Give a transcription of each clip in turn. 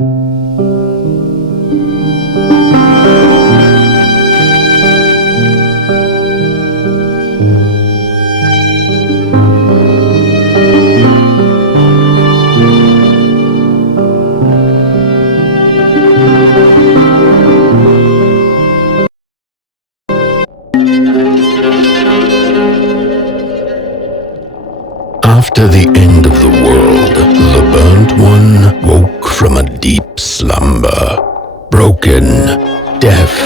After the end of the world, the Burnt One woke from a deep slumber, broken, deaf,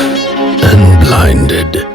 and blinded.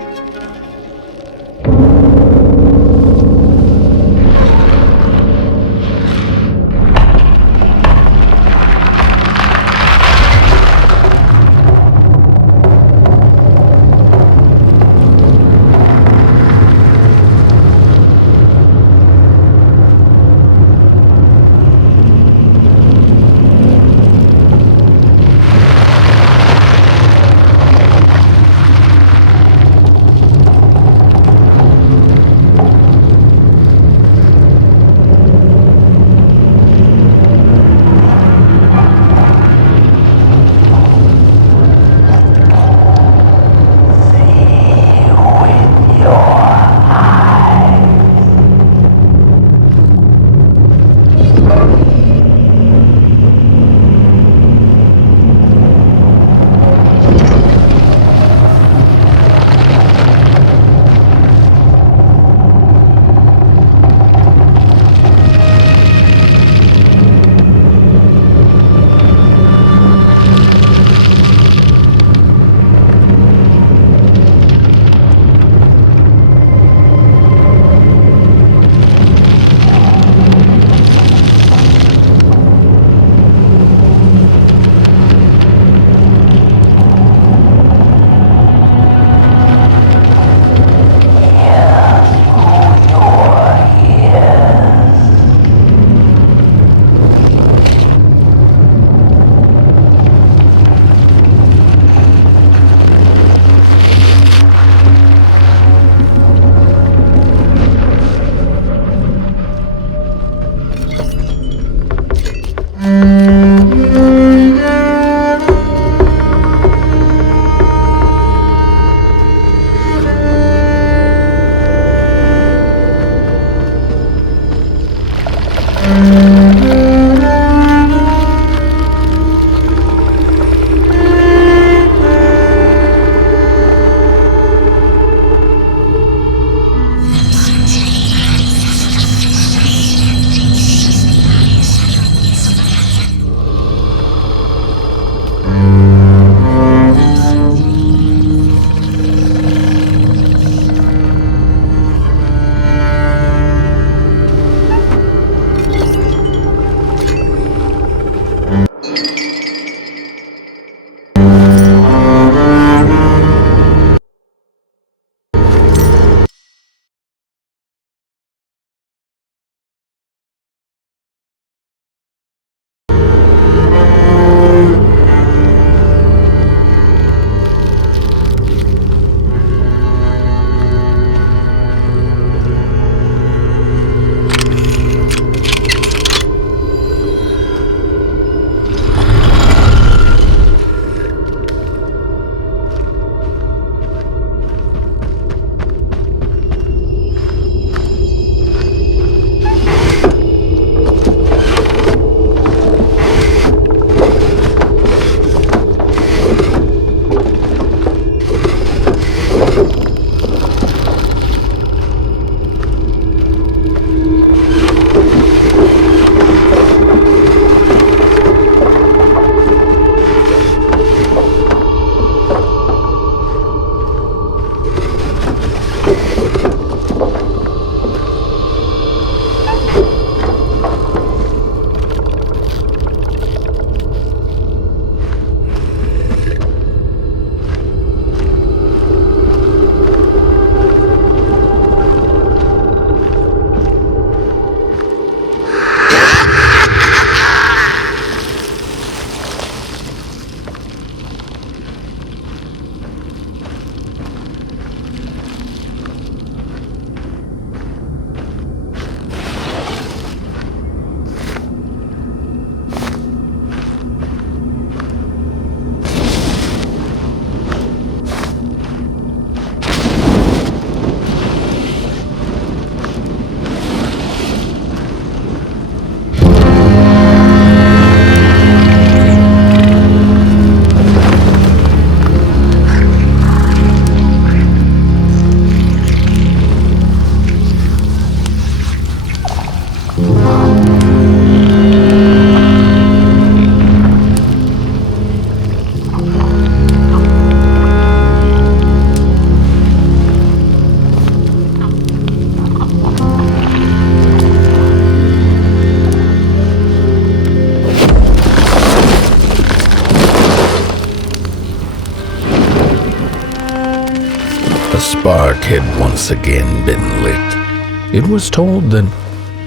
spark had once again been lit. It was told that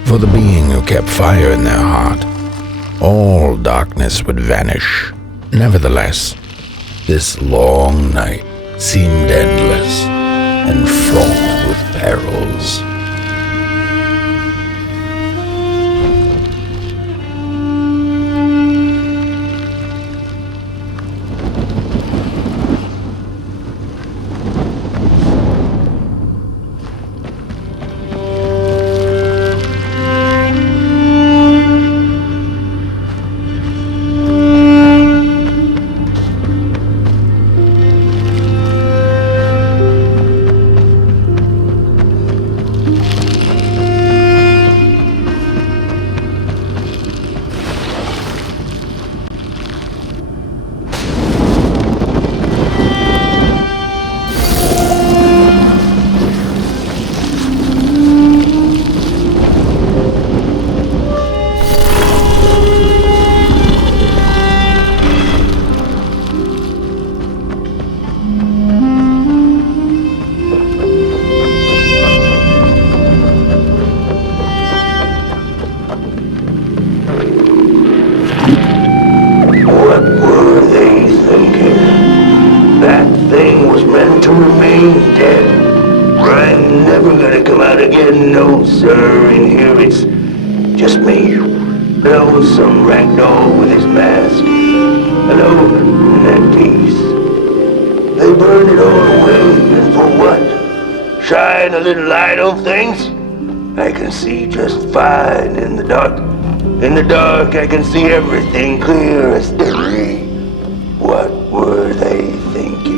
for the being who kept fire in their heart, all darkness would vanish. Nevertheless, this long night seemed endless and fraught with perils. No, sir, in here it's just me. Some ragdoll with his mask. Alone in that piece. They burned it all away, and for what? Shine a little light on things? I can see just fine in the dark. In the dark, I can see everything clear as day. What were they thinking?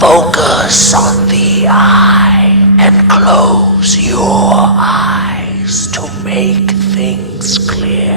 Focus on the eye and close your eyes to make things clear.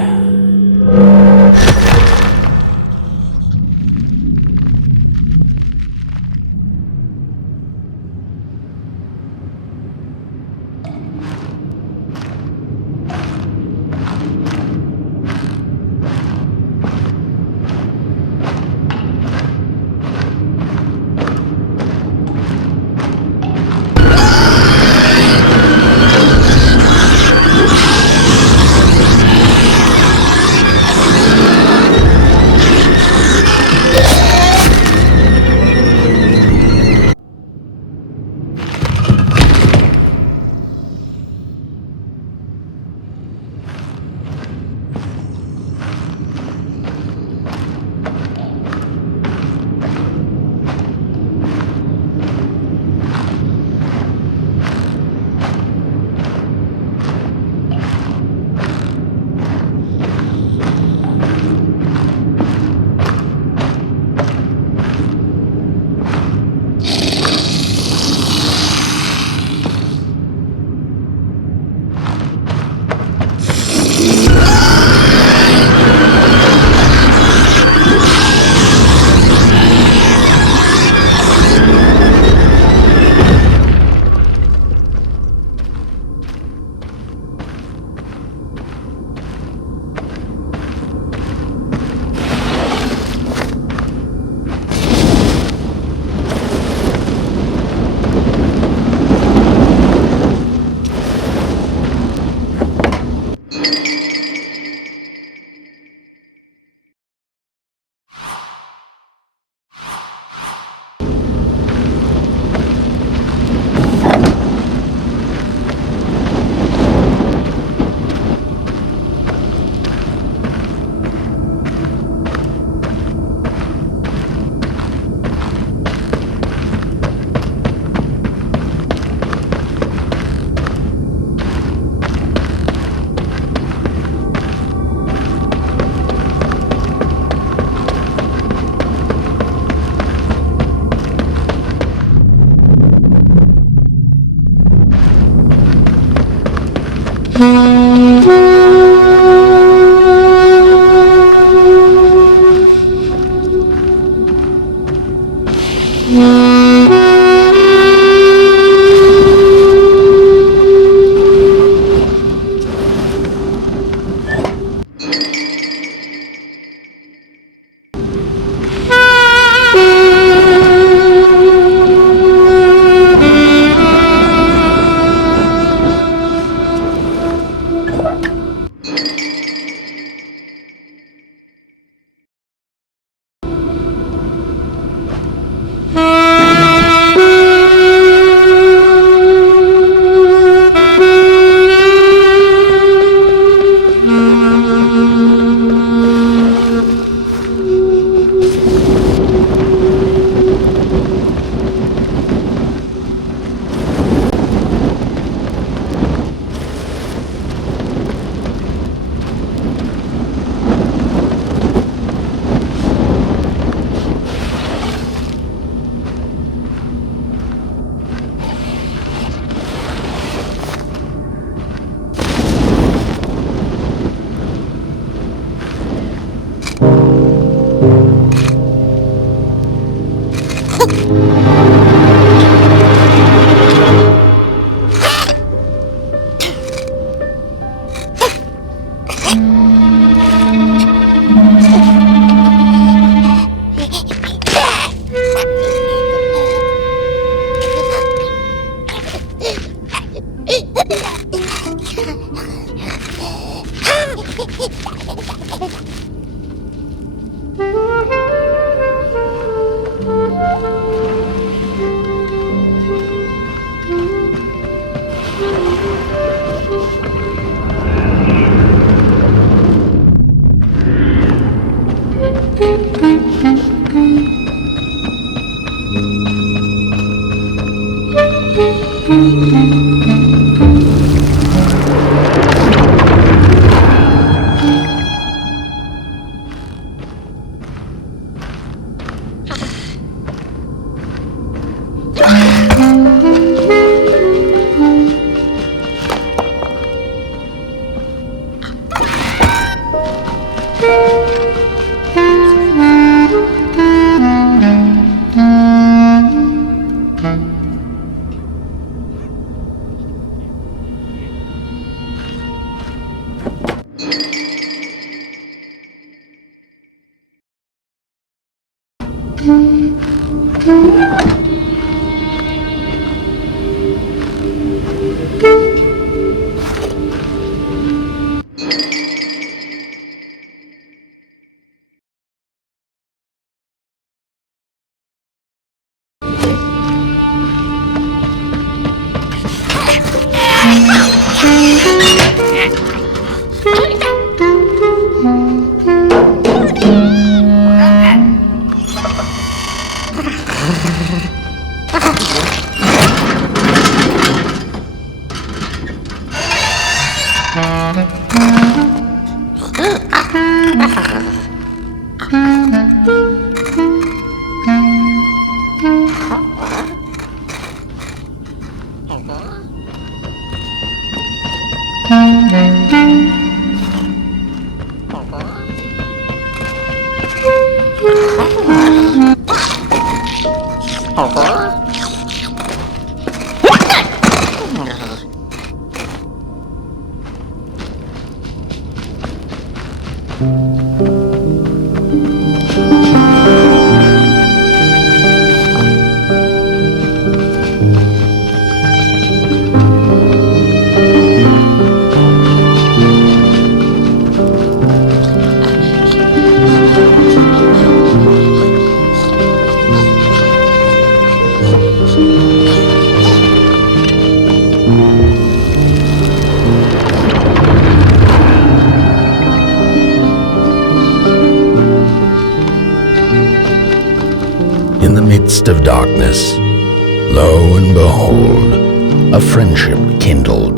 In the midst of darkness, lo and behold, a friendship kindled.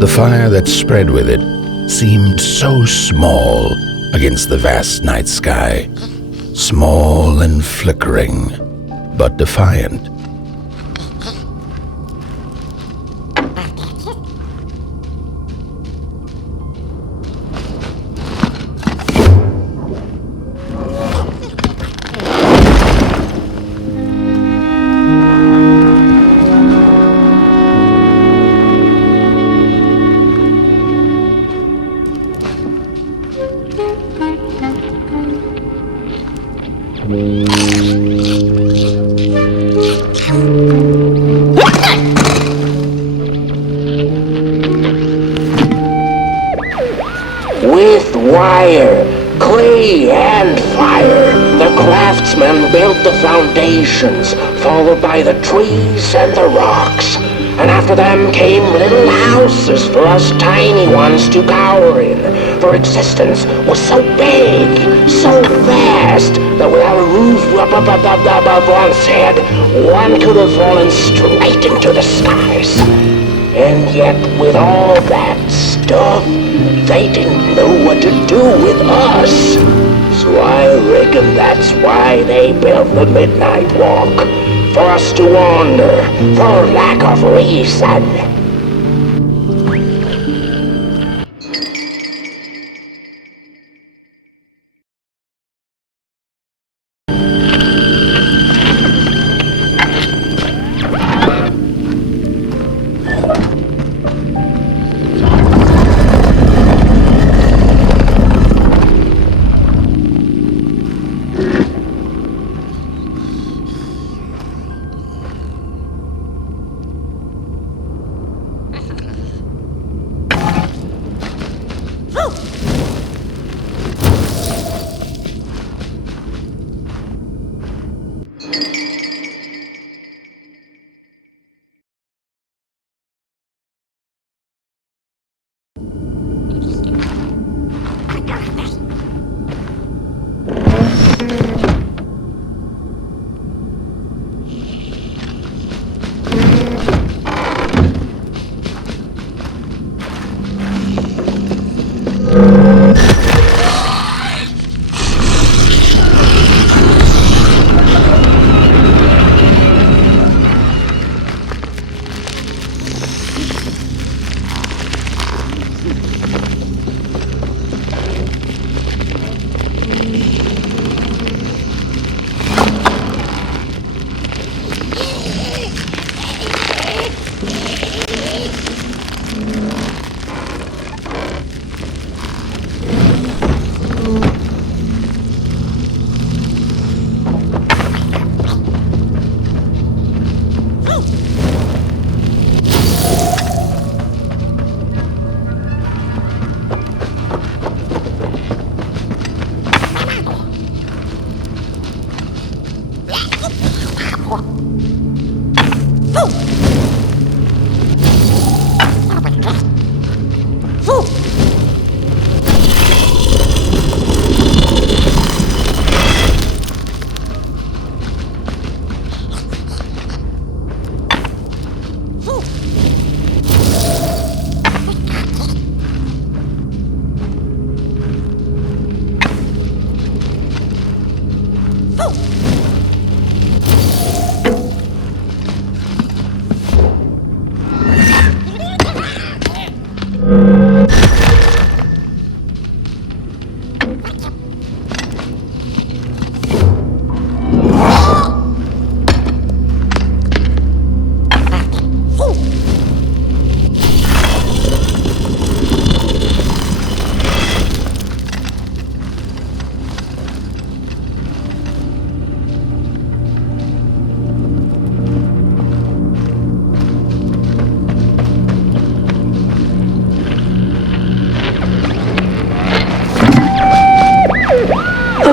The fire that spread with it seemed so small against the vast night sky, small and flickering, but defiant. With wire, clay, and fire, the craftsmen built the foundations, followed by the trees and the rocks. And after them came little houses for us tiny ones to cower in. For existence was so big, so vast, that without a roof above one's head, one could have fallen straight into the skies. And yet, with all that stuff, they didn't know what to do with us. So I reckon that's why they built the Midnight Walk. For us to wander, for lack of reason.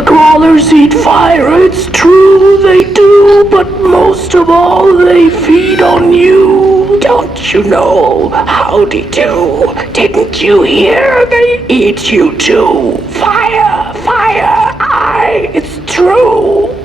Crawlers eat fire, it's true they do, but most of all they feed on you. Don't you know? Howdy do. Didn't you hear? They eat you too. Fire, fire, aye, it's true.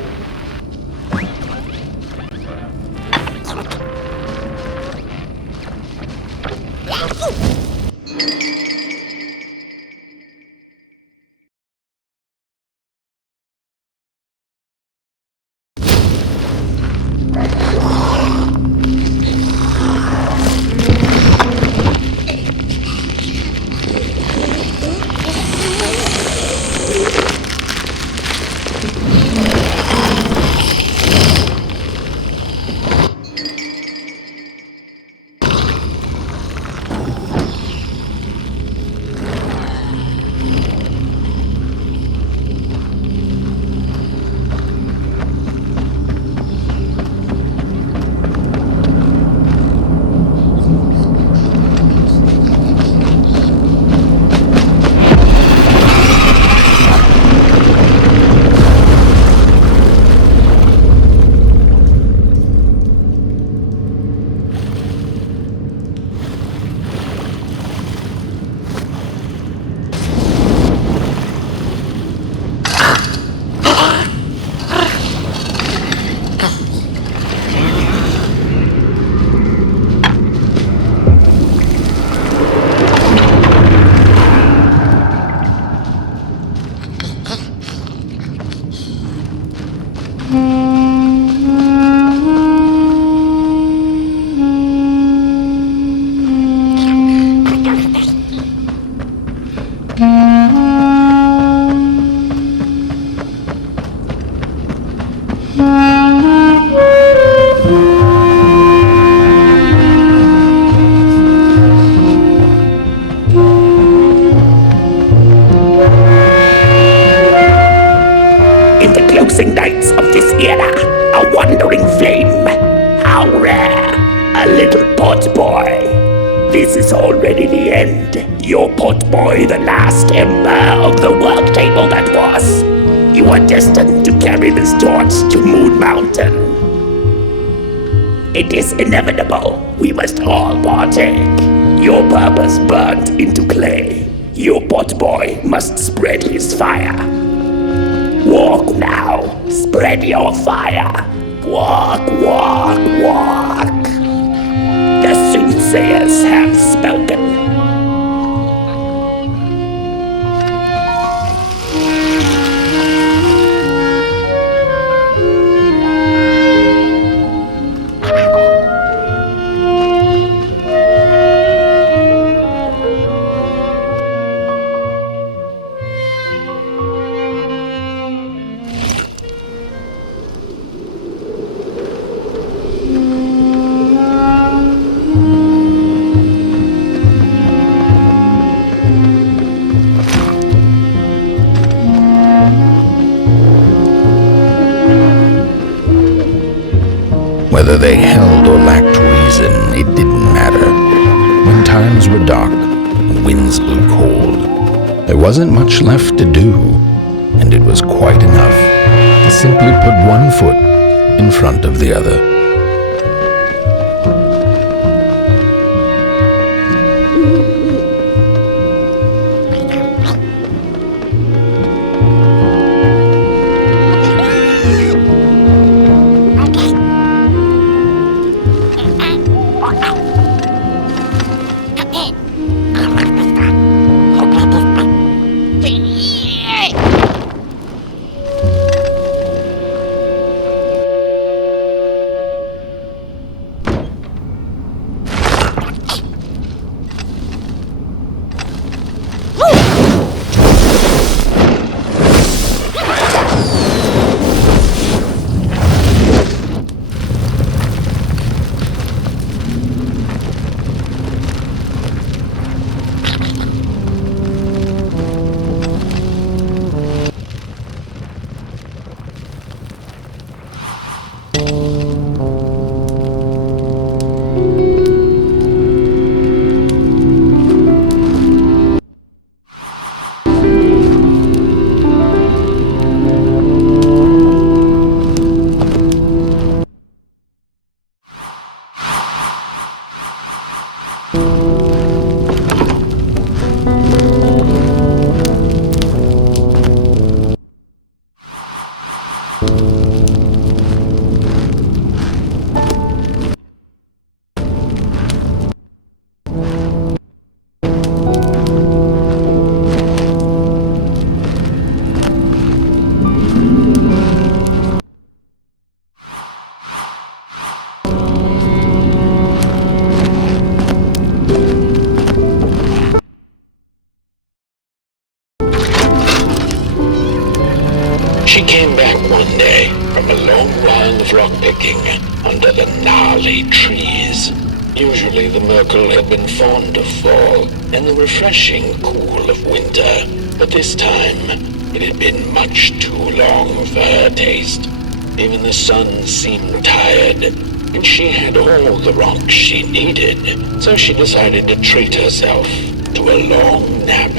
thundering flame. How rare! A little potboy. This is already the end. Your potboy, the last ember of the work table that was. You are destined to carry this torch to Moon Mountain. It is inevitable. We must all partake. Your purpose burnt into clay. Your potboy must spread his fire. Walk now. Spread your fire. Walk, walk, walk. The soothsayers have spoken. Whether they held or lacked reason, it didn't matter. When times were dark and winds blew cold, there wasn't much left to do, and it was quite enough to simply put one foot in front of the other. She came back one day from a long while of rock-picking under the gnarly trees. Usually the Merkle had been fond of fall and the refreshing cool of winter, but this time it had been much too long for her taste. Even the sun seemed tired, and she had all the rocks she needed, so she decided to treat herself to a long nap.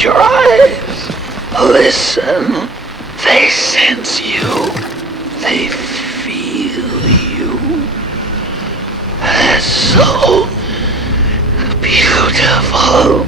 Close your eyes. Listen. They sense you. They feel you. That's so beautiful.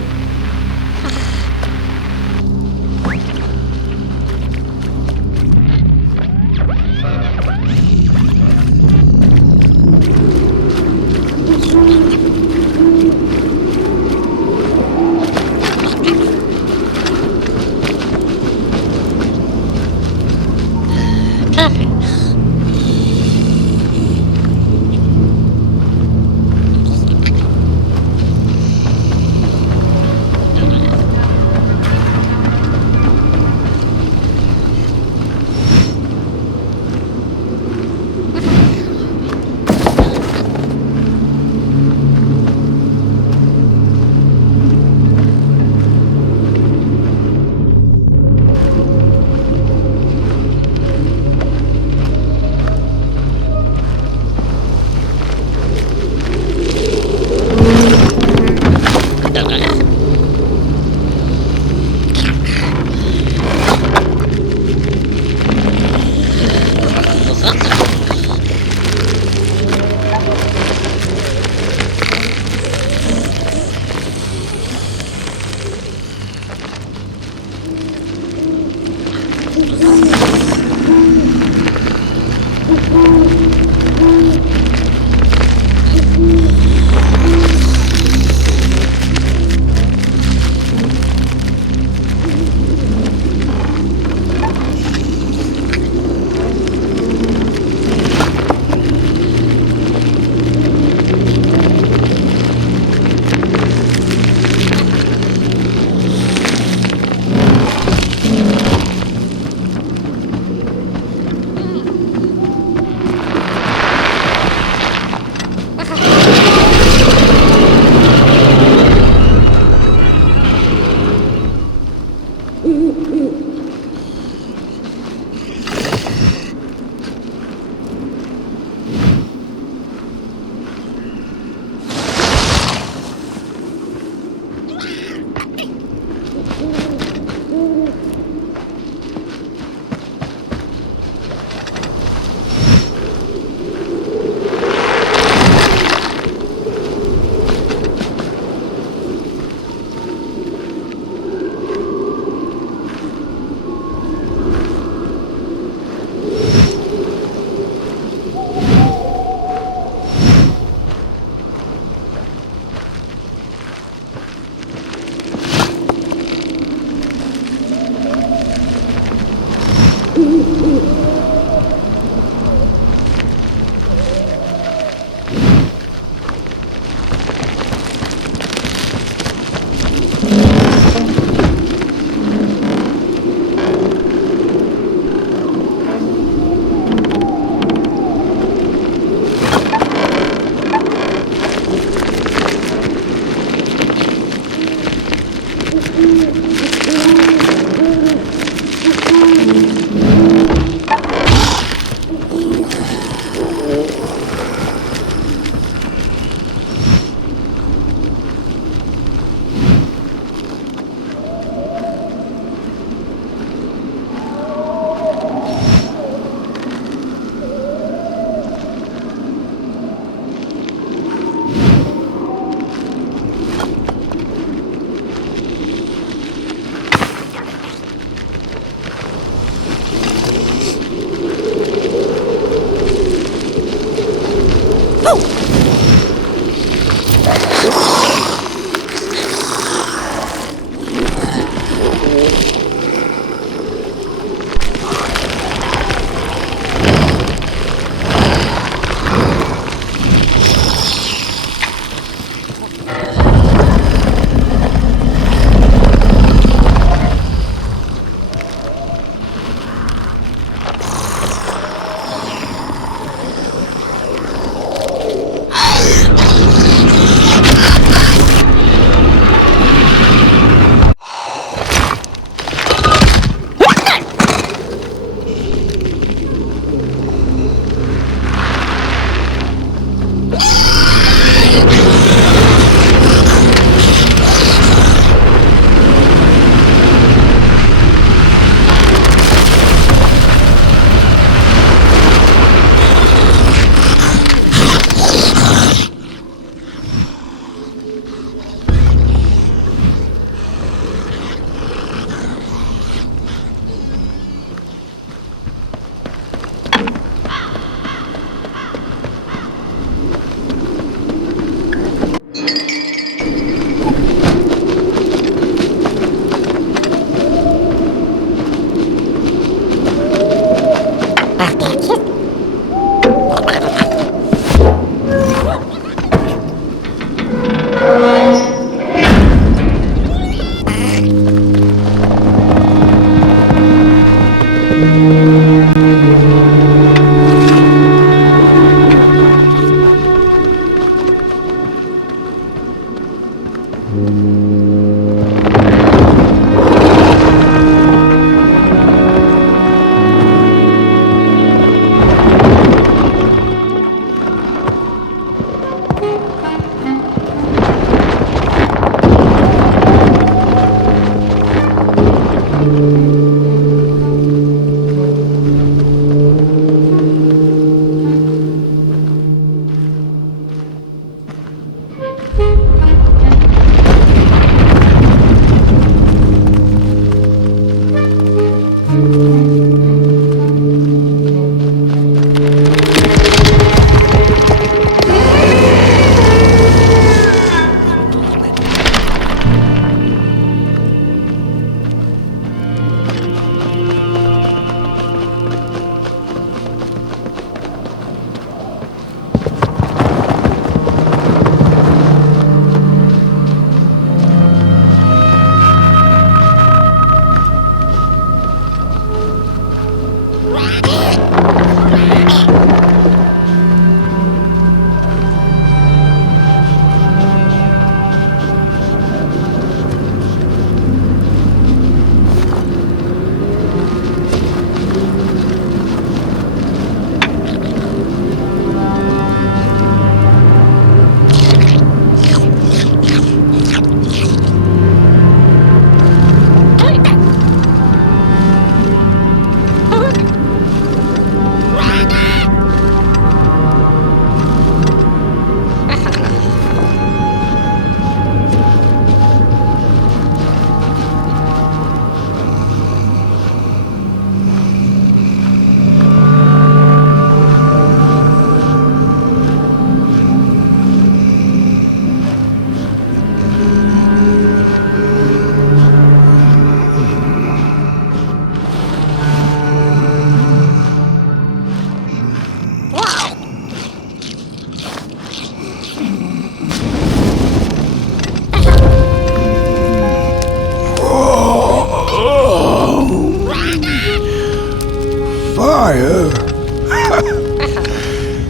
Fire?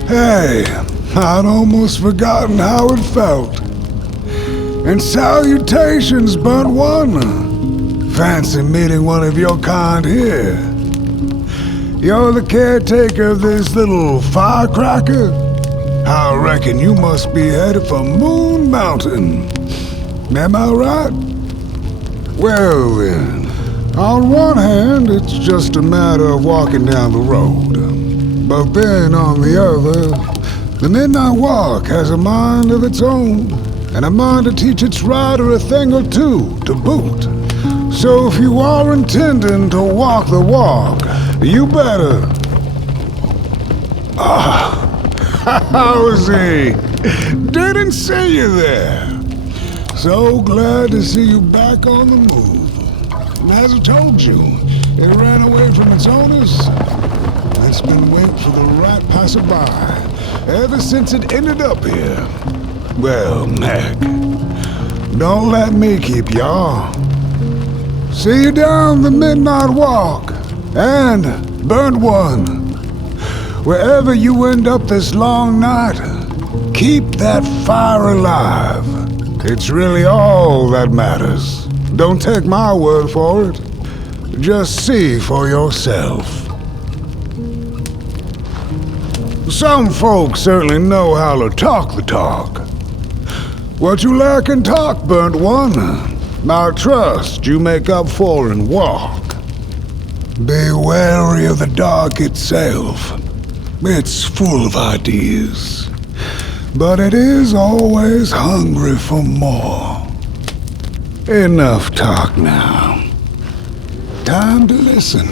Hey, I'd almost forgotten how it felt. And salutations, Burnt One. Fancy meeting one of your kind here. You're the caretaker of this little firecracker? I reckon you must be headed for Moon Mountain. Am I right? Well then, on one hand, it's just a matter of walking down the road. But then on the other, the Midnight Walk has a mind of its own, and a mind to teach its rider a thing or two to boot. So if you are intending to walk the walk, you better... Howsy! Didn't see you there. So glad to see you back on the move. And as I told you, it ran away from its owners. It's been waiting for the right passerby ever since it ended up here. Well, Meg, don't let me keep y'all. See you down the Midnight Walk, and Burnt One. Wherever you end up this long night, keep that fire alive. It's really all that matters. Don't take my word for it. Just see for yourself. Some folks certainly know how to talk the talk. What you lack in talk, Burnt One, I trust you make up for in walk. Be wary of the dark itself. It's full of ideas, but it is always hungry for more. Enough talk now. Time to listen.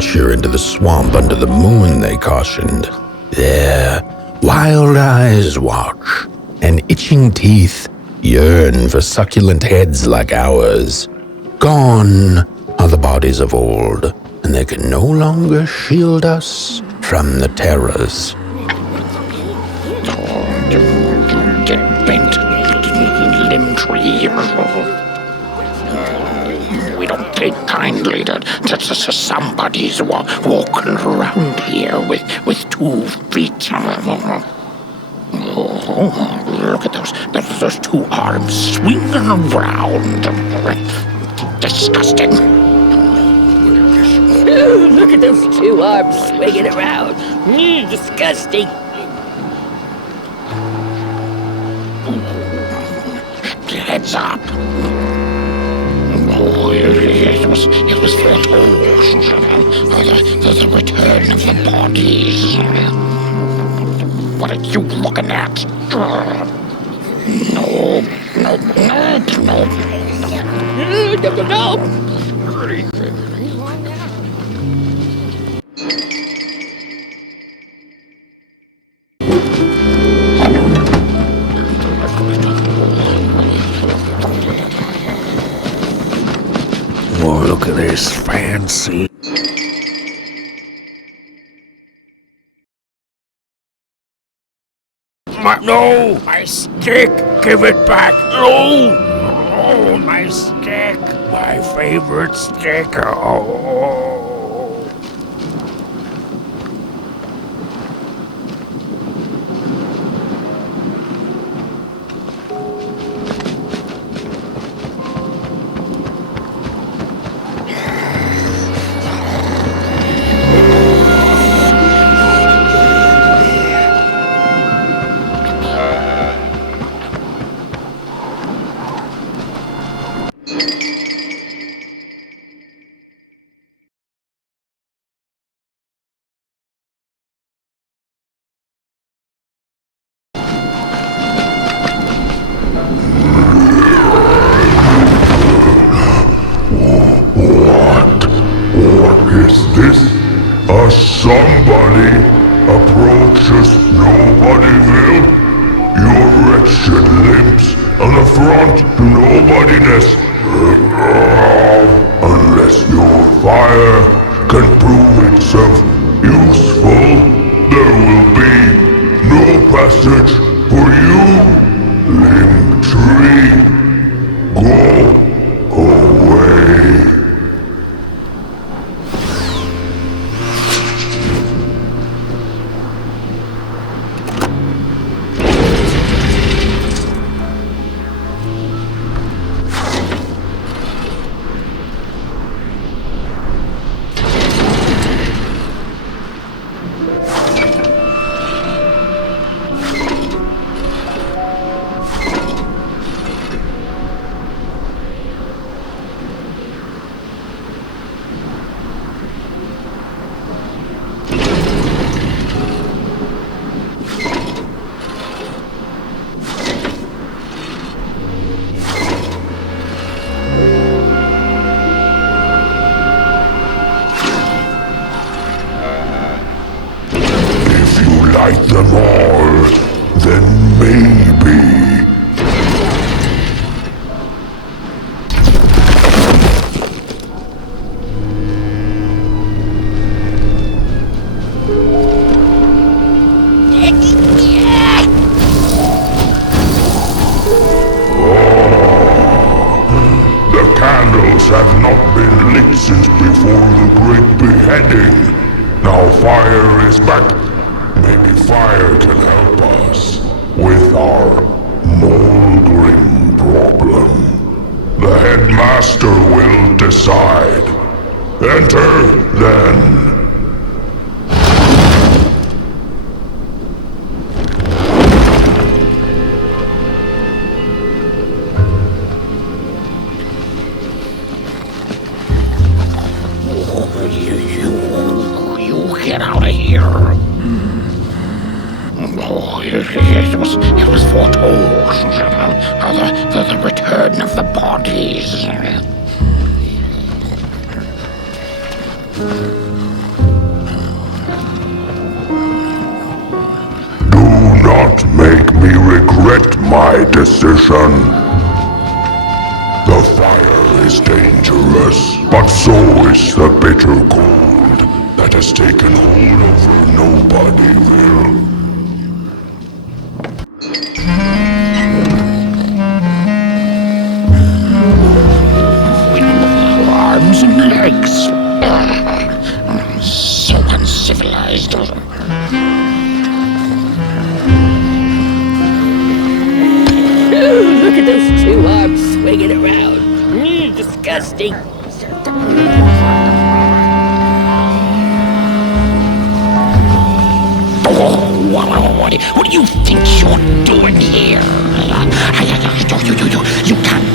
venture into the swamp under the moon, they cautioned. There, wild eyes watch, and itching teeth yearn for succulent heads like ours. Gone are the bodies of old, and they can no longer shield us from the terrors. Bent limb tree. We don't take kindly to somebody's walking around here with 2 feet. Oh, look at those 2 arms swinging around. Disgusting. Look at those 2 arms swinging around. Disgusting. Heads up. Oh, it was the return of the bodies. What are you looking at? No. Oh, look at this fancy. No, my stick! Give it back! No! Oh, my stick! My favorite stick! Oh. Somebody approaches Nobodyville? Your wretched limbs on the front to nobodyness. Unless your fire can prove itself useful, there will be no passage for you, limb tree. Go away. Light them all, then maybe. The candles have not been lit since before the great beheading. Now fire is back. Maybe fire can help us with our Molgrim problem. The headmaster will decide. Enter, then. You get out of here. Oh, it was foretold. The return of the bodies. destruction. The fire is dangerous, but so is the bitter cold that has taken hold over Nobodyville. Arms and legs. So uncivilized. Look at those two arms swinging around. Disgusting. What do you think you're doing here? You can't.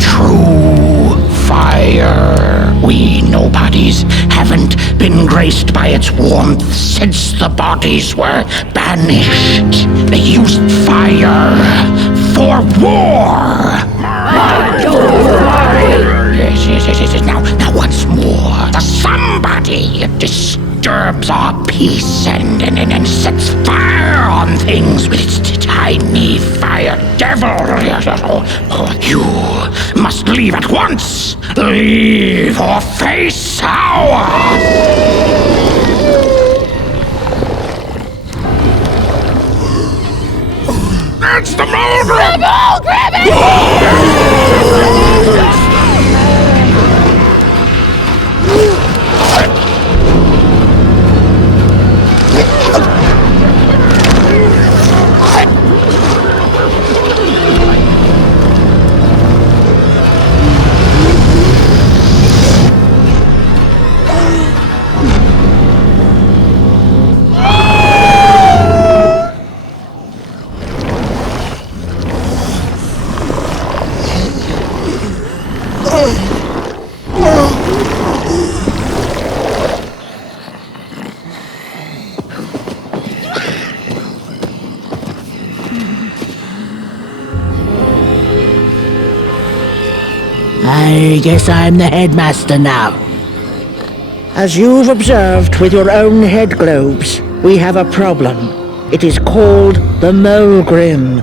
True fire. We nobodies haven't been graced by its warmth since the bodies were banished. They used fire for war. Yes. Now once more, the somebody disturbs our peace and sets fire on things with its tiny fire devil. You must leave at once. Leave or face our... It's the mold! Grab it! I guess I'm the headmaster now. As you've observed with your own head globes, we have a problem. It is called the Mulgrim.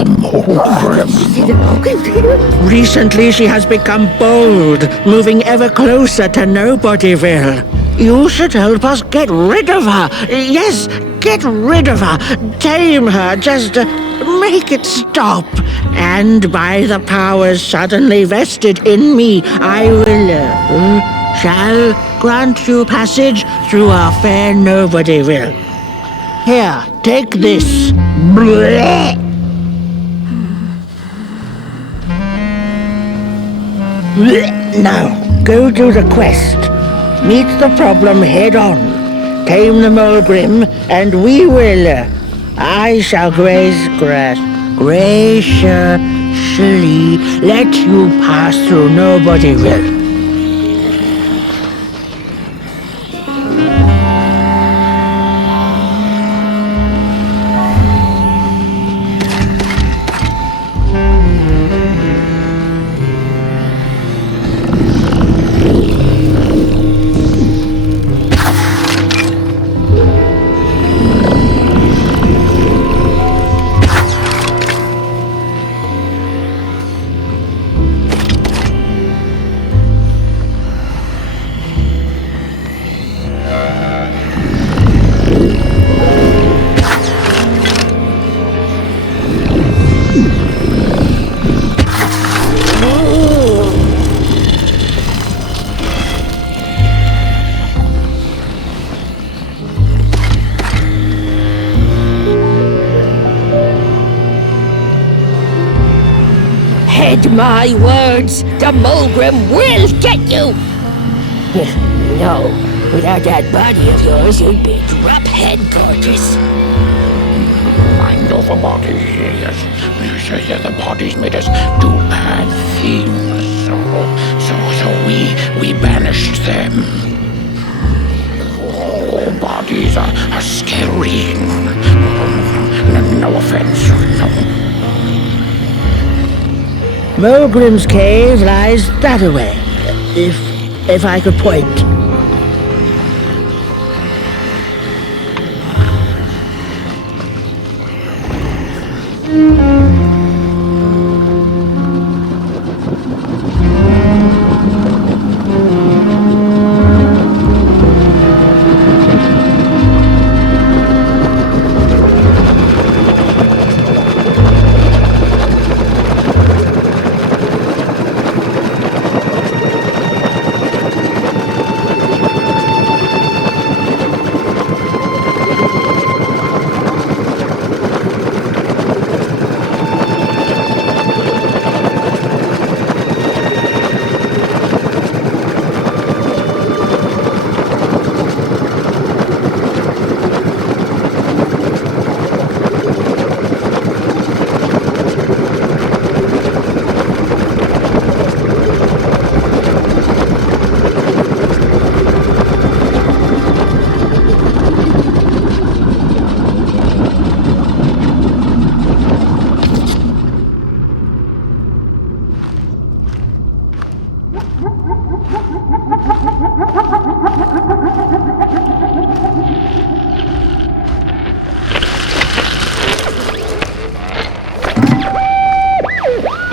Recently she has become bold, moving ever closer to Nobodyville. You should help us get rid of her. Yes, get rid of her. Tame her, just make it stop. And by the powers suddenly vested in me, I will, shall grant you passage through our fair Nobodyville. Here, take this. Blech. Now, go do the quest. Meet the problem head on. Tame the Mulgrim, and we will. I shall graciously let you pass through Nobodyville. Heed my words, the Mulgrim will get you! No, without that body of yours, you'd be drop-head gorgeous. I know the body, yes. You say that the bodies made us do bad things. So we banished them. Oh, bodies are scary. No offense, no. Mulgrim's cave lies that way, if I could point.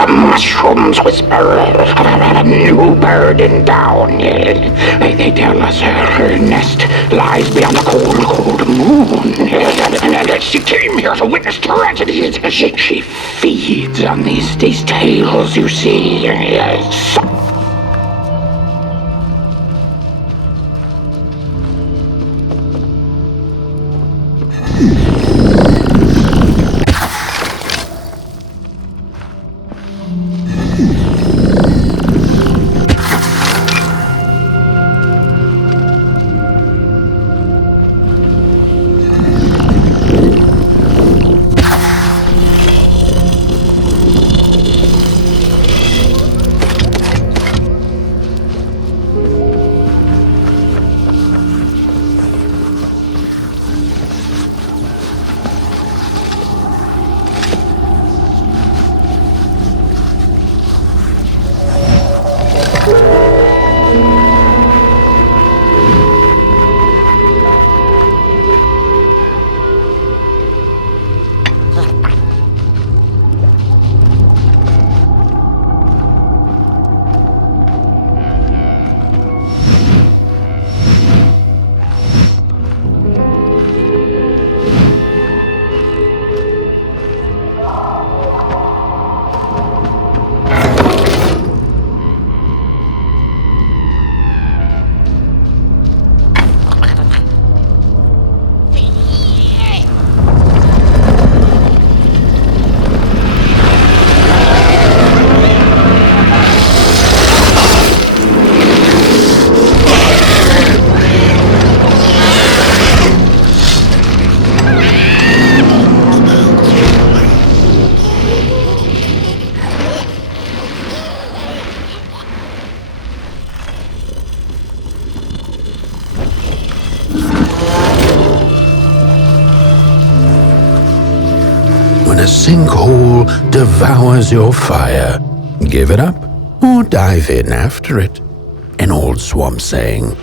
Mushrooms whisper of a new burden down. They tell us her nest lies beyond the cold moon. And she came here to witness tragedies. She feeds on these tales, you see. When a sinkhole devours your fire, give it up or dive in after it. An old swamp saying.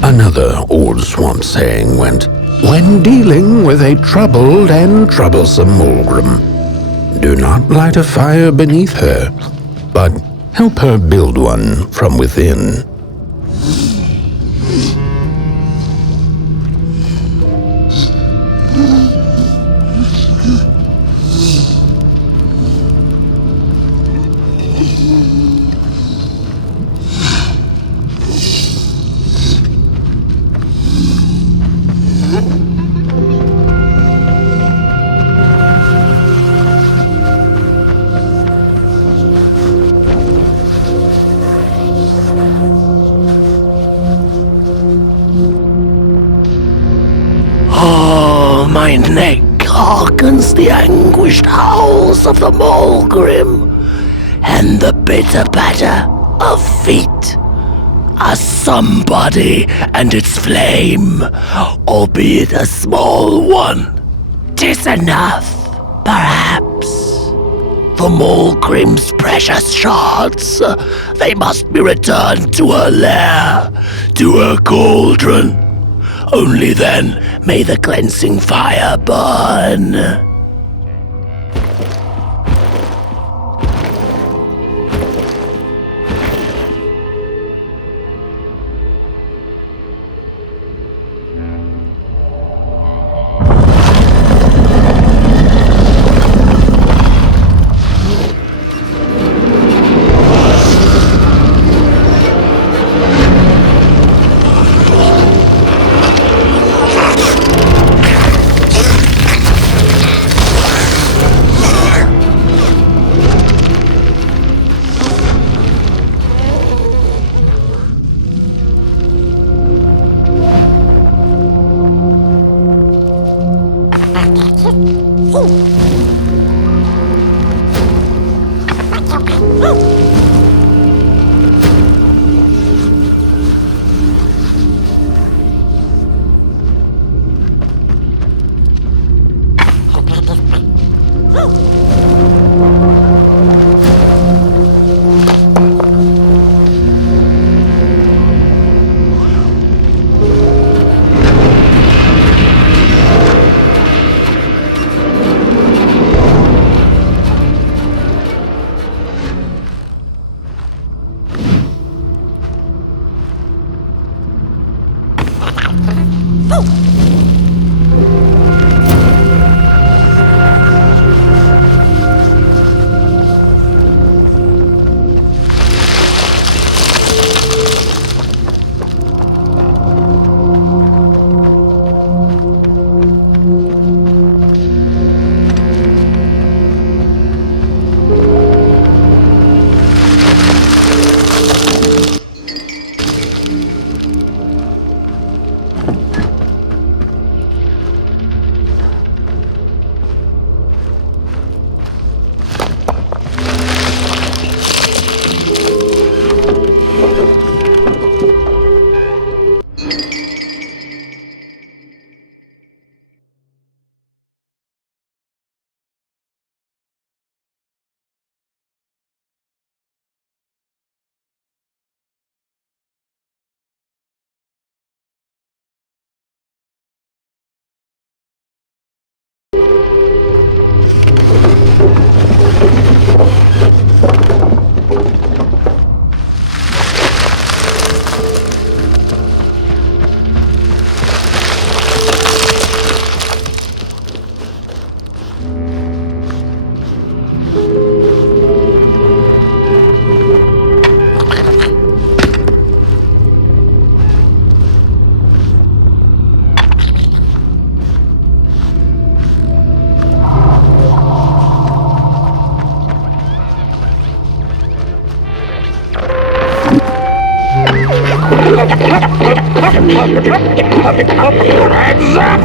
Another old swamp saying went, when dealing with a troubled and troublesome Mulgrim, do not light a fire beneath her, but help her build one from within. Oh, my neck hearkens the anguished howls of the Mulgrim, and the bitter patter of feet. A somebody and its flame, albeit a small one. 'Tis enough, perhaps. The Mulgrim's precious shards, they must be returned to her lair, to her cauldron. Only then may the cleansing fire burn. Hands up!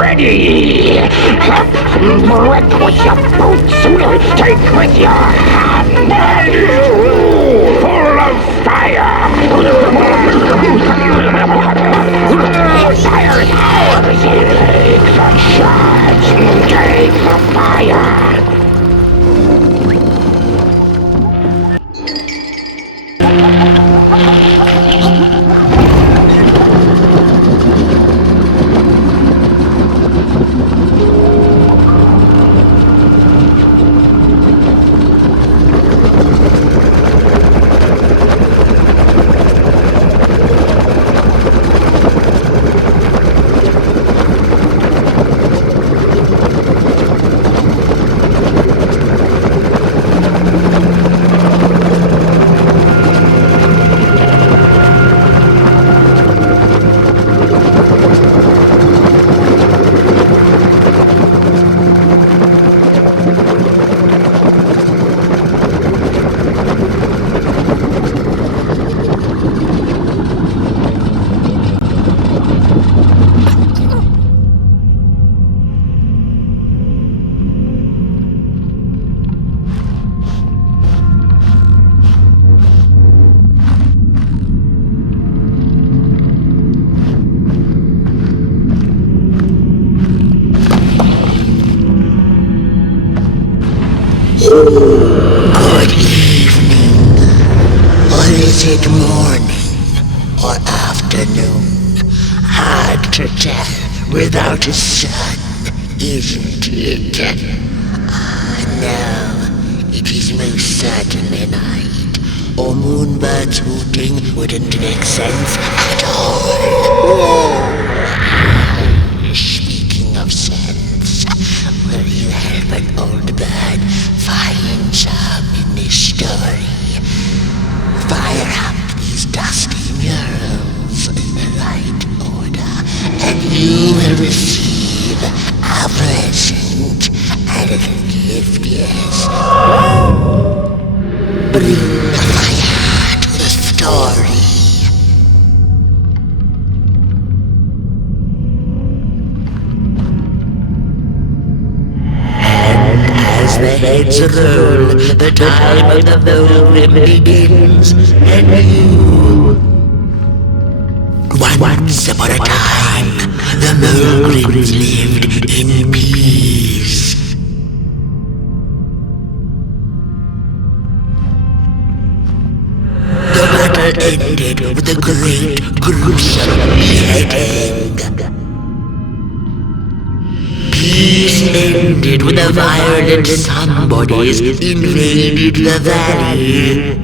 Ready! Break with your boots! Take with your hand! Full of fire! Fire is ours! Take the shots! Take the fire! Good evening. Or is it morning or afternoon? Hard to tell without a sun, isn't it? No, it is most certainly night. Or moonbirds hooting wouldn't make sense at all. Speaking of sense, will you help an old bird find some in this story? Fire up these dusty murals in the right order, and you will receive a present, a little gift, yes. Bring the fire to the story. The heads roll, the time of the volume begins, and you... Once upon a time, the Mogrims lived in peace. The battle ended with a great, gruesome beheading. Peace ended when the violent somebodies invaded the valley.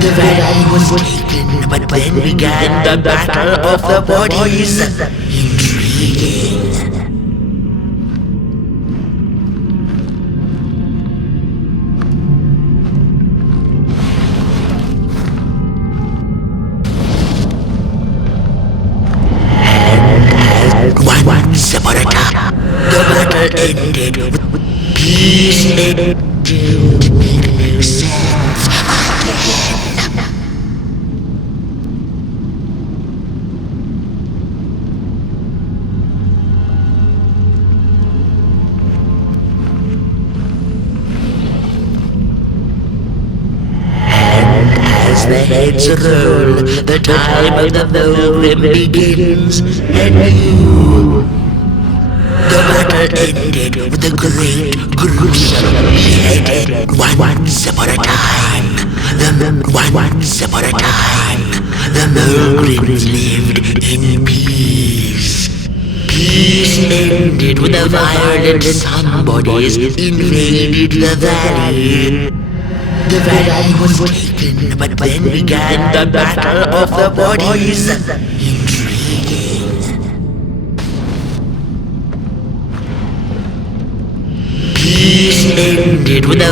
The valley was taken, but then began the battle of the bodies. Intriguing. Once upon a time, the battle ended with peace ended to make no sense again. And as the heads roll, the time of the volume begins, and you... The battle ended with a great, gruesome beheading. Once upon a time, the Mogrims lived in peace. Peace ended when the violent somebodies invaded the valley. The valley was taken, but then began the battle of the bodies. Intriguing. Peace ended when the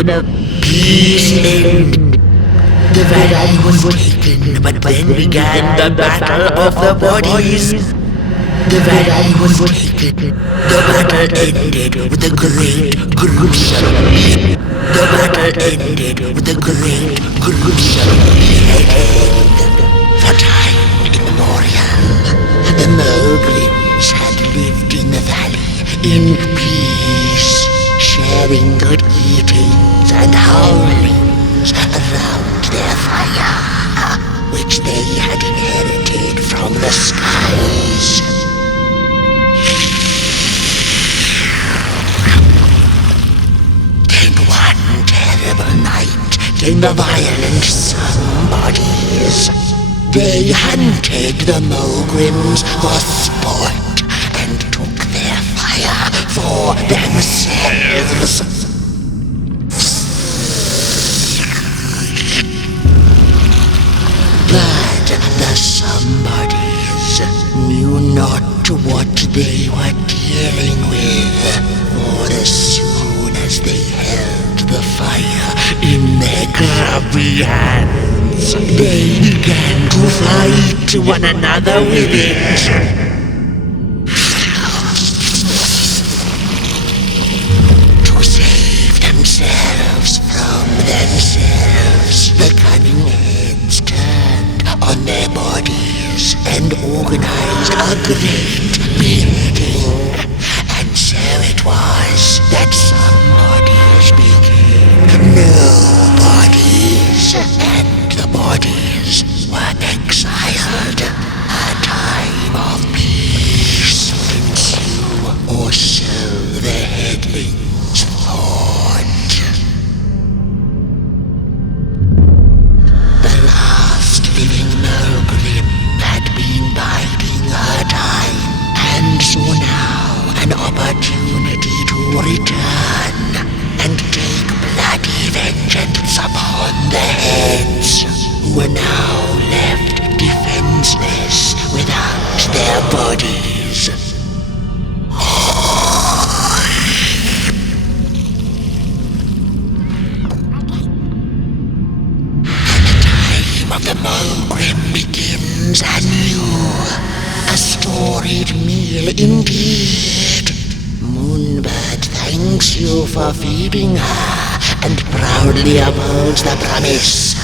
valley was taken, but then began the battle of the bodies. The valley was taken. The battle ended with a great, gruesome The battle ended with a great, gruesome beheading. For time immemorial, the Mogrims had lived in the valley in peace, sharing good eatings and howlings around their fire, which they had inherited from the skies. Then one terrible night came the violent somebodies. They hunted the Mogrims for sport and took their fire for themselves. But the somebodies knew not what they were dealing with, for as soon as they held the fire in their grubby hands, they began to fight one another with it. To save themselves from themselves, the cunning heads turned on their bodies and organized a great building. And so it was that somebodies became nobodies, and the bodies were exiled. A time of peace ensue, or so the headlings thought. The last living Mogrim had been biding her time, and saw now an opportunity to return and take bloody vengeance upon the heads, who were now left defenseless without their bodies. Of the Mogrim begins anew, a storied meal indeed. Moonbird thanks you for feeding her, and proudly upholds the promise.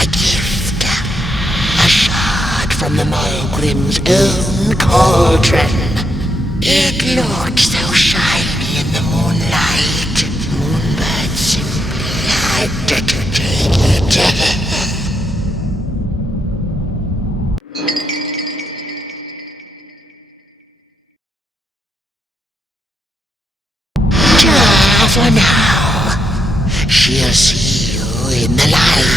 A gift, a shard from the Mogrim's own cauldron. It looked so shiny in the moonlight. Moonbird simply had to take it. For now, she'll see you in the light.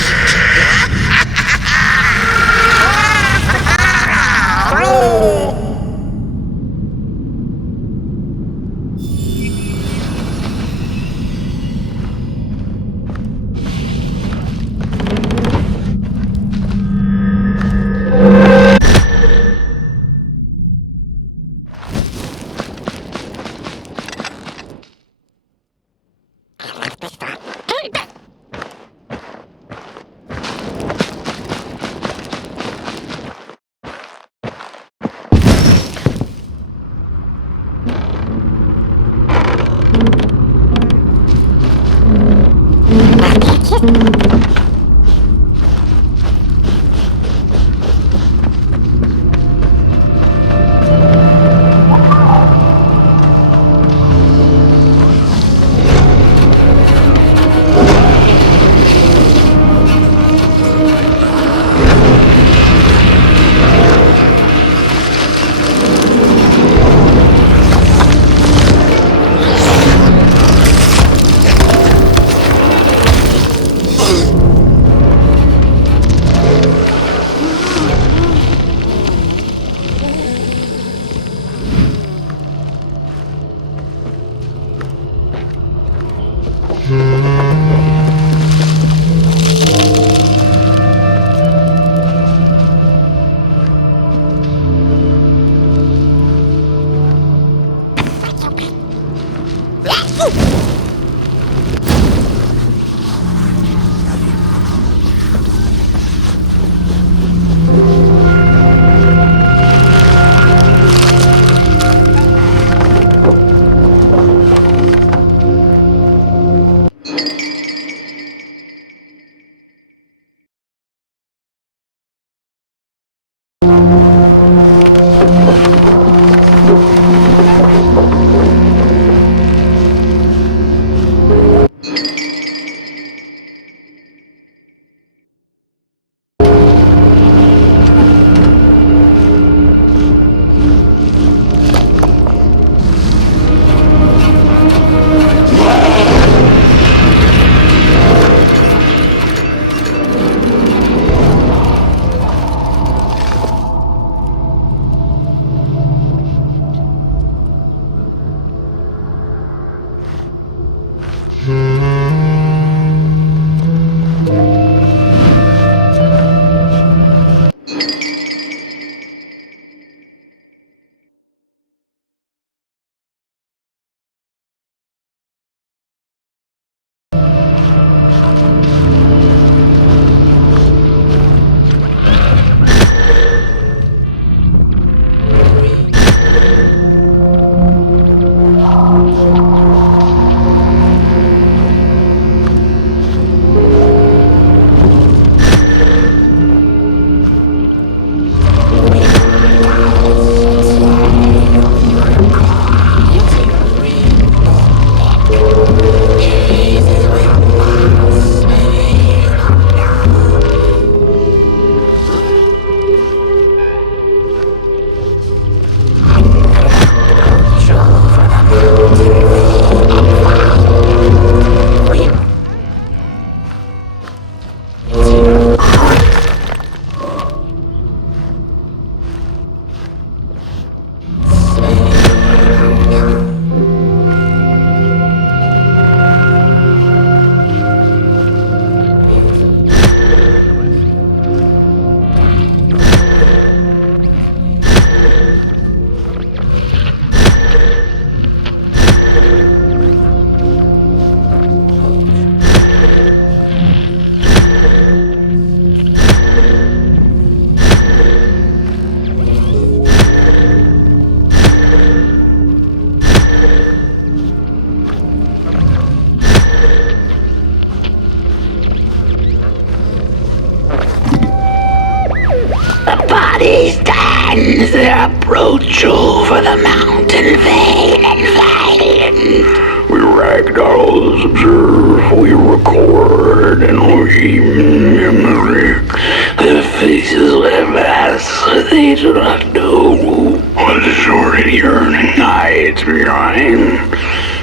bodies dance their approach over the mountain vein and violent. We ragdolls observe, we record, and we mimic. Their faces wear masks they do not know. What the sordid yearning hides behind.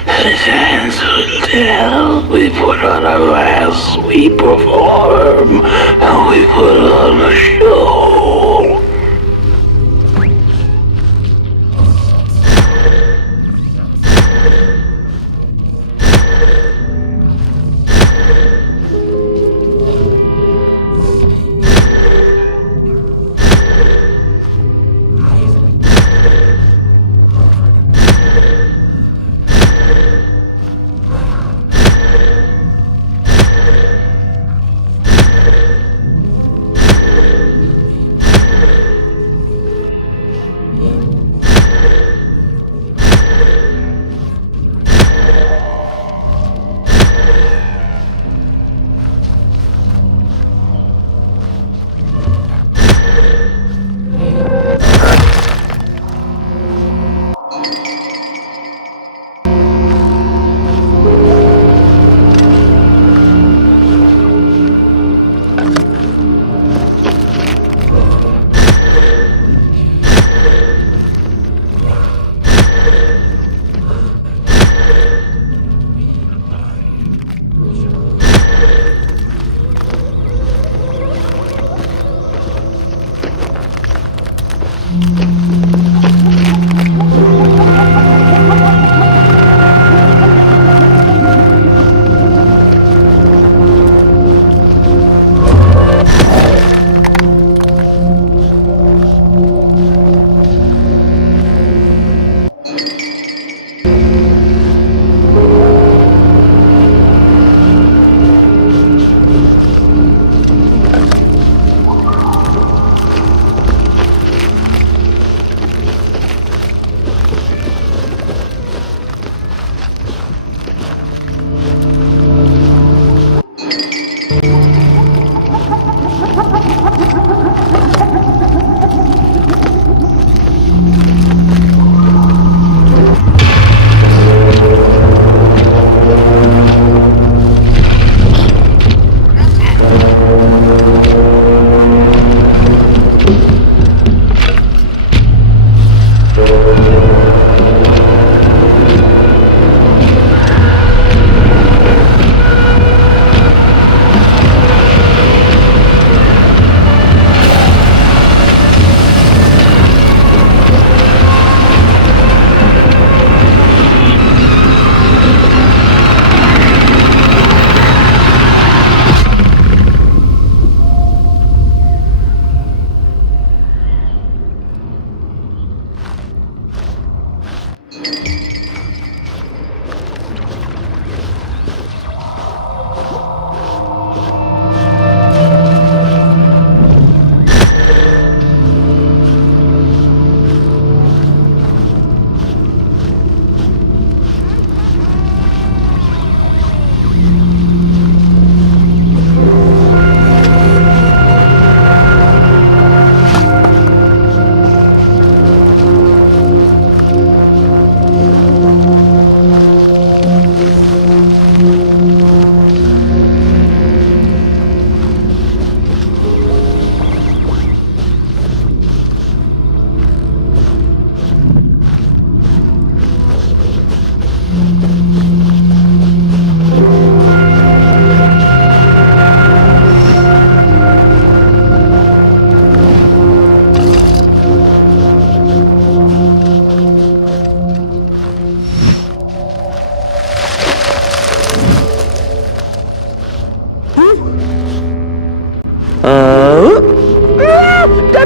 The sands will tell. We put on a mask, we perform, and we put on a show.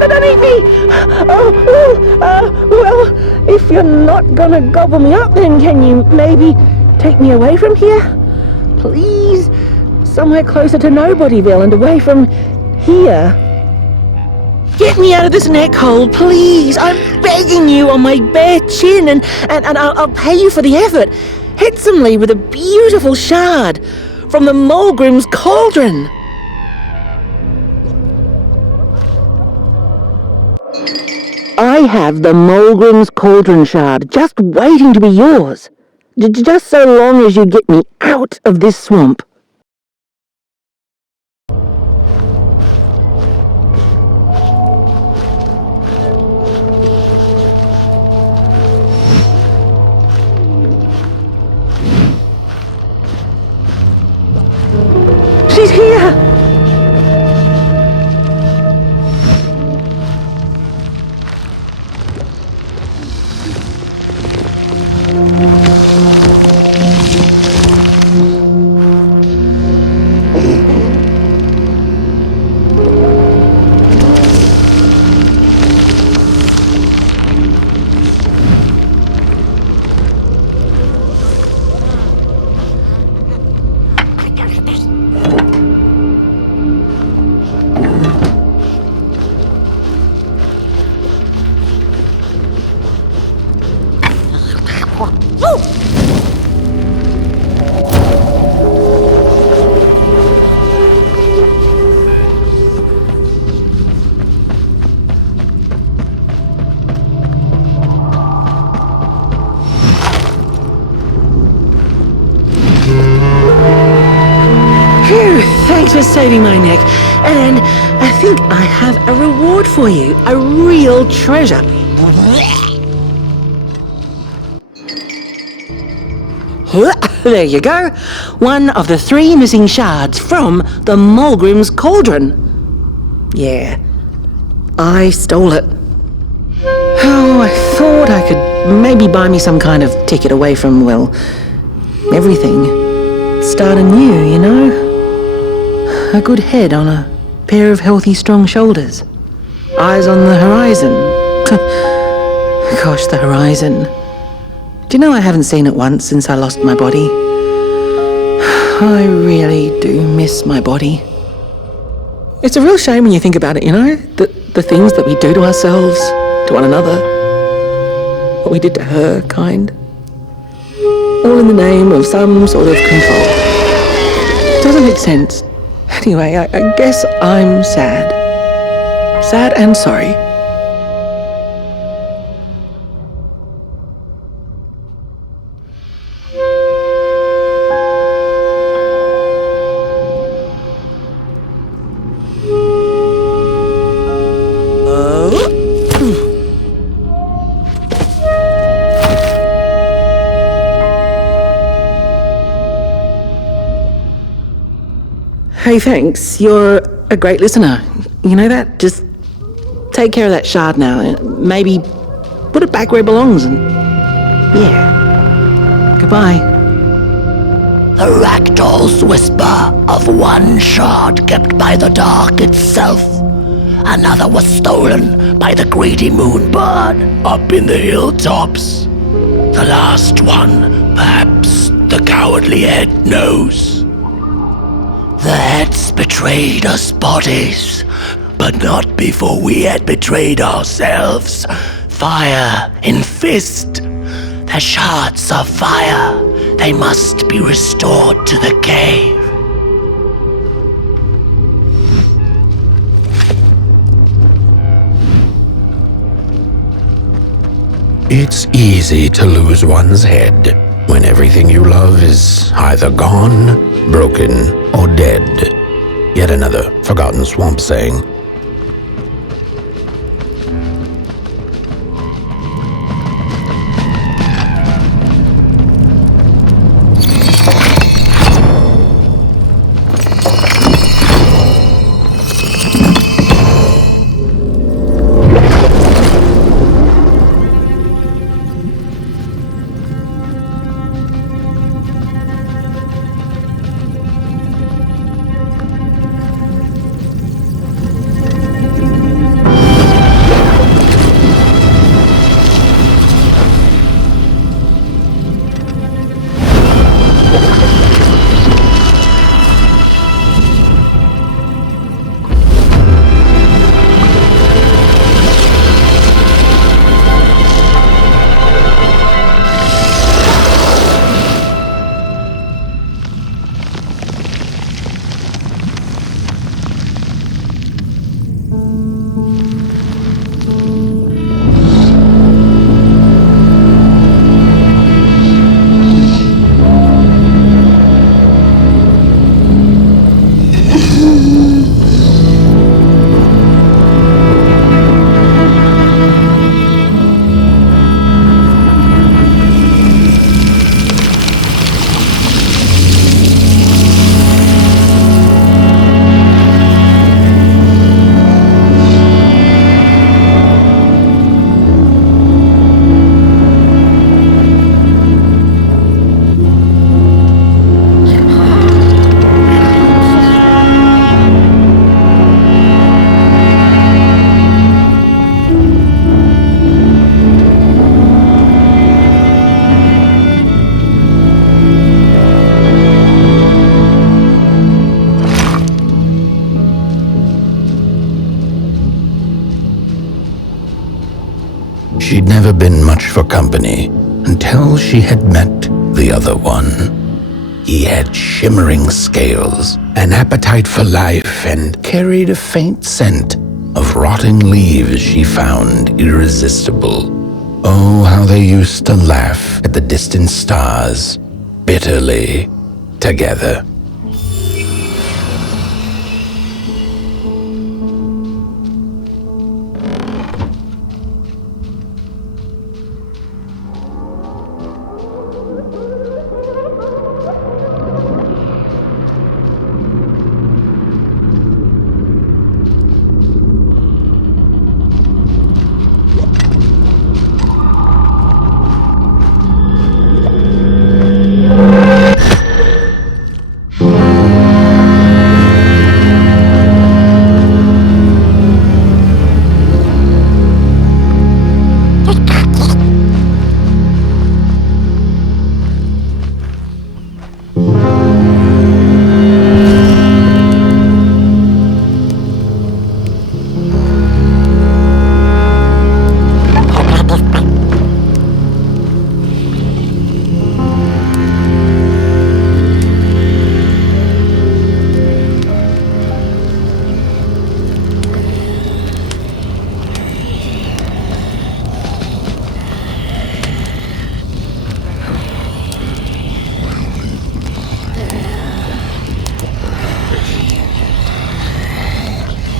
Don't eat me! Well, if you're not gonna gobble me up, then can you maybe take me away from here? Please? Somewhere closer to Nobodyville and away from here. Get me out of this neck hole, please! I'm begging you on my bare chin, and I'll pay you for the effort. Handsomely with a beautiful shard from the Mulgrim's cauldron. I have the Mulgrim's Cauldron Shard just waiting to be yours. Just so long as you get me out of this swamp. She's here! Thanks for saving my neck. And I think I have a reward for you. A real treasure. There you go. One of the 3 missing shards from the Mulgrim's Cauldron. Yeah, I stole it. Oh, I thought I could maybe buy me some kind of ticket away from, well, everything. Start anew, you know? A good head on a pair of healthy, strong shoulders. Eyes on the horizon. Gosh, the horizon. Do you know I haven't seen it once since I lost my body? I really do miss my body. It's a real shame when you think about it, you know? The things that we do to ourselves, to one another. What we did to her, kind. All in the name of some sort of control. It doesn't make sense. Anyway, I guess I'm sad. Sad and sorry. Hey, thanks. You're a great listener. You know that? Just take care of that shard now. And maybe put it back where it belongs and... yeah. Goodbye. The ragdoll's whisper of one shard kept by the dark itself. Another was stolen by the greedy moonbird up in the hilltops. The last one, perhaps the cowardly head knows. The heads betrayed us bodies, but not before we had betrayed ourselves. Fire in fist. The shards of fire. They must be restored to the cave. It's easy to lose one's head when everything you love is either gone, broken, or dead. Yet another forgotten swamp saying. She'd never been much for company until she had met the other one. He had shimmering scales, an appetite for life, and carried a faint scent of rotting leaves she found irresistible. Oh, how they used to laugh at the distant stars, bitterly, together.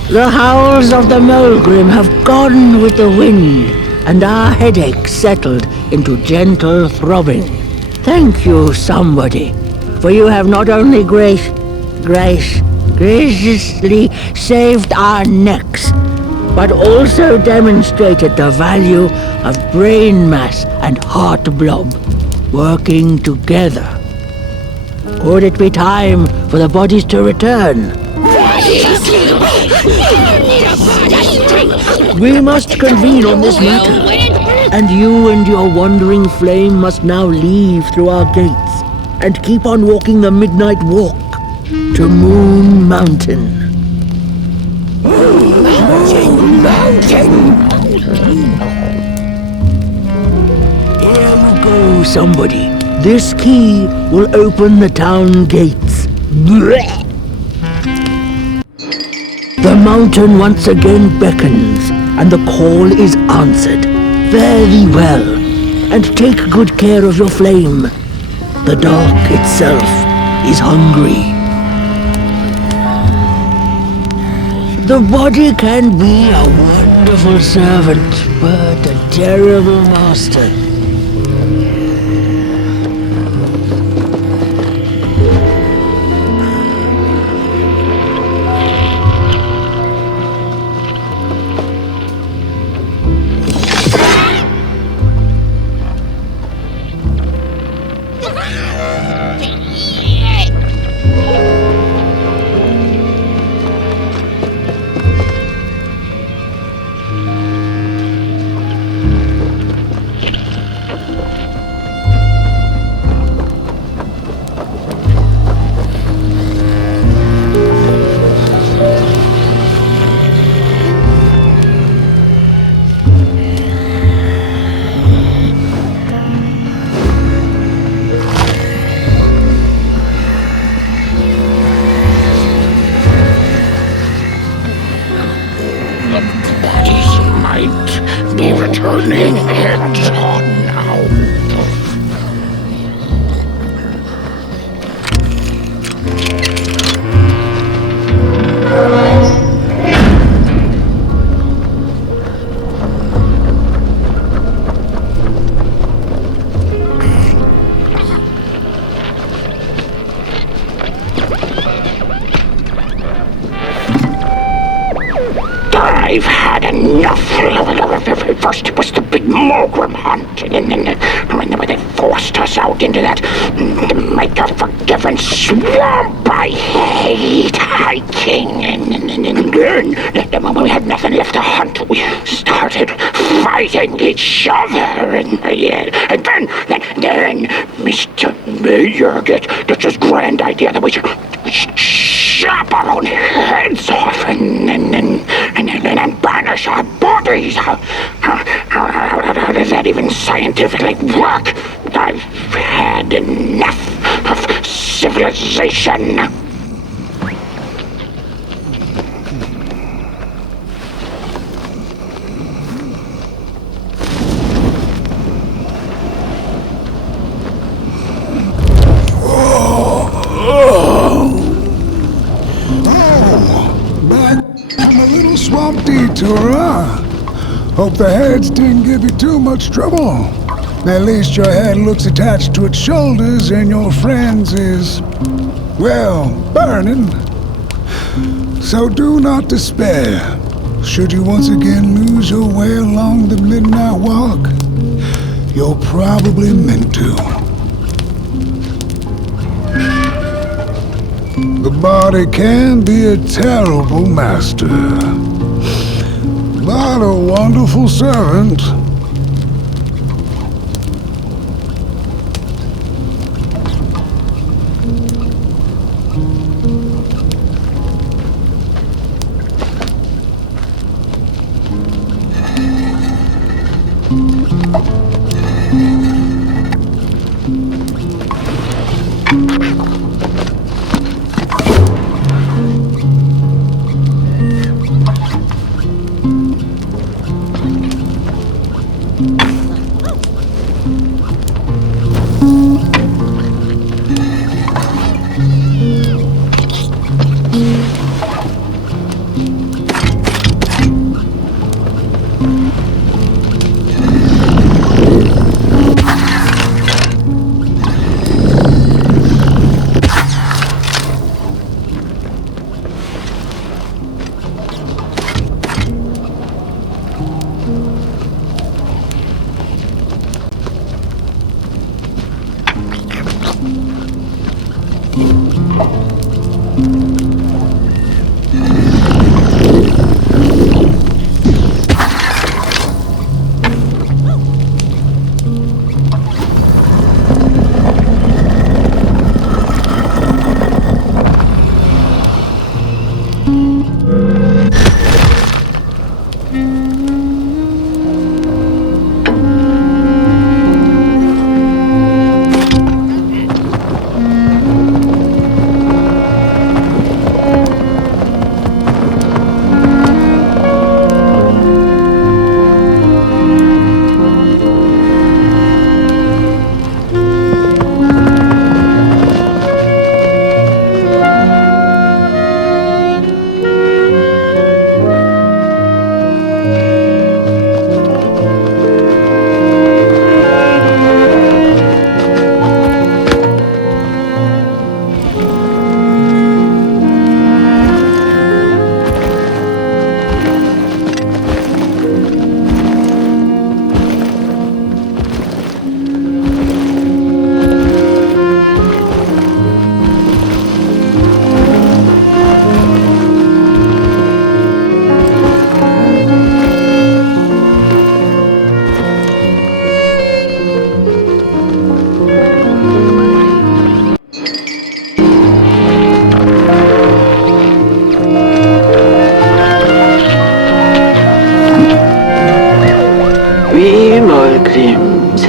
The howls of the Mulgrim have gone with the wind, and our headache settled into gentle throbbing. Thank you, somebody, for you have not only graciously saved our necks, but also demonstrated the value of brain mass and heart blob working together. Would it be time for the bodies to return? We must convene on this matter, and you and your wandering flame must now leave through our gates and keep on walking the midnight walk to Moon Mountain. Here you go, somebody. This key will open the town gates. The mountain once again beckons, and the call is answered. Fare thee well, and take good care of your flame. The dark itself is hungry. The body can be a wonderful servant, but a terrible master. Be returning heads on now. I've had enough. First it was the big Mulgrim hunt, and then they forced us out into that make-a-forgiven swamp. I hate hiking, and then when we had nothing left to hunt, we started fighting each other, and then Mr. Mayor gets this grand idea that we should chop our own heads off and banish our bodies out scientifically work. I've had enough of civilization. Swamp detour, huh? Hope the heads didn't give you too much trouble. At least your head looks attached to its shoulders and your friend's is, well, burning. So do not despair. Should you once again lose your way along the midnight walk, you're probably meant to. The body can be a terrible master, but a wonderful servant.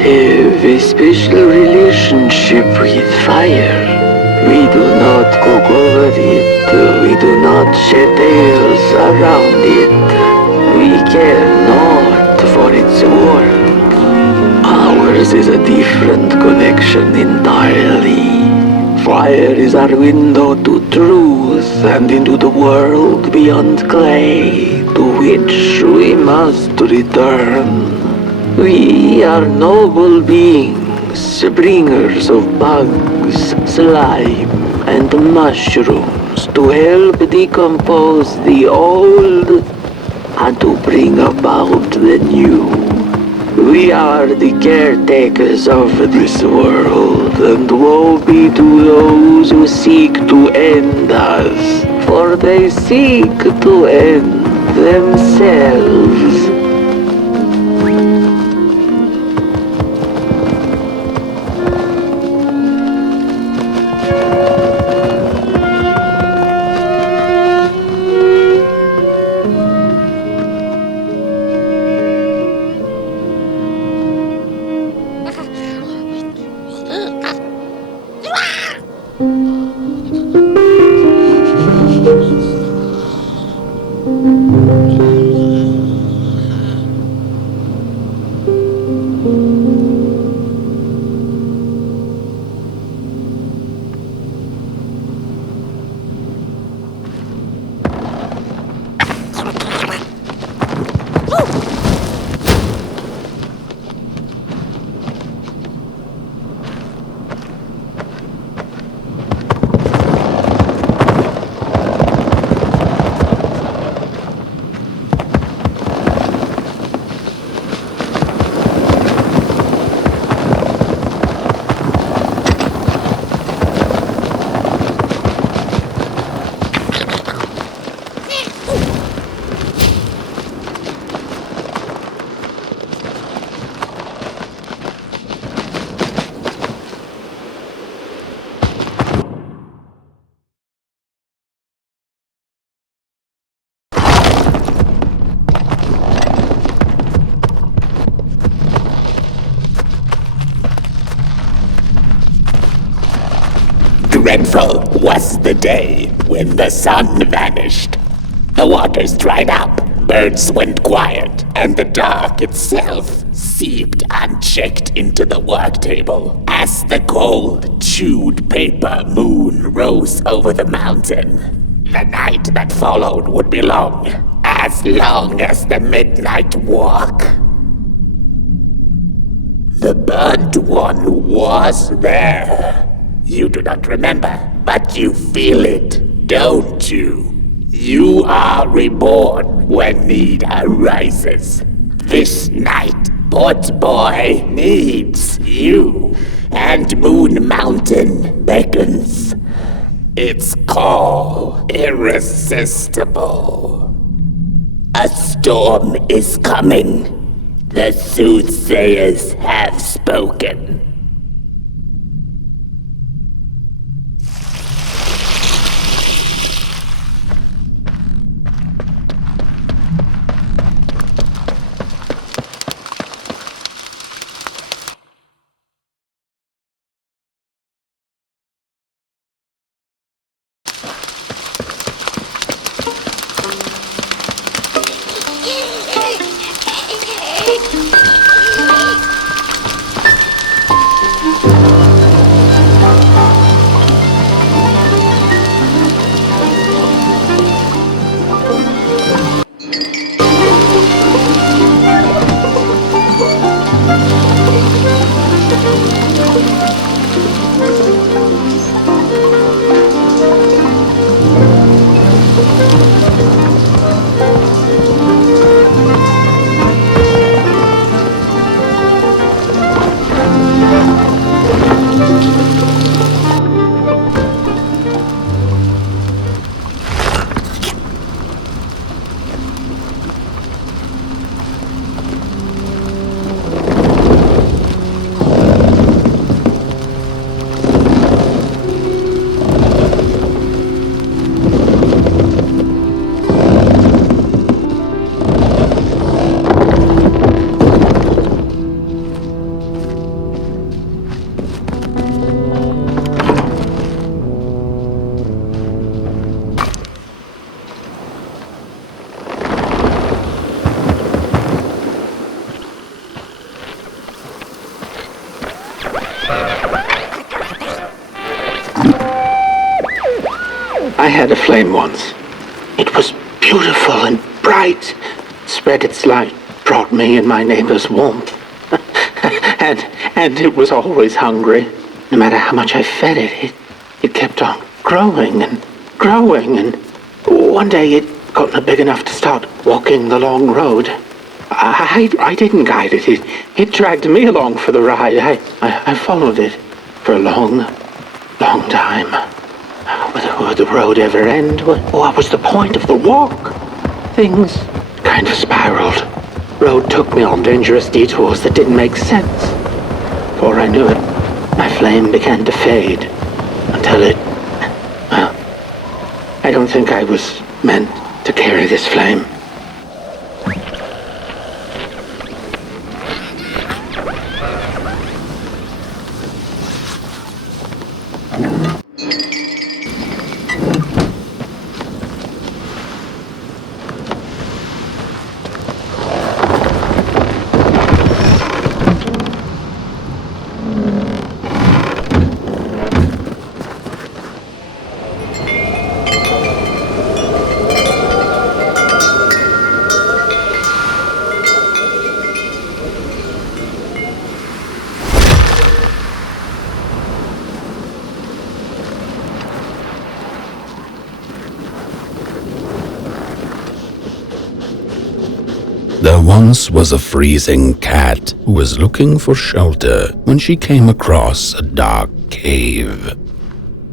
have a special relationship with fire. We do not cook over it, we do not shed tales around it. We care not for its warmth. Ours is a different connection entirely. Fire is our window to truth and into the world beyond clay, to which we must return. We are noble beings, bringers of bugs, slime, and mushrooms to help decompose the old and to bring about the new. We are the caretakers of this world, and woe be to those who seek to end us, for they seek to end themselves. Dreadful was the day when the sun vanished. The waters dried up, birds went quiet, and the dark itself seeped unchecked into the work table as the cold, chewed paper moon rose over the mountain. The night that followed would be long as the midnight walk. The Burnt One was there. You do not remember, but you feel it, don't you? You are reborn when need arises. This night, Potboy needs you, and Moon Mountain beckons. Its call irresistible. A storm is coming. The soothsayers have spoken. I had a flame once. It was beautiful and bright. It spread its light, brought me and my neighbors warmth. and it was always hungry. No matter how much I fed it, it kept on growing and growing. And one day it got big enough to start walking the long road. I didn't guide it. It dragged me along for the ride. I followed it for a long time. Would the road ever end? What was the point of the walk? Things kind of spiraled. Road took me on dangerous detours that didn't make sense. Before I knew it, my flame began to fade until well, I don't think I was meant to carry this flame. There once was a freezing cat who was looking for shelter when she came across a dark cave.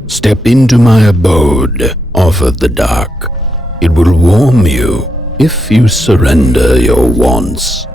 "Step into my abode," offered the dark. It will warm you if you surrender your wants.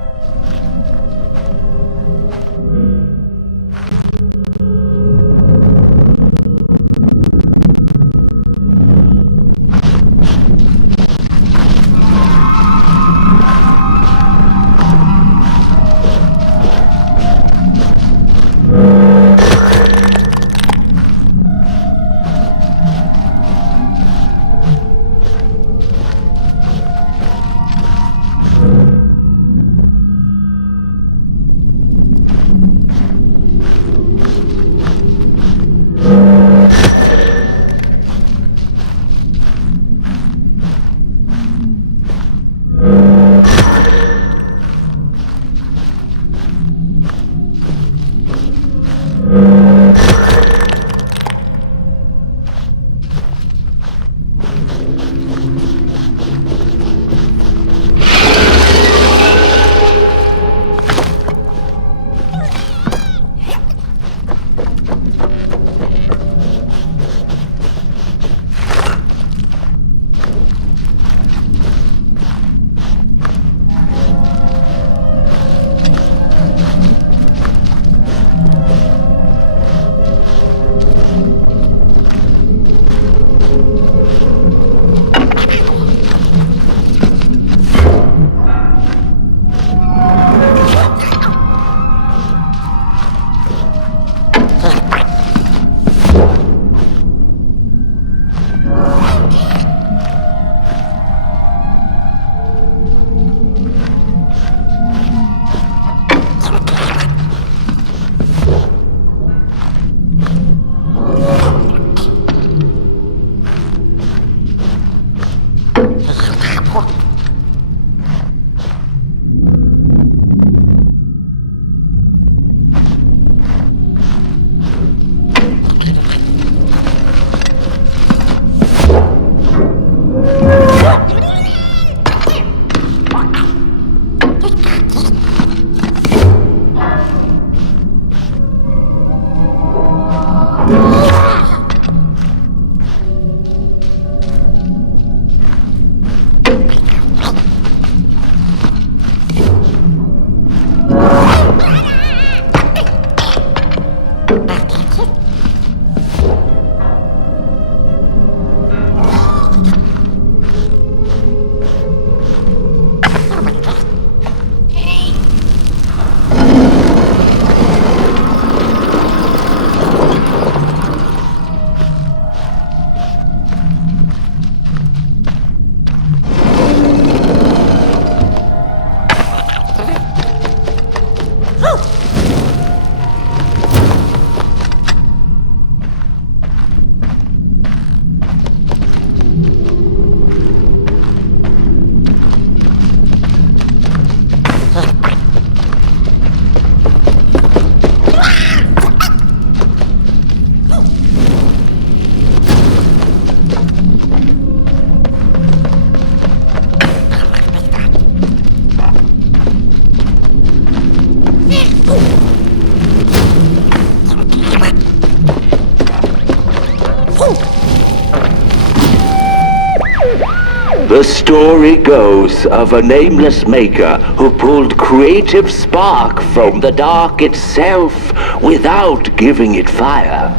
The story goes of a nameless maker who pulled creative spark from the dark itself without giving it fire.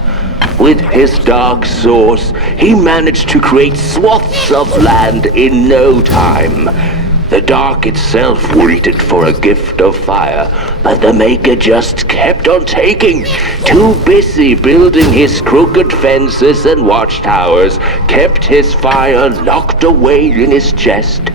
With his dark source, he managed to create swaths of land in no time. The dark itself waited for a gift of fire, but the maker just kept on taking. Too busy building his crooked fences and watchtowers, kept his fire locked away in his chest.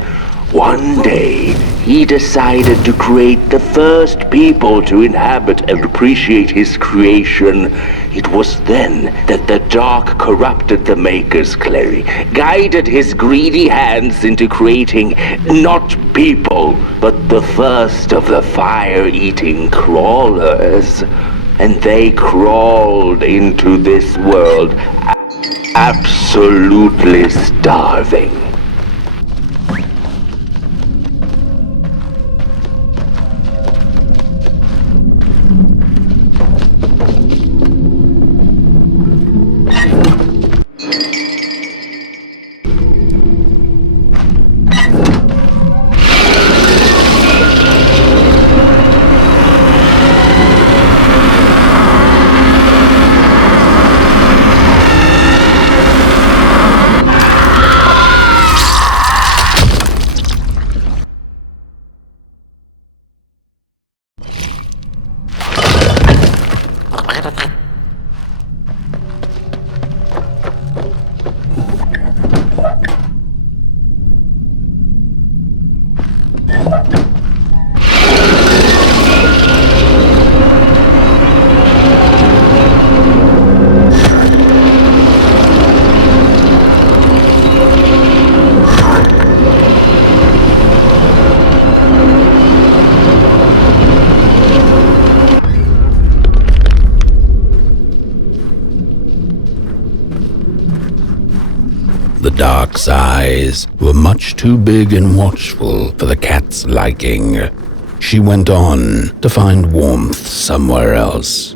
One day, he decided to create the first people to inhabit and appreciate his creation. It was then that the dark corrupted the maker's clay, guided his greedy hands into creating not people, but the first of the fire-eating crawlers. And they crawled into this world, absolutely starving. eyes were much too big and watchful for the cat's liking. She went on to find warmth somewhere else.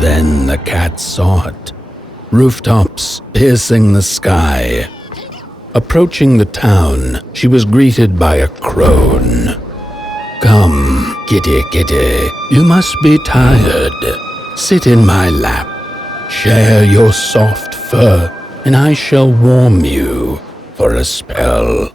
Then the cat saw it. Rooftops piercing the sky. Approaching the town, she was greeted by a crone. "Come, kitty, kitty, you must be tired. Sit in my lap. Share your soft fur, and I shall warm you for a spell."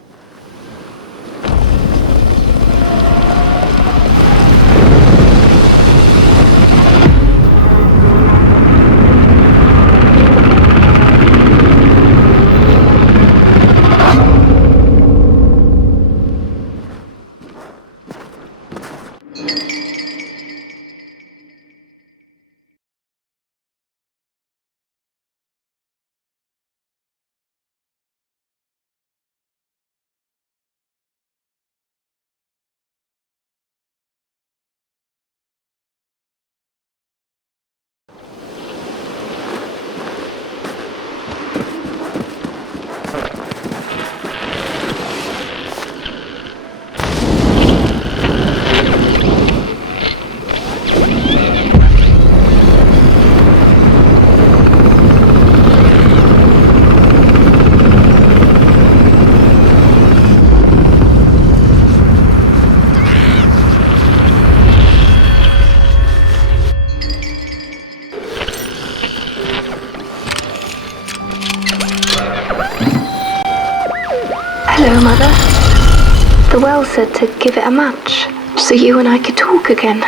Hello, Mother. The well said to give it a match, so you and I could talk again.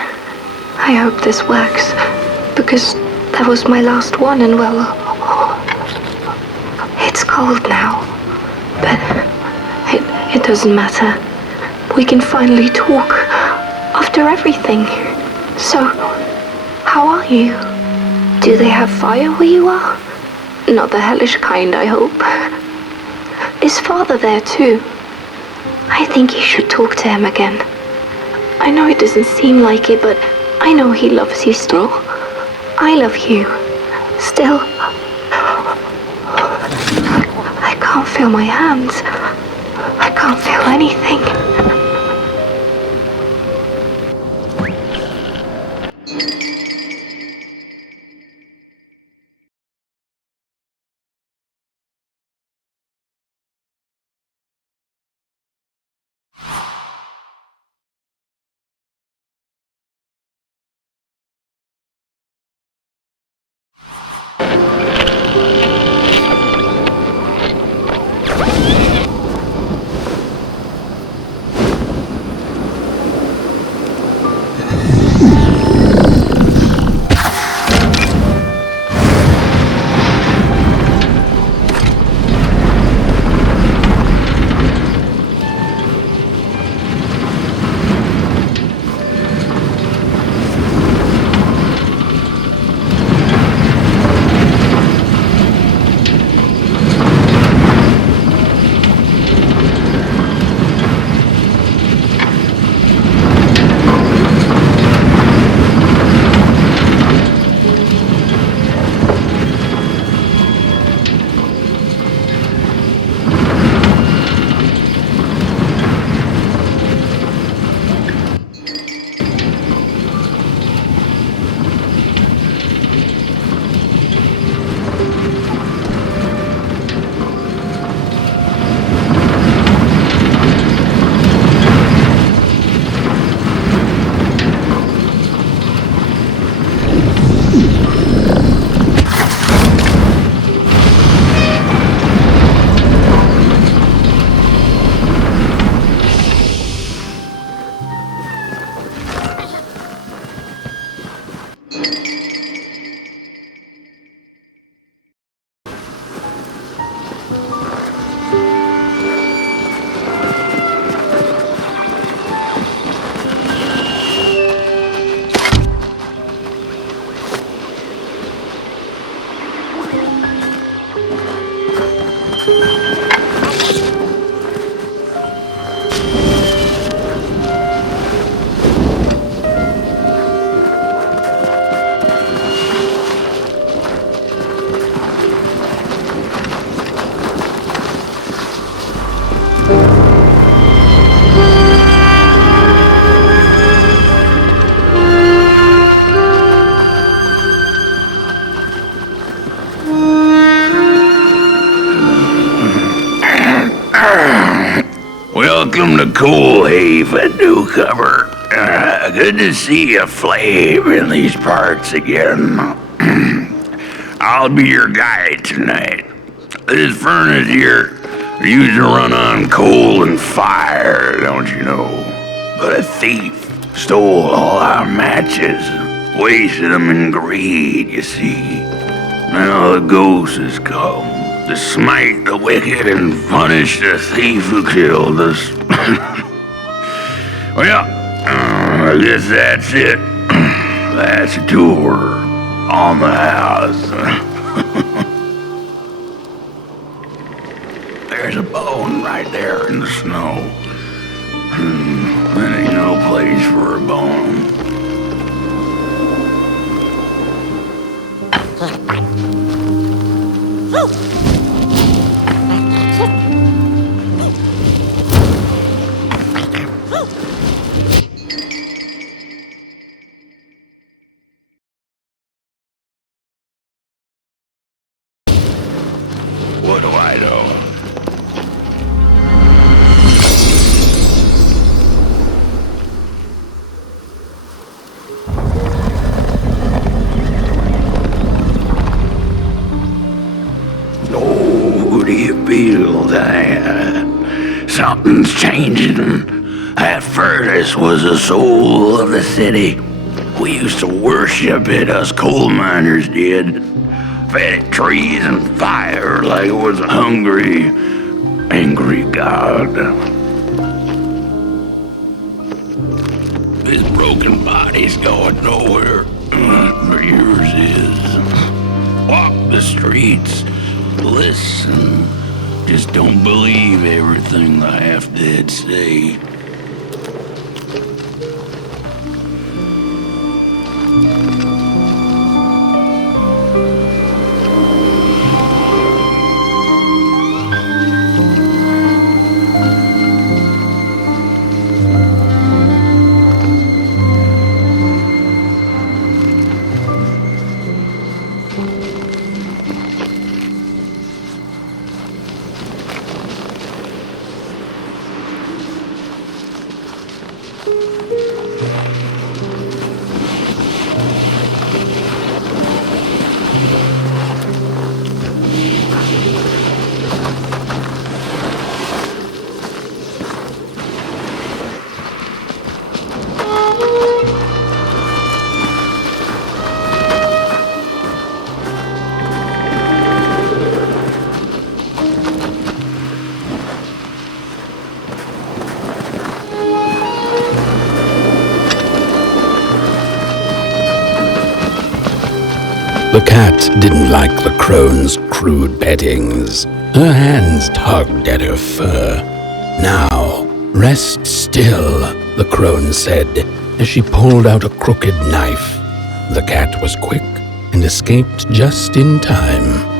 I hope this works, because that was my last one, and well, it's cold now. But it doesn't matter. We can finally talk after everything. So, how are you? Do they have fire where you are? Not the hellish kind, I hope. Is Father there too? I think you should talk to him again. I know it doesn't seem like it, but I know he loves you still. I love you. Still. I can't feel my hands. I can't feel anything. Welcome to Cool Haven, newcomer. Good to see a flame in these parts again. I'll be your guide tonight. This furnace here used to run on coal and fire, don't you know? But a thief stole all our matches, wasted them in greed, you see. Now the ghost has come to smite the wicked and punish the thief who killed us. Well, I guess that's it. That's a tour on the house. There's a bone right there in the snow. That ain't no place for a bone. What do I know? Something's changing. At first, this was the soul of the city. We used to worship it, us coal miners did. Fed it trees and fire like it was a hungry, angry god. This broken body's going nowhere, but yours is. Walk the streets, listen. Just don't believe everything the half-dead say. The cat didn't like the crone's crude pettings. Her hands tugged at her fur. Now, rest still, the crone said, as she pulled out a crooked knife. The cat was quick and escaped just in time.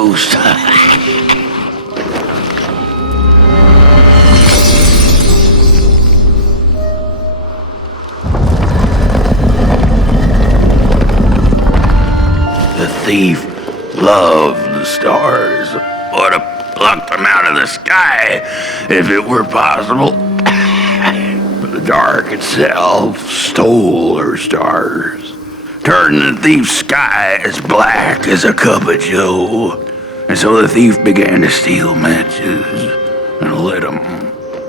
ghost. The thief loved the stars. Would have plucked them out of the sky if it were possible. But the dark itself stole her stars, turned the thief's sky as black as a cup of joe. And so the thief began to steal matches and lit them,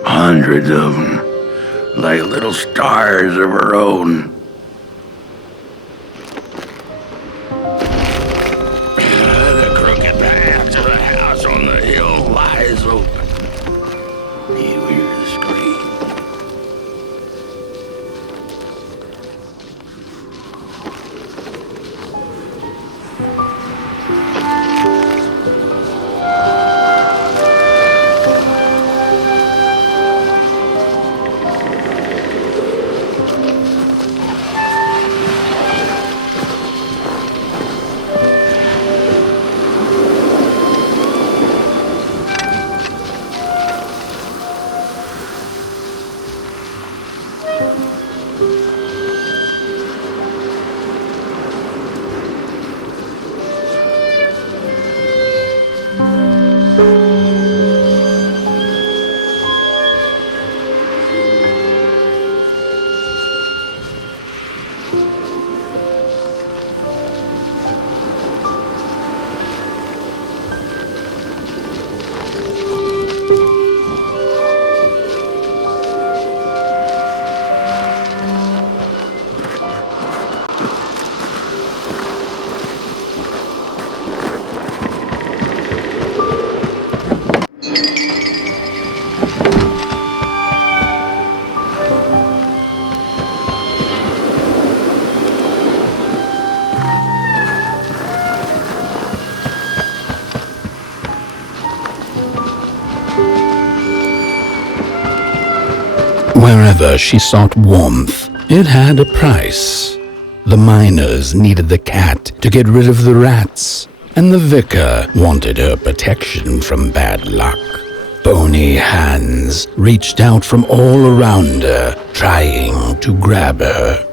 hundreds of them, like little stars of her own. The crooked path to the house on the hill lies open. You hear the scream. Wherever she sought warmth, it had a price. The miners needed the cat to get rid of the rats, and the vicar wanted her protection from bad luck. Bony hands reached out from all around her, trying to grab her.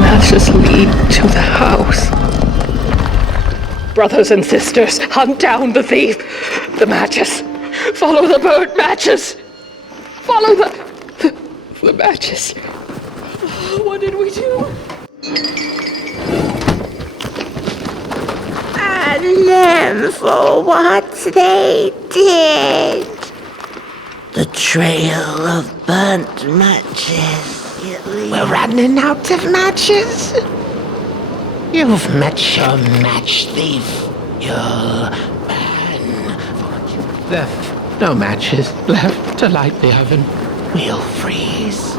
Matches lead to the house. Brothers and sisters, hunt down the thief. The matches. Follow the burnt matches. Follow the matches. What did we do? And then for what they did. The trail of burnt matches. We're running out of matches. You've met your match thief. You'll burn. There's no matches left to light the oven. We'll freeze.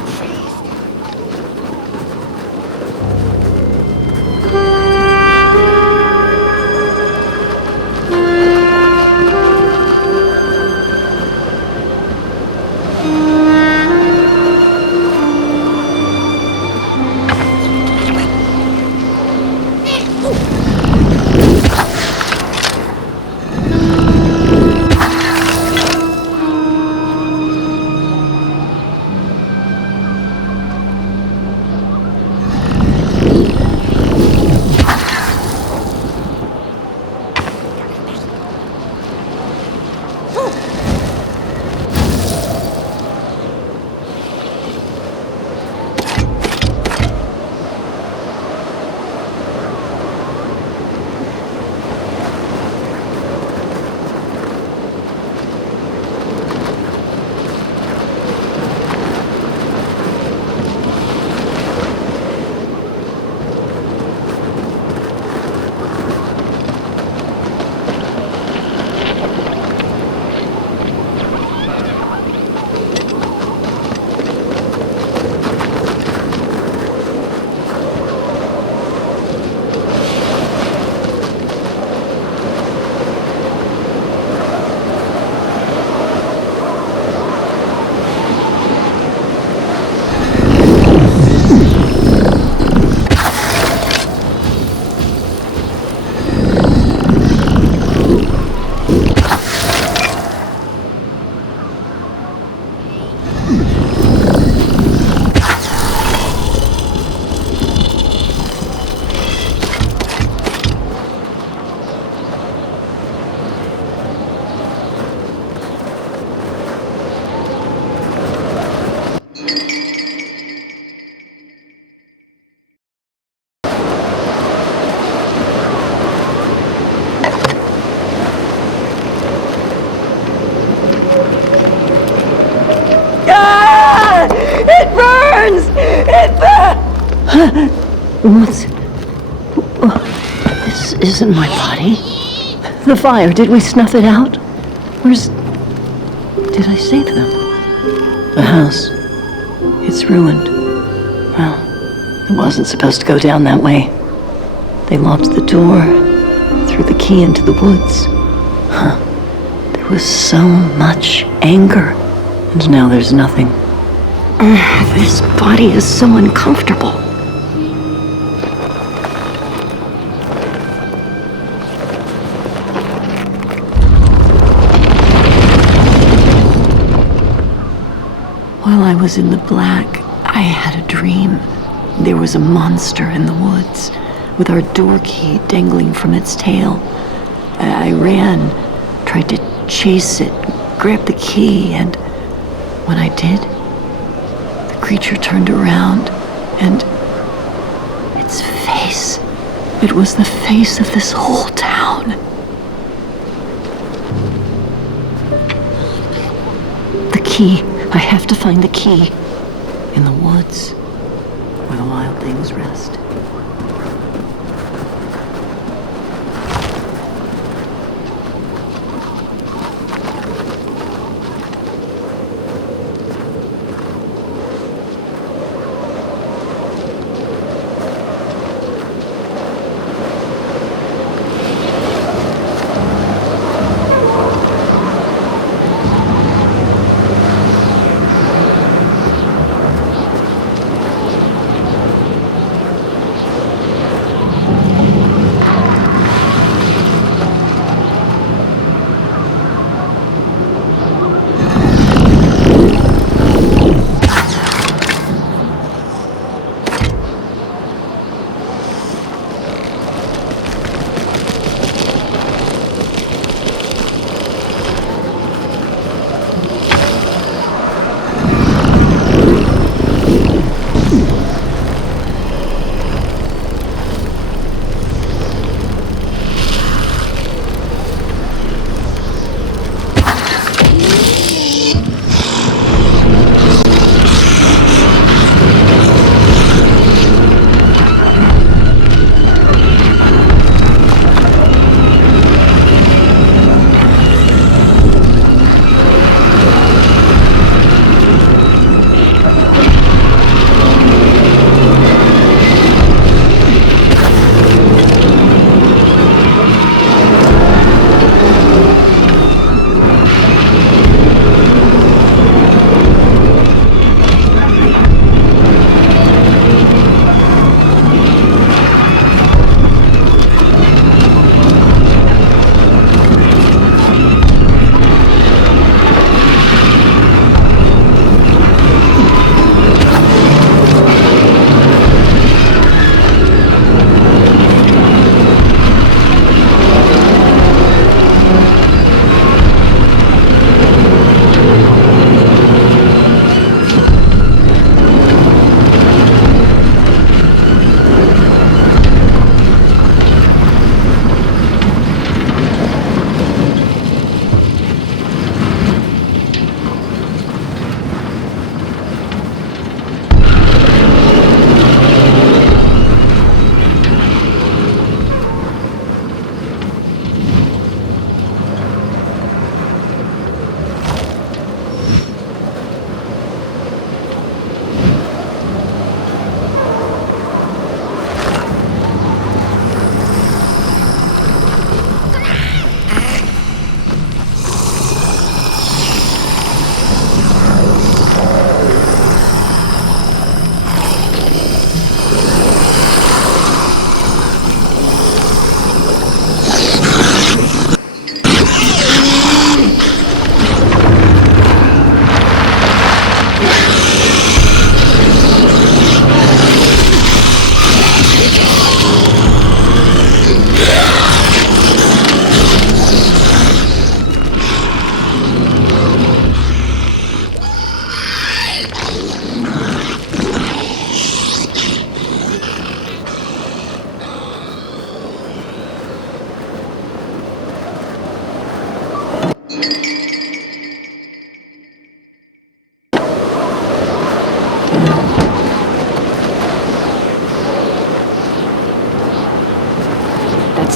What's... This isn't my body. The fire, did we snuff it out? Where's... Did I save them? The house. It's ruined. Well, it wasn't supposed to go down that way. They locked the door, threw the key into the woods. Huh. There was so much anger, and now there's nothing. This body is so uncomfortable. While I was in the black, I had a dream. There was a monster in the woods, with our door key dangling from its tail. I ran, tried to chase it, grab the key, and when I did, the creature turned around, and its face, it was the face of this whole town. The key. I have to find the key. In the woods, where the wild things rest.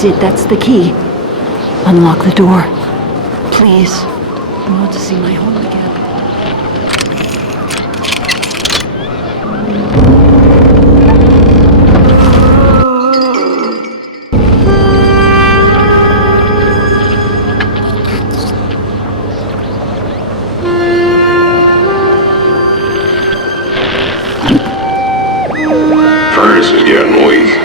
That's it, that's the key. Unlock the door. Please. I want to see my home again. Furnace is getting weak.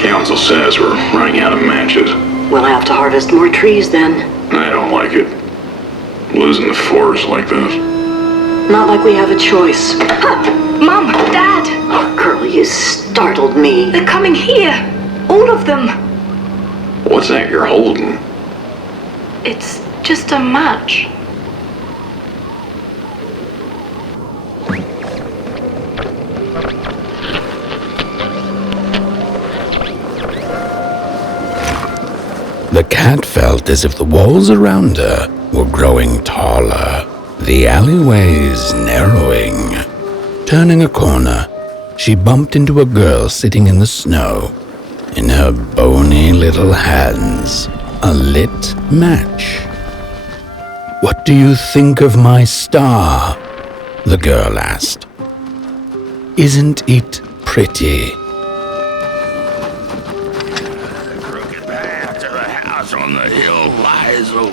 Council says we're running out of matches. We'll have to harvest more trees then. I don't like it. Losing the forest like this. Not like we have a choice. Mom, Dad! Oh, Curly, you startled me. They're coming here! All of them! What's that you're holding? It's just a match. The cat felt as if the walls around her were growing taller, the alleyways narrowing. Turning a corner, she bumped into a girl sitting in the snow. In her bony little hands, a lit match. "What do you think of my star?" the girl asked. "Isn't it pretty?" On the hill lies open.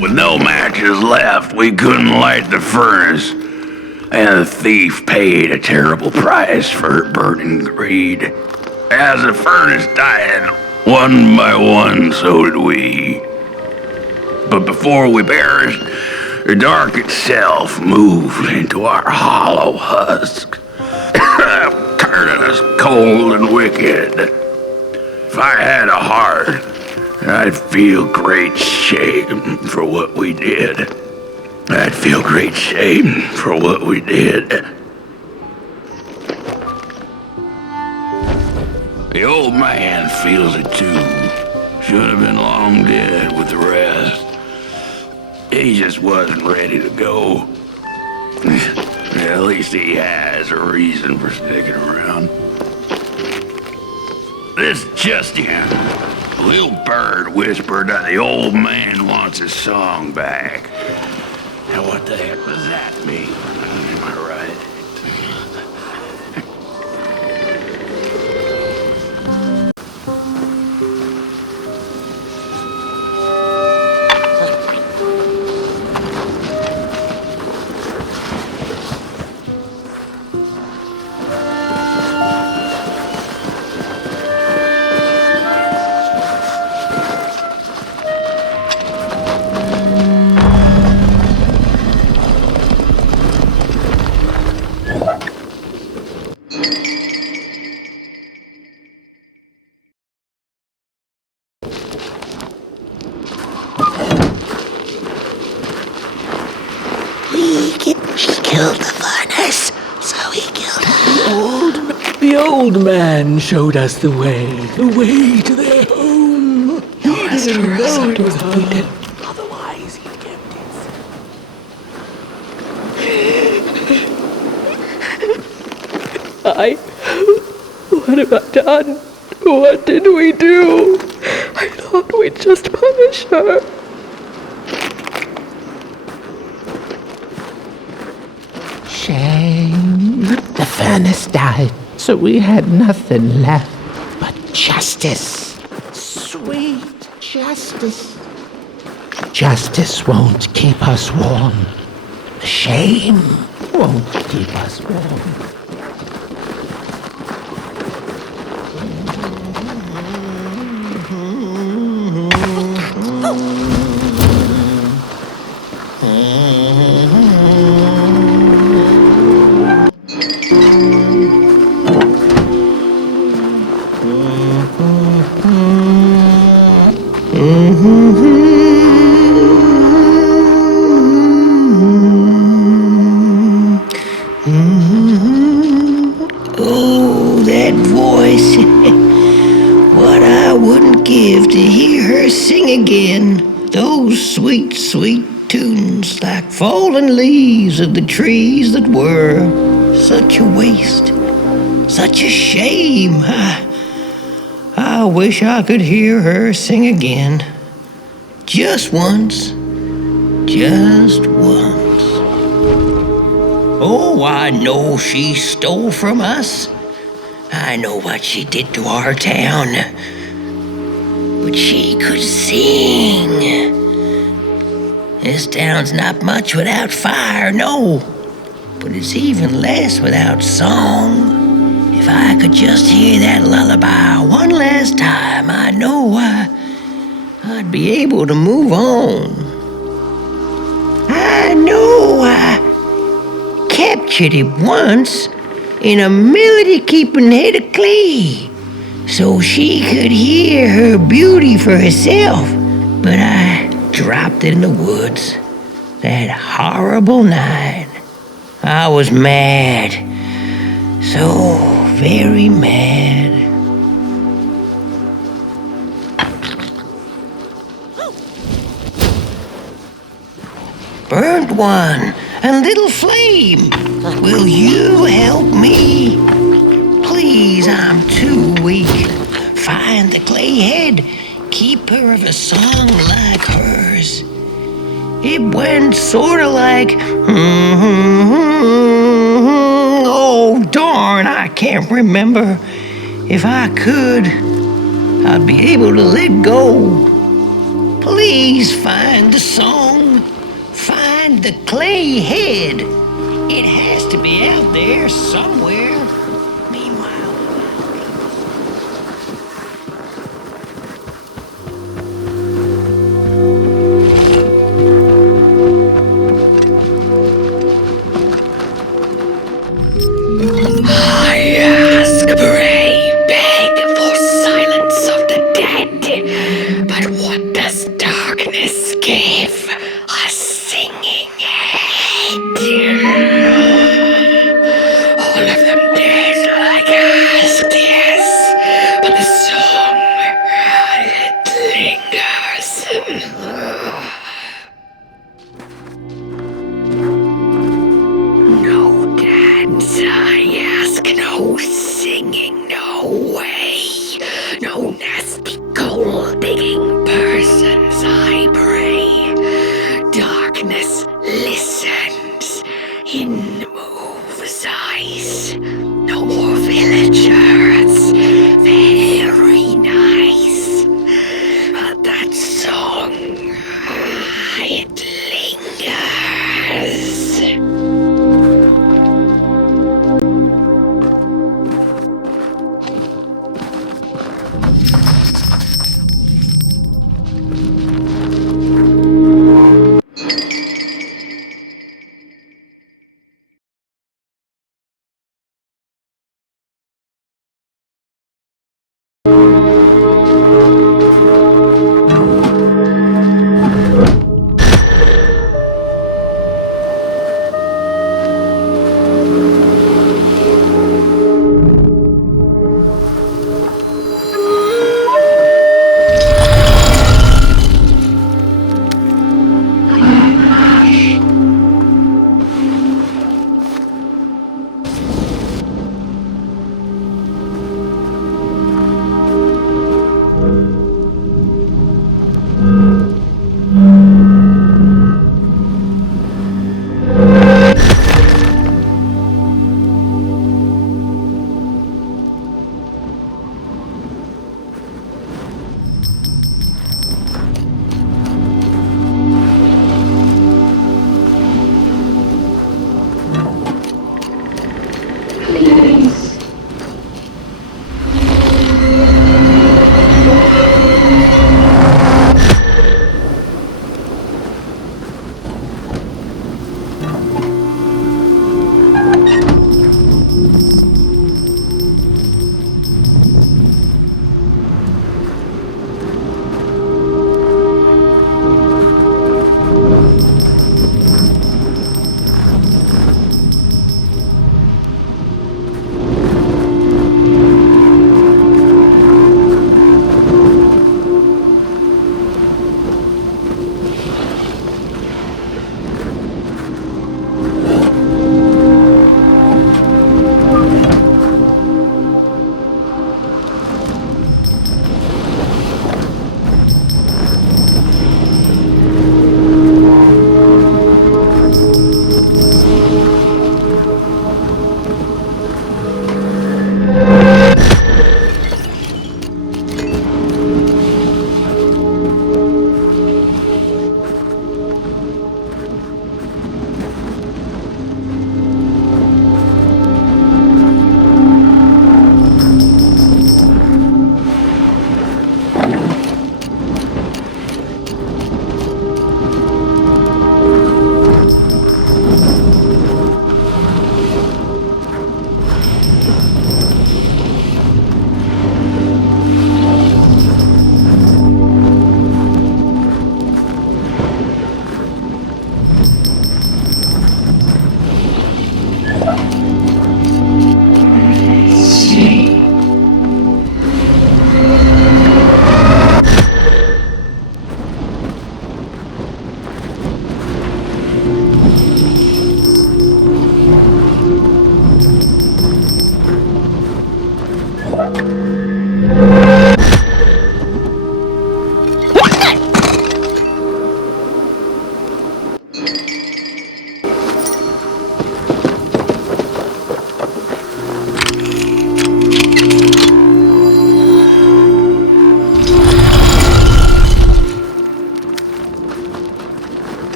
With no matches left, we couldn't light the furnace, and the thief paid a terrible price for her burning greed. As the furnace died, one by one, so did we. But before we perished, the dark itself moved into our hollow husk, turning us cold and wicked. If I had a heart, I'd feel great shame for what we did. I'd feel great shame for what we did. The old man feels it too. Should have been long dead with the rest. He just wasn't ready to go. At least he has a reason for sticking around. This just in. Little bird whispered that the old man wants his song back. Now what the heck does that mean? Am I right? She killed the furnace, so he killed her. The old man showed us the way to their home. No rest for us after what we did. Otherwise, he'd kept it. What have I done? What did we do? I thought we'd just punish her. Shame. The furnace died, so we had nothing left but justice. Sweet justice. Justice won't keep us warm. Shame won't keep us warm. Oh, that voice. What I wouldn't give to hear her sing again. Those sweet, sweet tunes like fallen leaves of the trees that were. Such a waste. Such a shame. I wish I could hear her sing again. Just once. Just once. Oh, I know she stole from us. I know what she did to our town. But she could sing. This town's not much without fire, no. But it's even less without song. If I could just hear that lullaby one last time, I know I'd be able to move on. I know I captured it once in a melody-keeping head of clay, so she could hear her beauty for herself. But I dropped it in the woods that horrible night. I was mad, so very mad. Burnt One and Little Flame, will you help me? Please, I'm too weak. Find the clay head, keep her of a song like hers. It went sorta like, oh darn, I can't remember. If I could, I'd be able to let go. Please find the song, find the clay head. It has to be out there somewhere.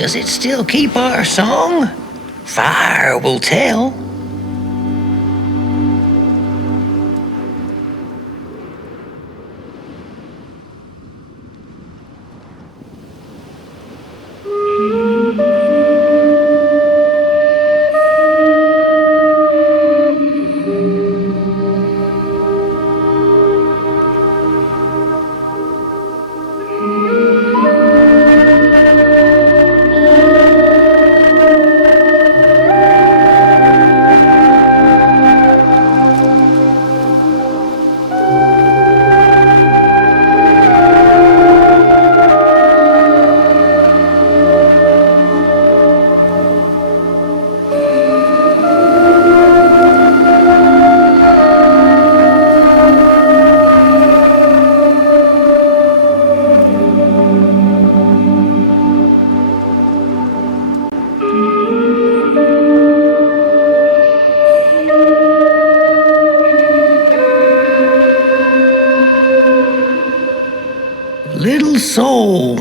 Does it still keep our song? Fire will tell. Little soul,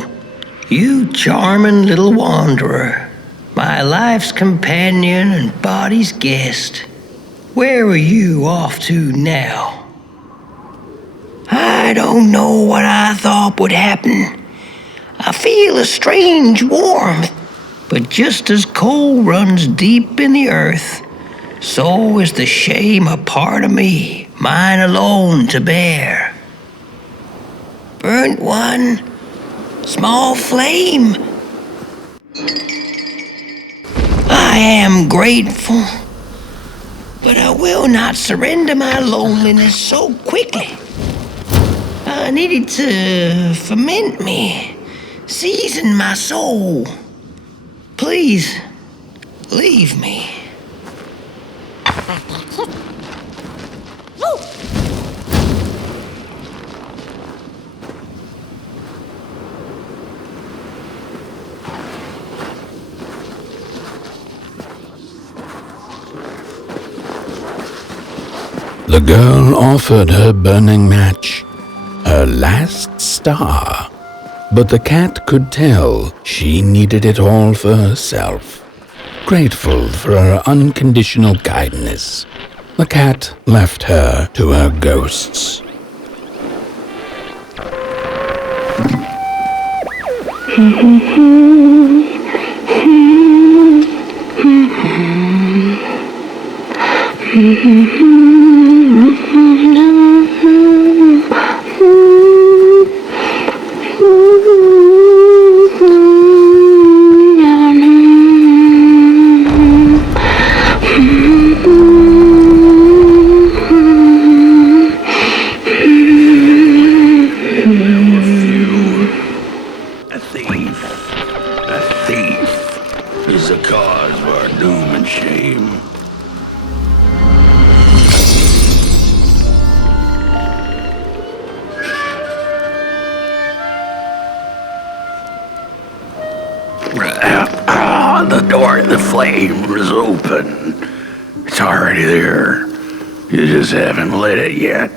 you charming little wanderer, my life's companion and body's guest. Where are you off to now? I don't know what I thought would happen. I feel a strange warmth, but just as coal runs deep in the earth, so is the shame a part of me, mine alone to bear. Burnt one, small flame. I am grateful, but I will not surrender my loneliness so quickly. I needed to ferment me, season my soul. Please, leave me. The girl offered her burning match, her last star, but the cat could tell she needed it all for herself. Grateful for her unconditional kindness, the cat left her to her ghosts. Is the cause of our doom and shame. The door to the flame is open. It's already there. You just haven't lit it yet.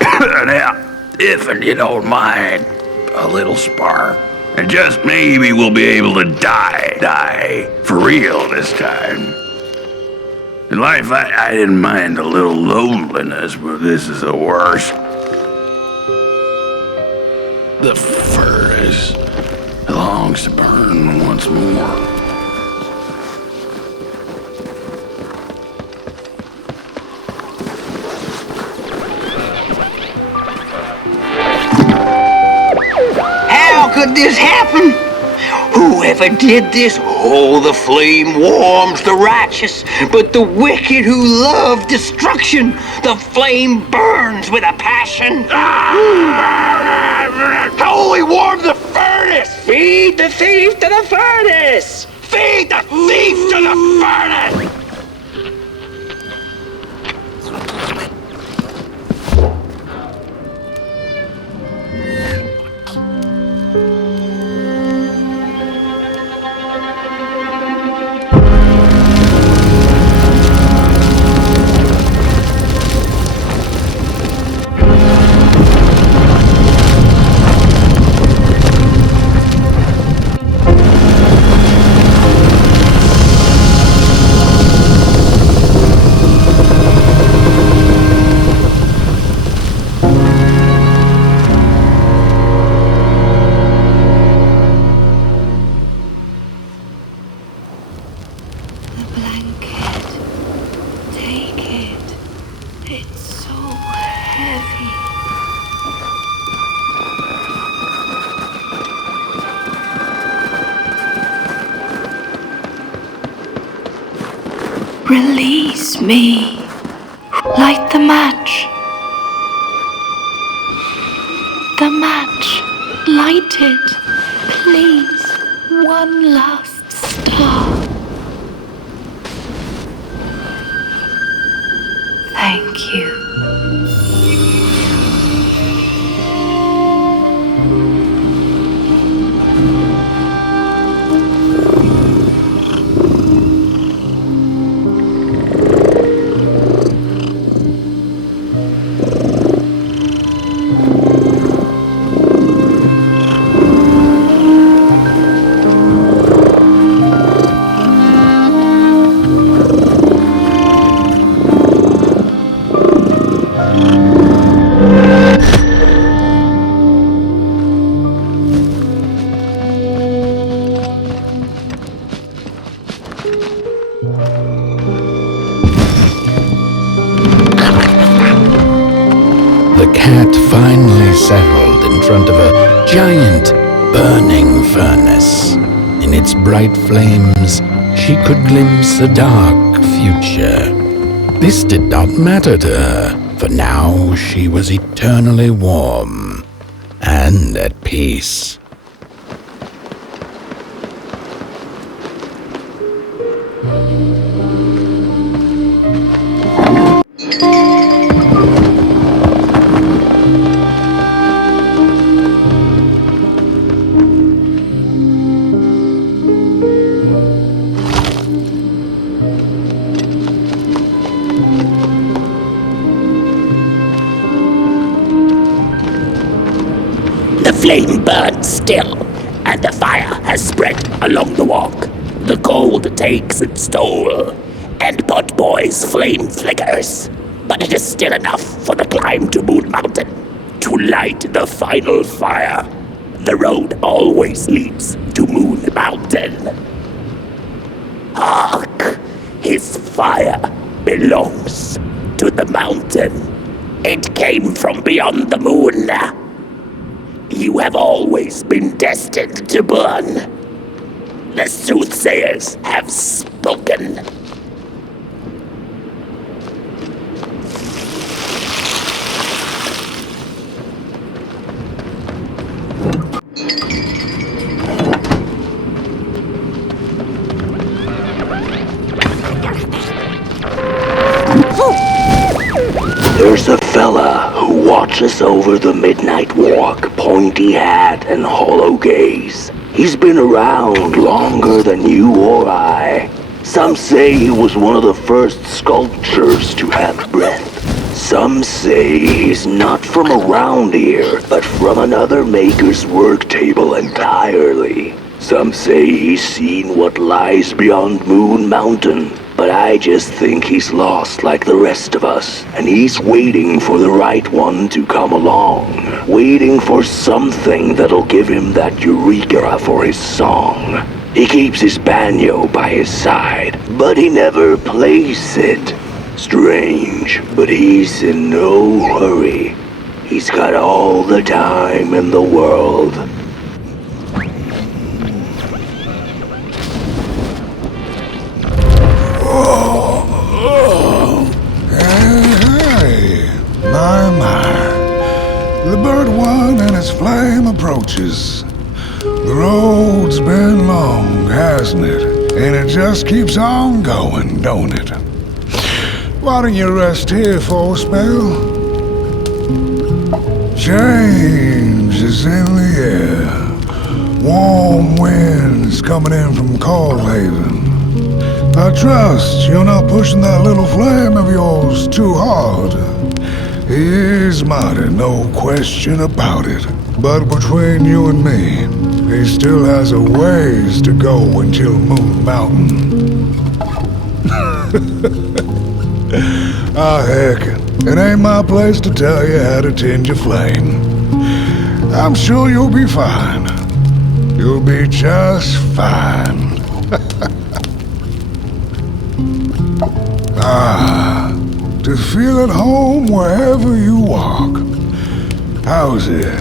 Now, if you don't mind, a little spark. And just maybe we'll be able to die for real this time. In life, I didn't mind a little loneliness, but this is the worst. The furnace longs to burn once more. How could this happen? Whoever did this? Oh, the flame warms the righteous, but the wicked who love destruction, the flame burns with a passion. Only warm the furnace! Feed the thief to the furnace! Feed the thief to the furnace! blanket. Take it. It's so heavy. Release me. Light the match. The match. Light it. Please. One last star. Thank you. The cat finally settled in front of a giant burning furnace. In its bright flames, she could glimpse a dark future. This did not matter to her, for now she was eternally warm and at peace. The flame burns still, and the fire has spread along the walk. The cold takes its toll, and Potboy's flame flickers. But it is still enough for the climb to Moon Mountain, to light the final fire. The road always leads to Moon Mountain. Hark! His fire belongs to the mountain. It came from beyond the moon. You have always been destined to burn. The soothsayers have spoken. There's a fella who watches over the midnight walk, pointy hat and hollow gaze. He's been around longer than you or I. Some say he was one of the first sculptures to have breath. Some say he's not from around here, but from another maker's work table entirely. Some say he's seen what lies beyond Moon Mountain. But I just think he's lost like the rest of us, and he's waiting for the right one to come along. Waiting for something that'll give him that eureka for his song. He keeps his banjo by his side, but he never plays it. Strange, but he's in no hurry. He's got all the time in the world. The Burnt One and its flame approaches. The road's been long, hasn't it? And it just keeps on going, don't it? Why don't you rest here for a spell? Change is in the air. Warm winds coming in from Coldhaven. I trust you're not pushing that little flame of yours too hard. He is mighty, no question about it. But between you and me, he still has a ways to go until Moon Mountain. Heck, it ain't my place to tell you how to tend your flame. I'm sure you'll be fine. You'll be just fine. To feel at home wherever you walk. How's it?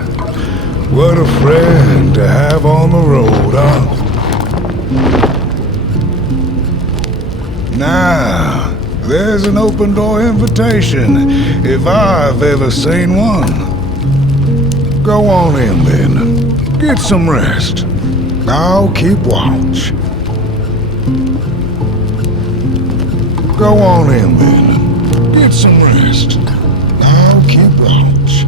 What a friend to have on the road, huh? Now, there's an open door invitation, if I've ever seen one. Go on in then. Get some rest. I'll keep watch. Go on in then. Get some rest. I'll keep watch.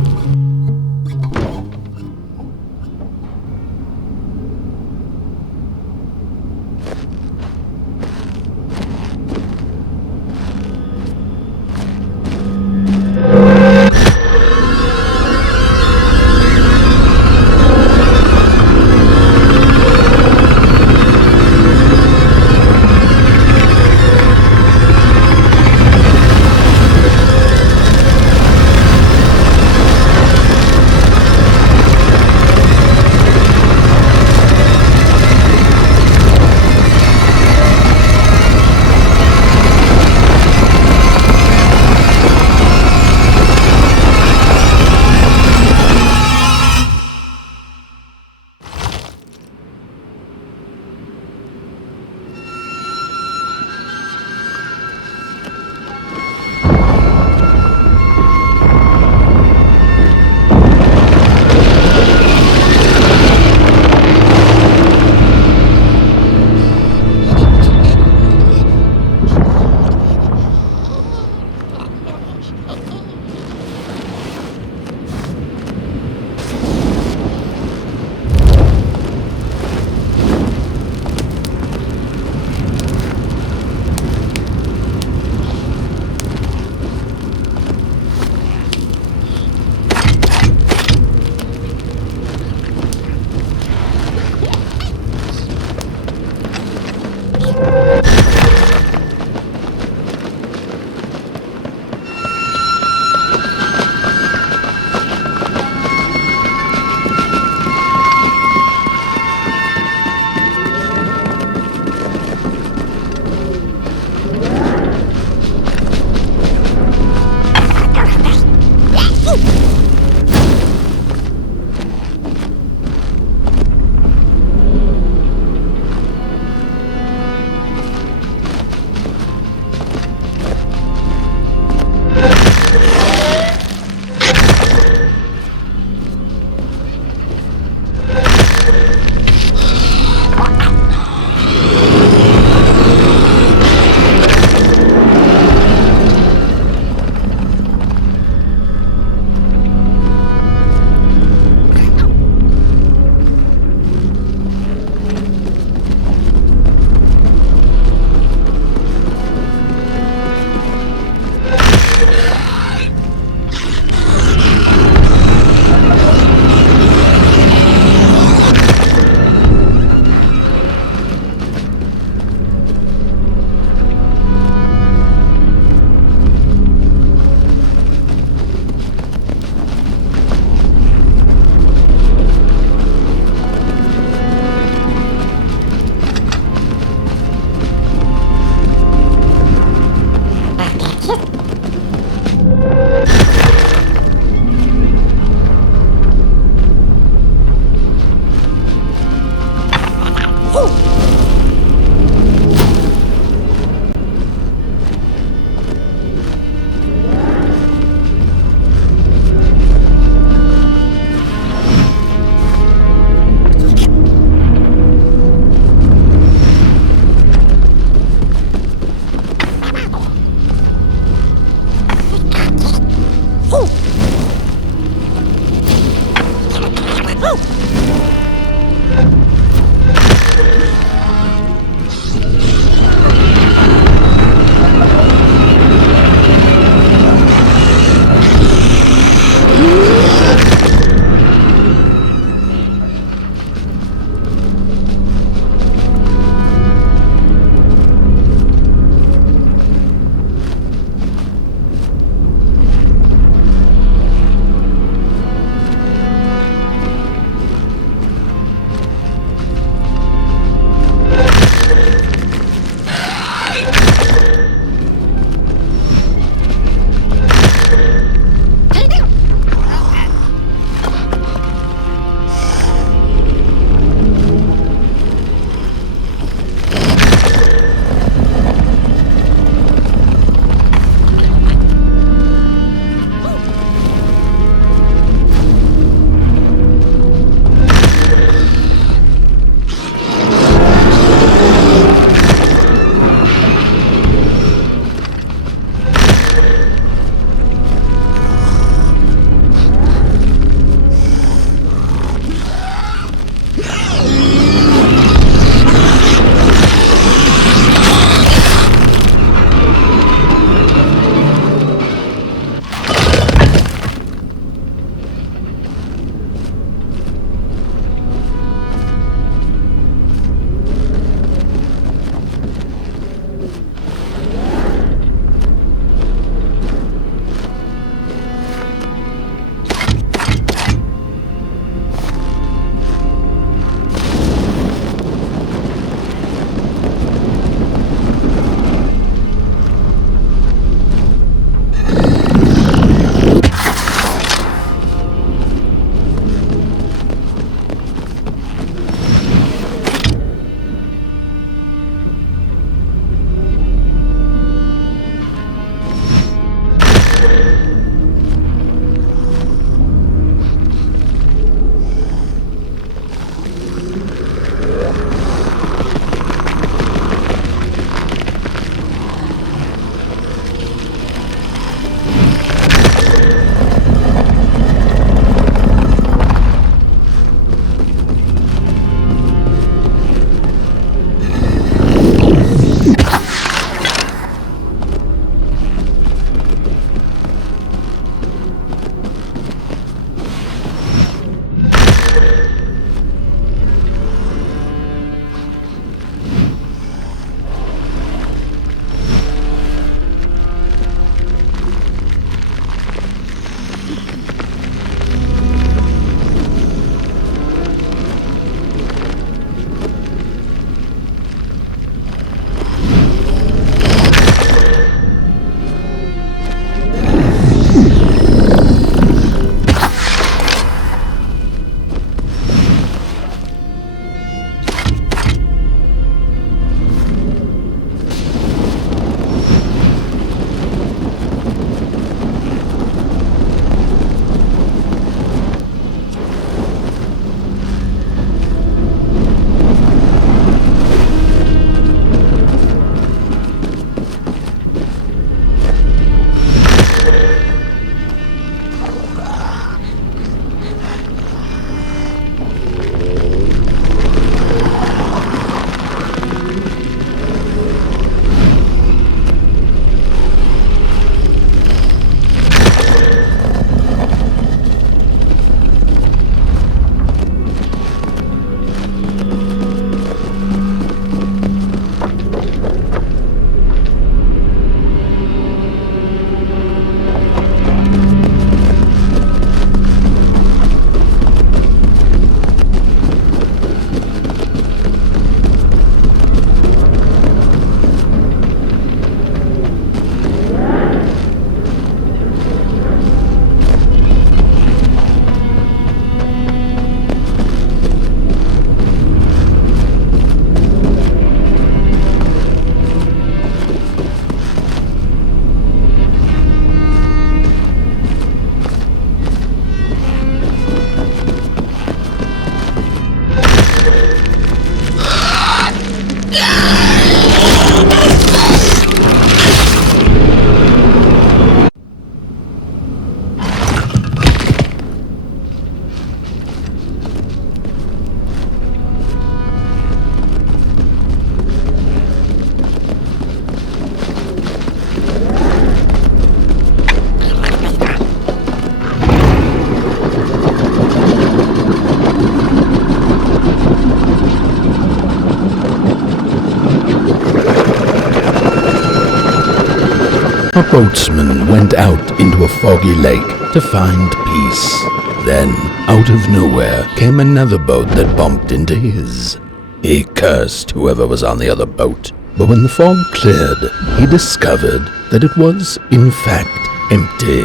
A boatsman went out into a foggy lake to find peace. Then, out of nowhere, came another boat that bumped into his. He cursed whoever was on the other boat, but when the fog cleared, he discovered that it was, in fact, empty.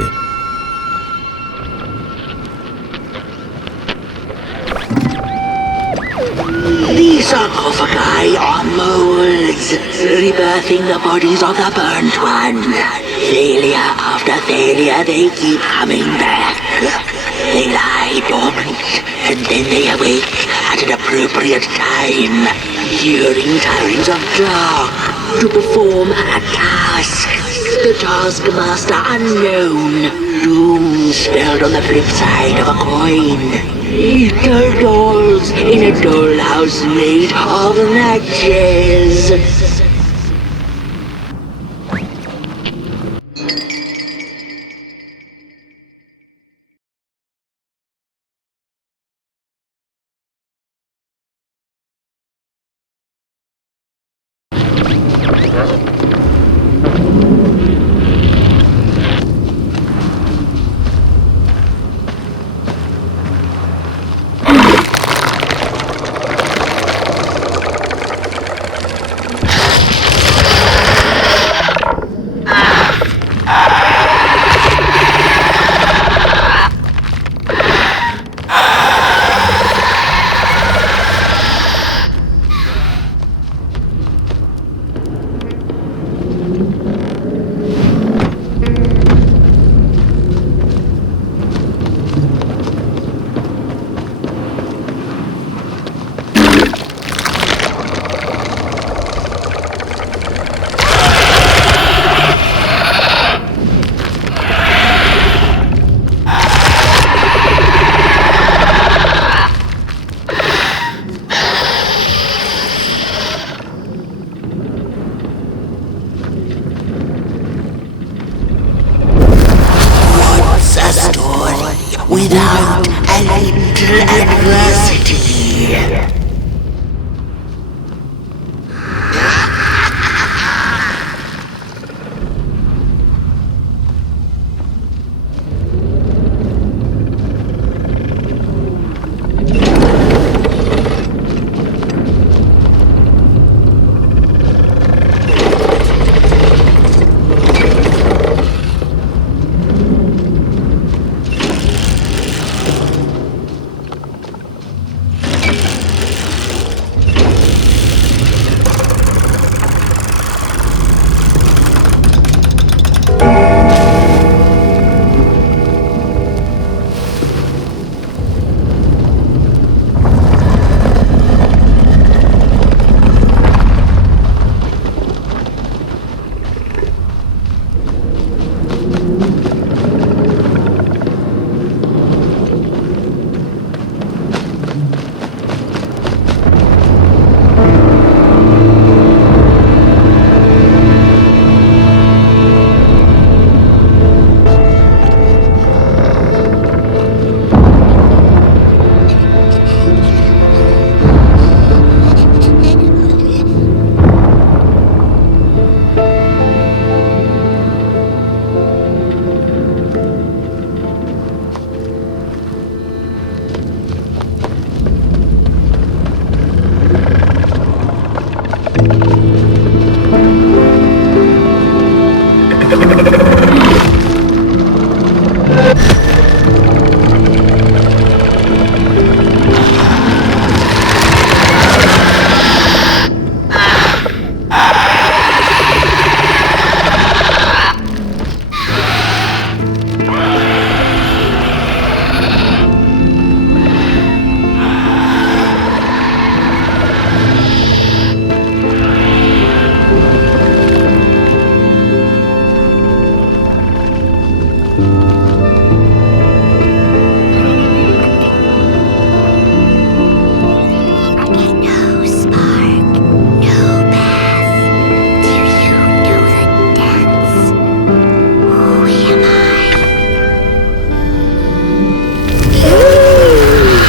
These sarcophagi are molds, rebirthing the bodies of the burnt one. Failure after failure, they keep coming back. They lie dormant, and then they awake at an appropriate time, during times of dark, to perform a task. The taskmaster unknown, doom spelled on the flip side of a coin. Little dolls in a dollhouse made of matches.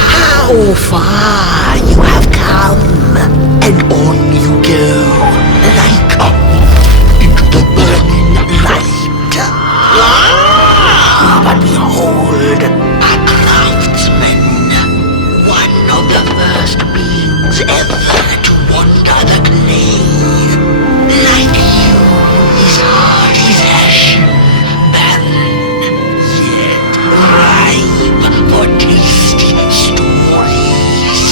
How far you have come, and on you go, like into the burning light. But behold, a craftsman, one of the first beings ever to wander the clay. Like you, his heart is ashen, barren, yet ripe for tasty stories.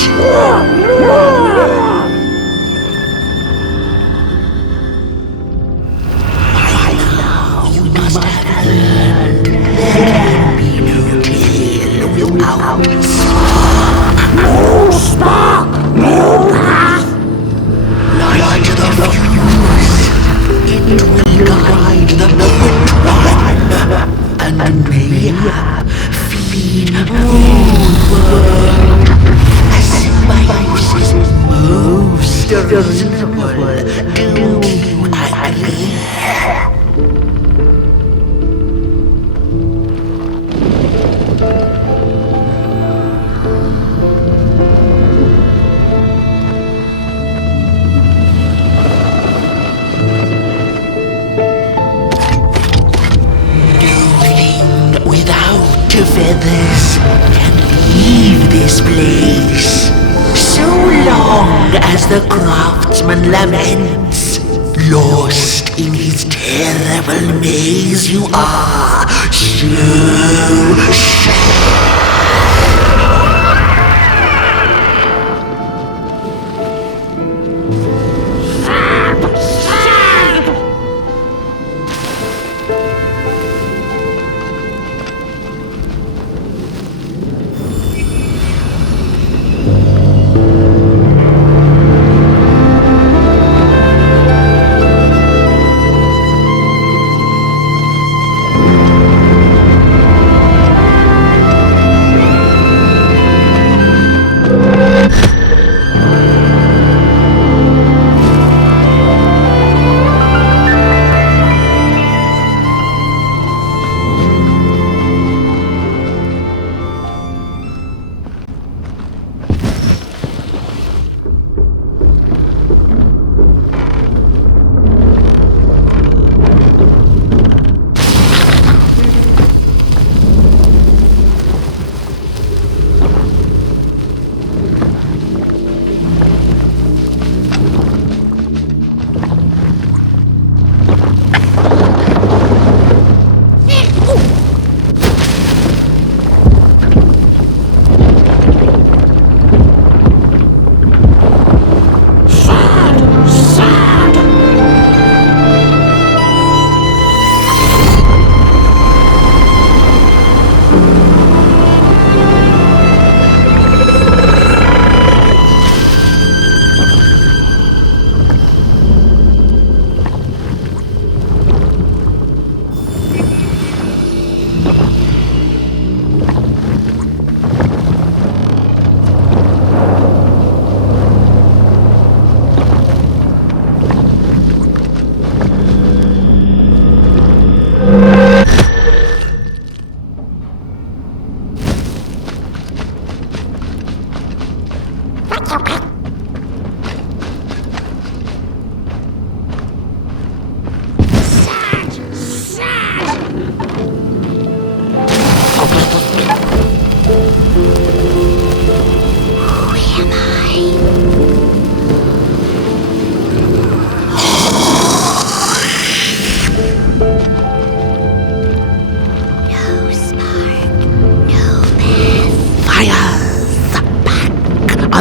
By now you must have learned there can be no tale without spark. No spark, no path. Light the fuse, it will guide the burnt one, and mayhap feed the whole world. Symbiosis most reasonable, don't you agree? Nothing without feathers can leave this place. So long as the craftsman laments, lost in his terrible maze you are, so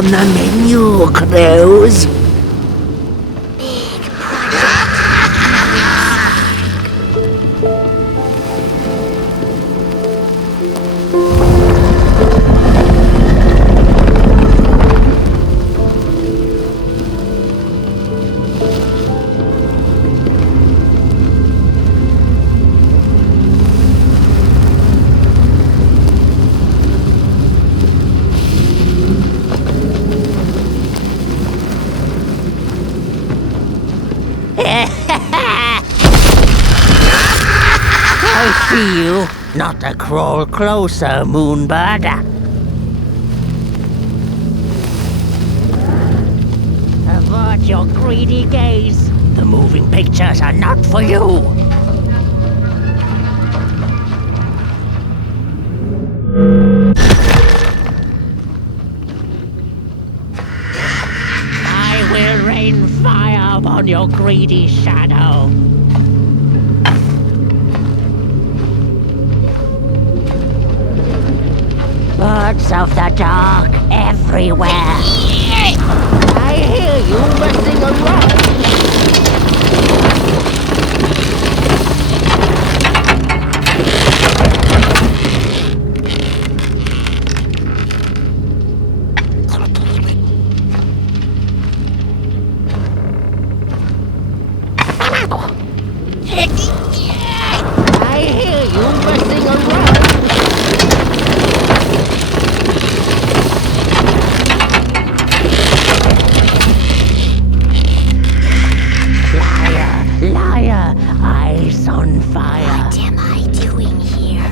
on the menu, Cruz. I see you. Not to crawl closer, Moonbird. Avert your greedy gaze. The moving pictures are not for you. I will rain fire upon your greedy shadow. Birds of the dark everywhere. I hear you messing around. I hear you messing around. Liar, eyes on fire. What am I doing here?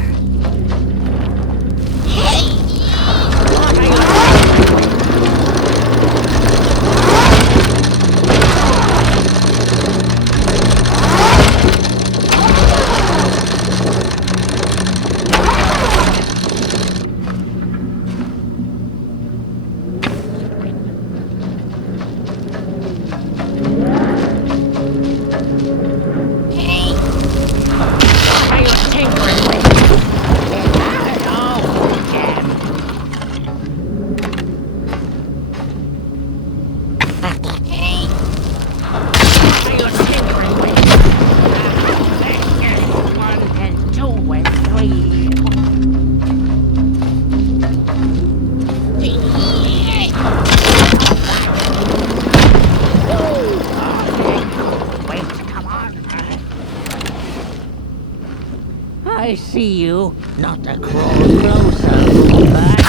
I see you, not to crawl closer, Moonbird.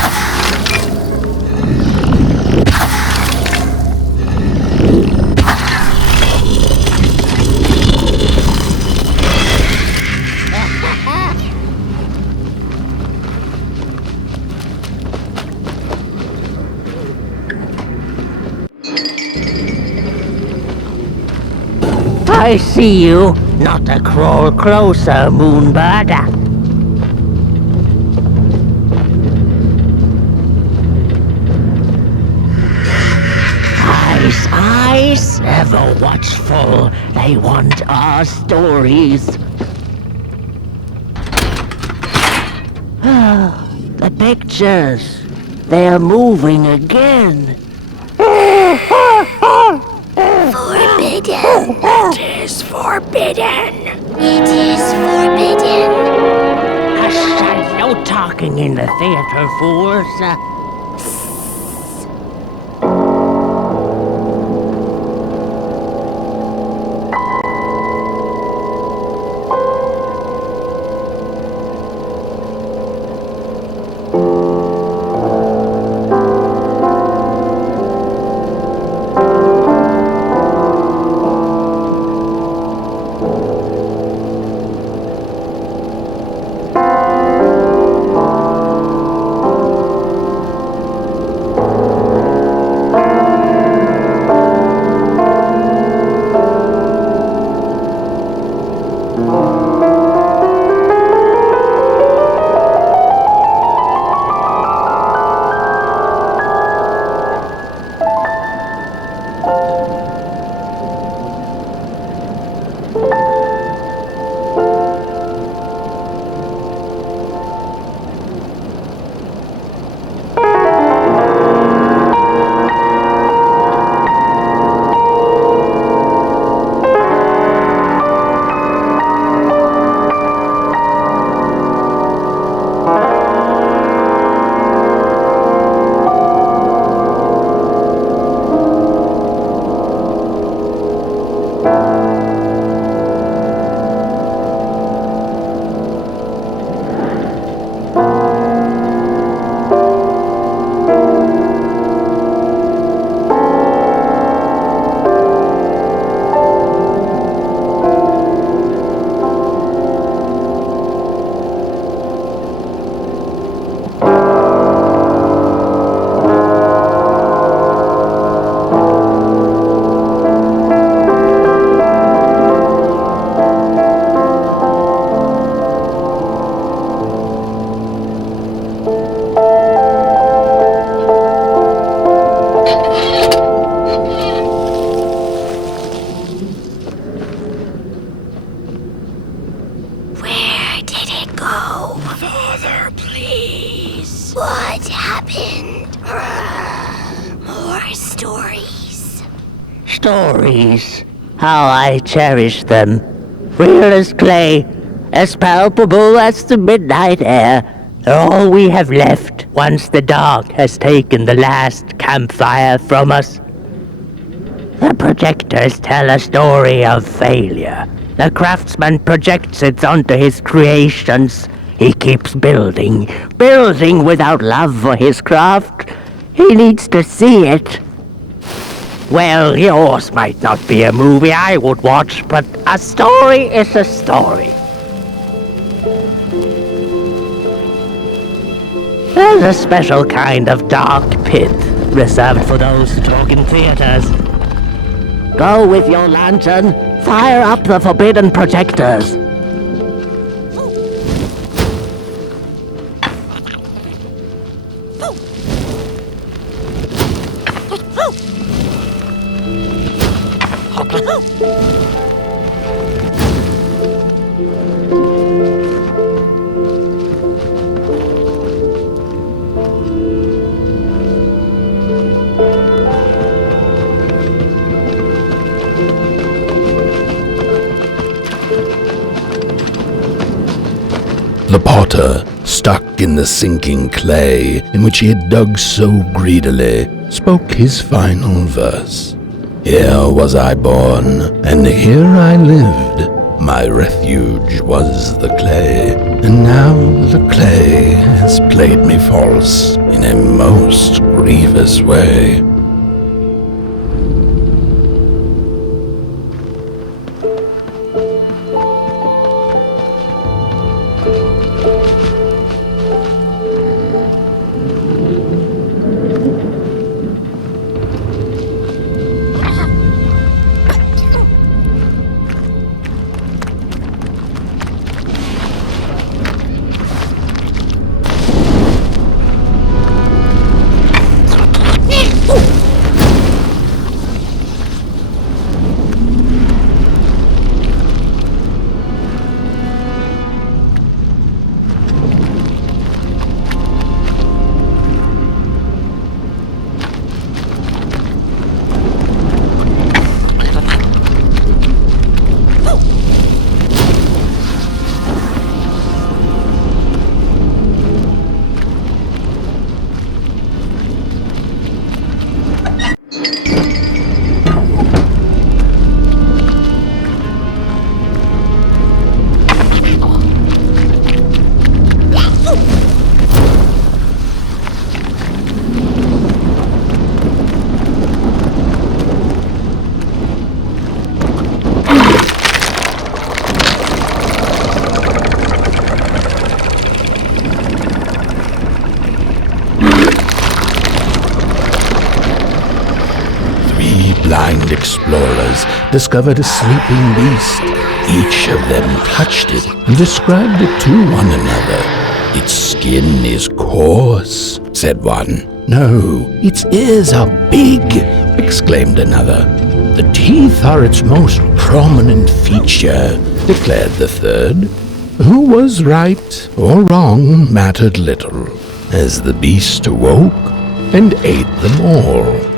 I see you, not to crawl closer, Moonbird. Eyes, ever watchful, they want our stories. The pictures, they're moving again. Forbidden. It is forbidden. It is forbidden. Hush, no talking in the theater, fools. happened? More stories. Stories. How I cherish them. Real as clay, as palpable as the midnight air. They're all we have left once the dark has taken the last campfire from us. The projectors tell a story of failure. The craftsman projects it onto his creations. He keeps building without love for his craft. He needs to see it. Well, yours might not be a movie I would watch, but a story is a story. There's a special kind of dark pit reserved for those who talk in theaters. Go with your lantern, fire up the forbidden projectors. The potter, stuck in the sinking clay in which he had dug so greedily, spoke his final verse. Here was I born, and here I lived. My refuge was the clay, and now the clay has played me false in a most grievous way. Blind explorers discovered a sleeping beast. Each of them touched it and described it to one another. Its skin is coarse, said one. No, its ears are big, exclaimed another. The teeth are its most prominent feature, declared the third. Who was right or wrong mattered little, as the beast awoke and ate them all.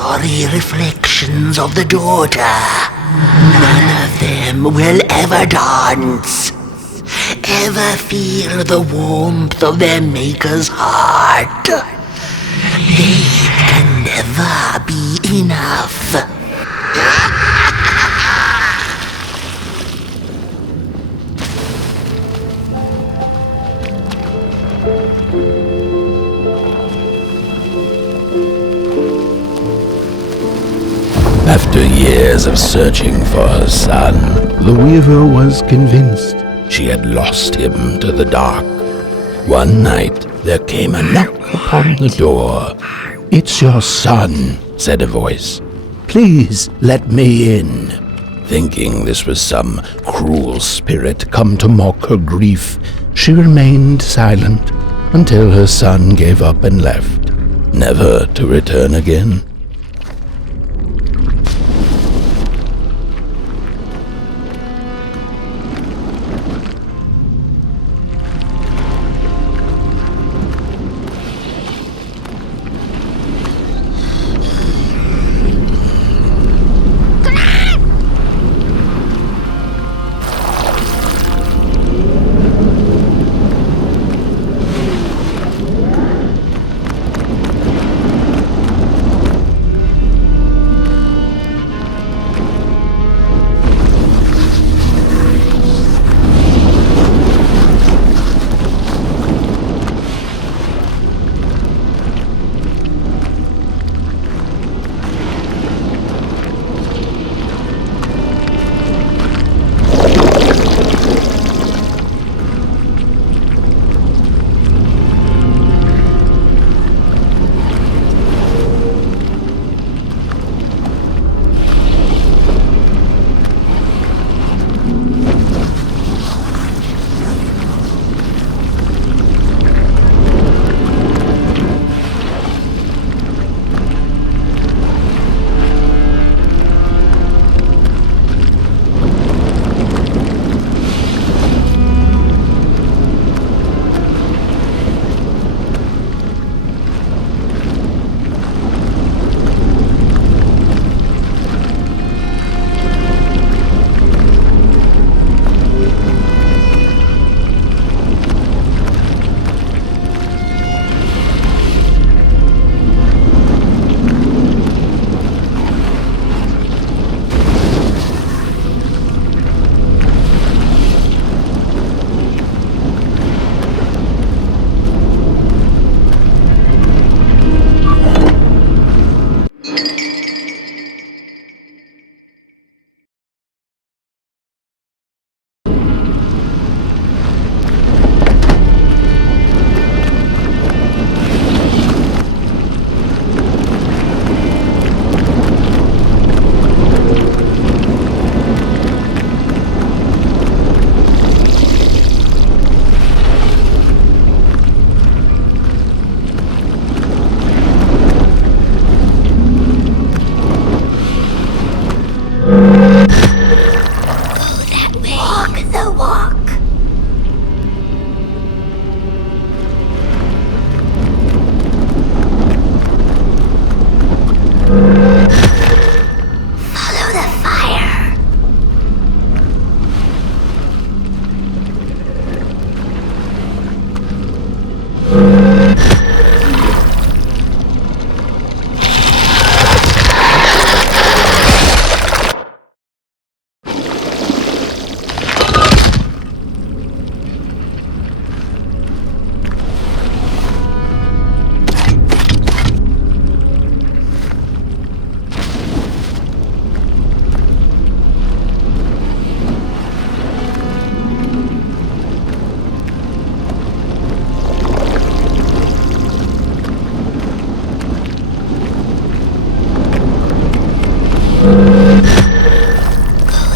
Sorry reflections of the daughter. None of them will ever dance. Ever feel the warmth of their maker's heart. They can never be enough. After years of searching for her son, the weaver was convinced she had lost him to the dark. One night, there came a knock upon the door. "It's your son," said a voice. "Please let me in." Thinking this was some cruel spirit come to mock her grief, she remained silent until her son gave up and left, never to return again.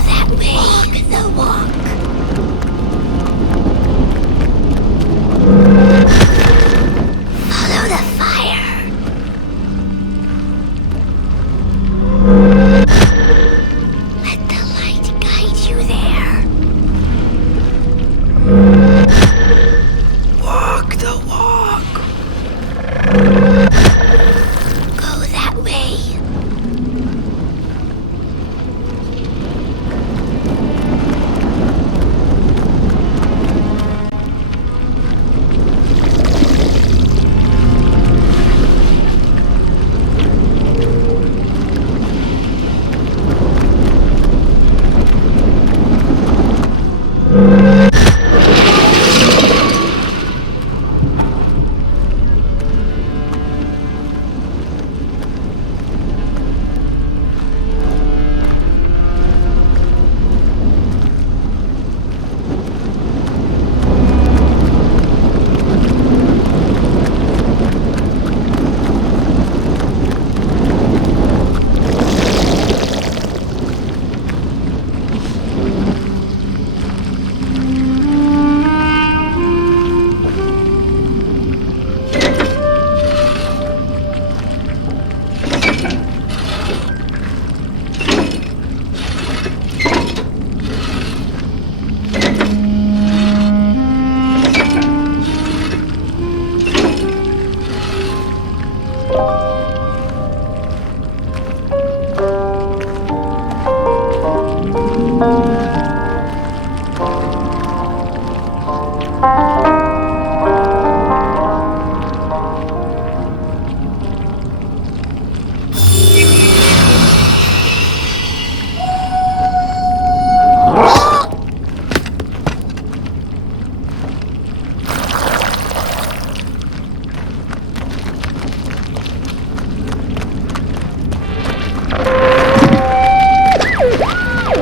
that way. Walk the walk. Follow the fire. Let the light guide you there. Walk the walk. Go that way.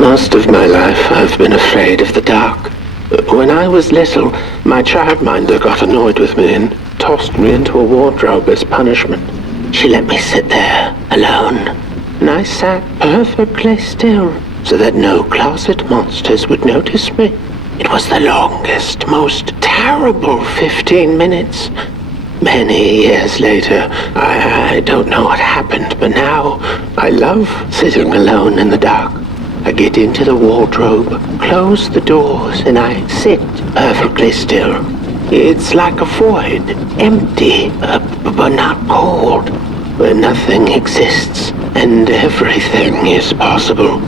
Most of my life I've been afraid of the dark. When I was little, my childminder got annoyed with me and tossed me into a wardrobe as punishment. She let me sit there, alone, and I sat perfectly still so that no closet monsters would notice me. It was the longest, most terrible 15 minutes. Many years later, I don't know what happened, but now I love sitting alone in the dark. I get into the wardrobe, close the doors, and I sit perfectly still. It's like a void, empty, but not cold, where nothing exists and everything is possible.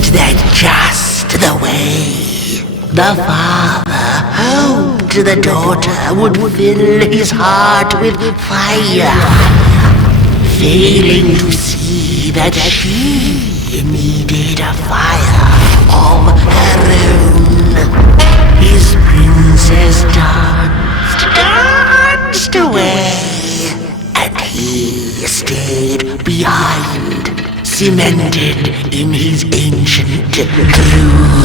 Isn't that just the way the father hoped the daughter would fill his heart with fire, failing to see that she needed a fire of her own? His princess danced away, and he stayed behind, cemented in his ancient gloom.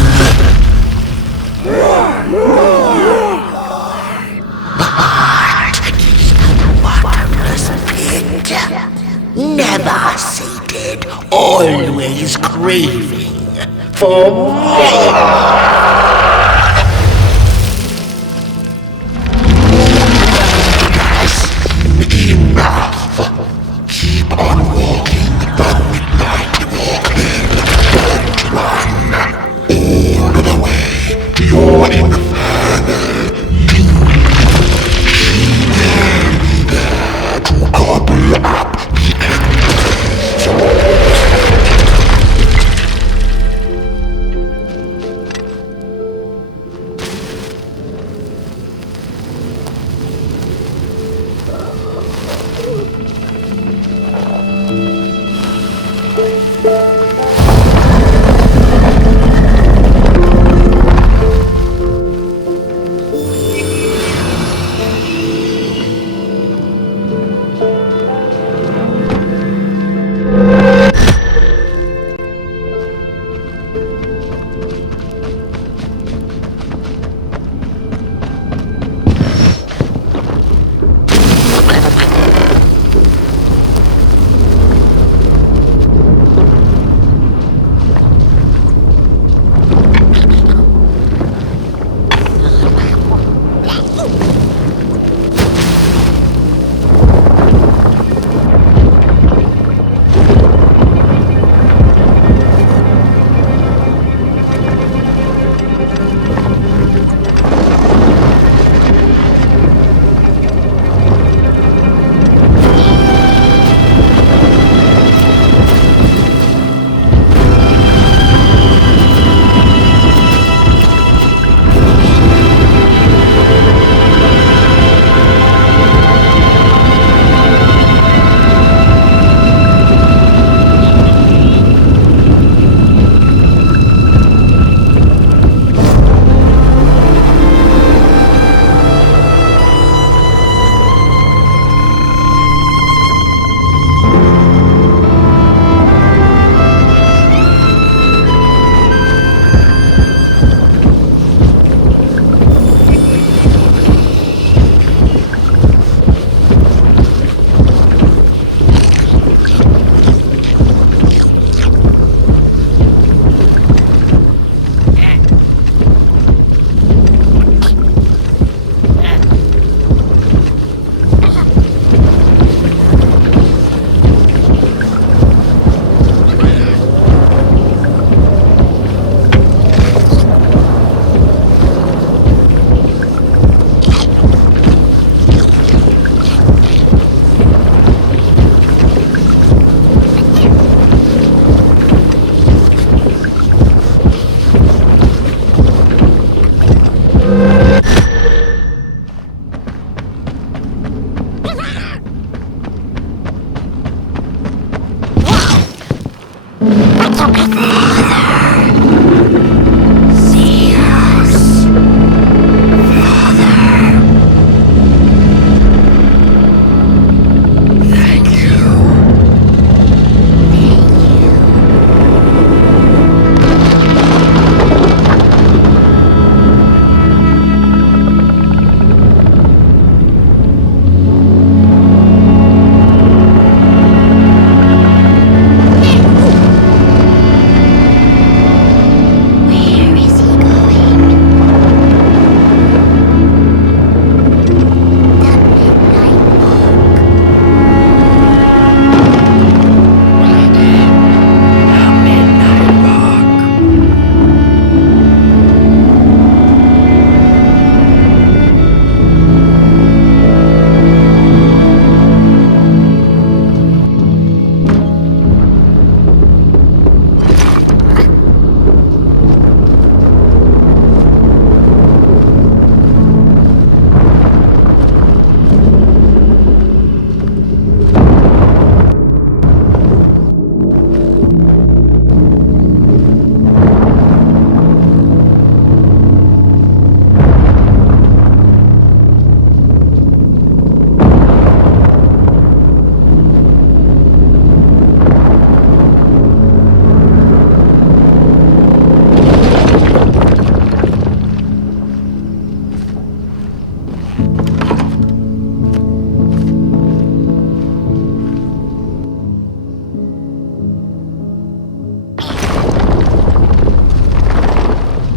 The heart is a bottomless pit, never sated, always craving for more. Enough! Keep on walking the midnight walking, Burnt One, all the way to your infernal doom. She will be there to gobble up the embers.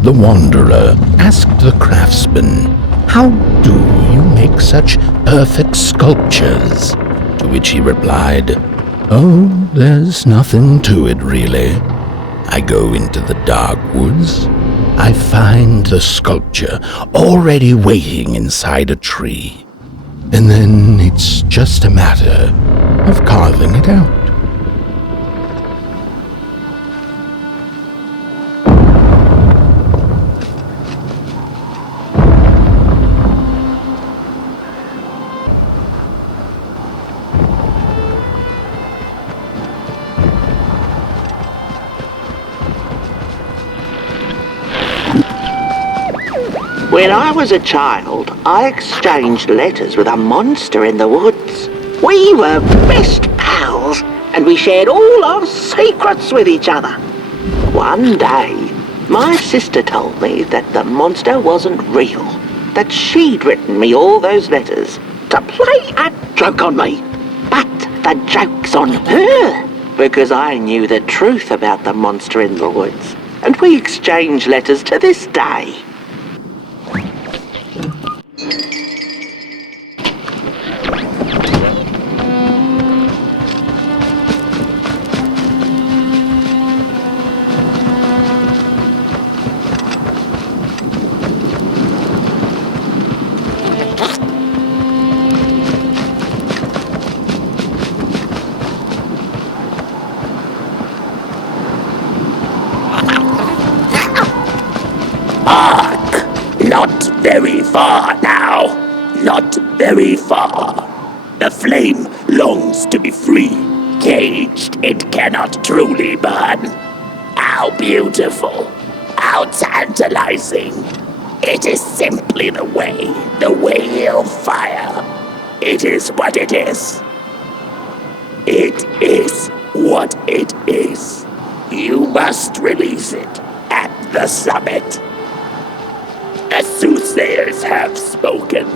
The wanderer asked the craftsman, "How do you make such perfect sculptures?" To which he replied, "Oh, there's nothing to it really. I go into the dark woods. I find the sculpture already waiting inside a tree. And then it's just a matter of carving it out." When I was a child, I exchanged letters with a monster in the woods. We were best pals, and we shared all our secrets with each other. One day, my sister told me that the monster wasn't real, that she'd written me all those letters to play a joke on me. But the joke's on her, because I knew the truth about the monster in the woods, and we exchange letters to this day. Not very far now. Not very far. The flame longs to be free. Caged, it cannot truly burn. How beautiful. How tantalizing. It is simply the way of fire. It is what it is. It is what it is. You must release it at the summit. The soothsayers have spoken.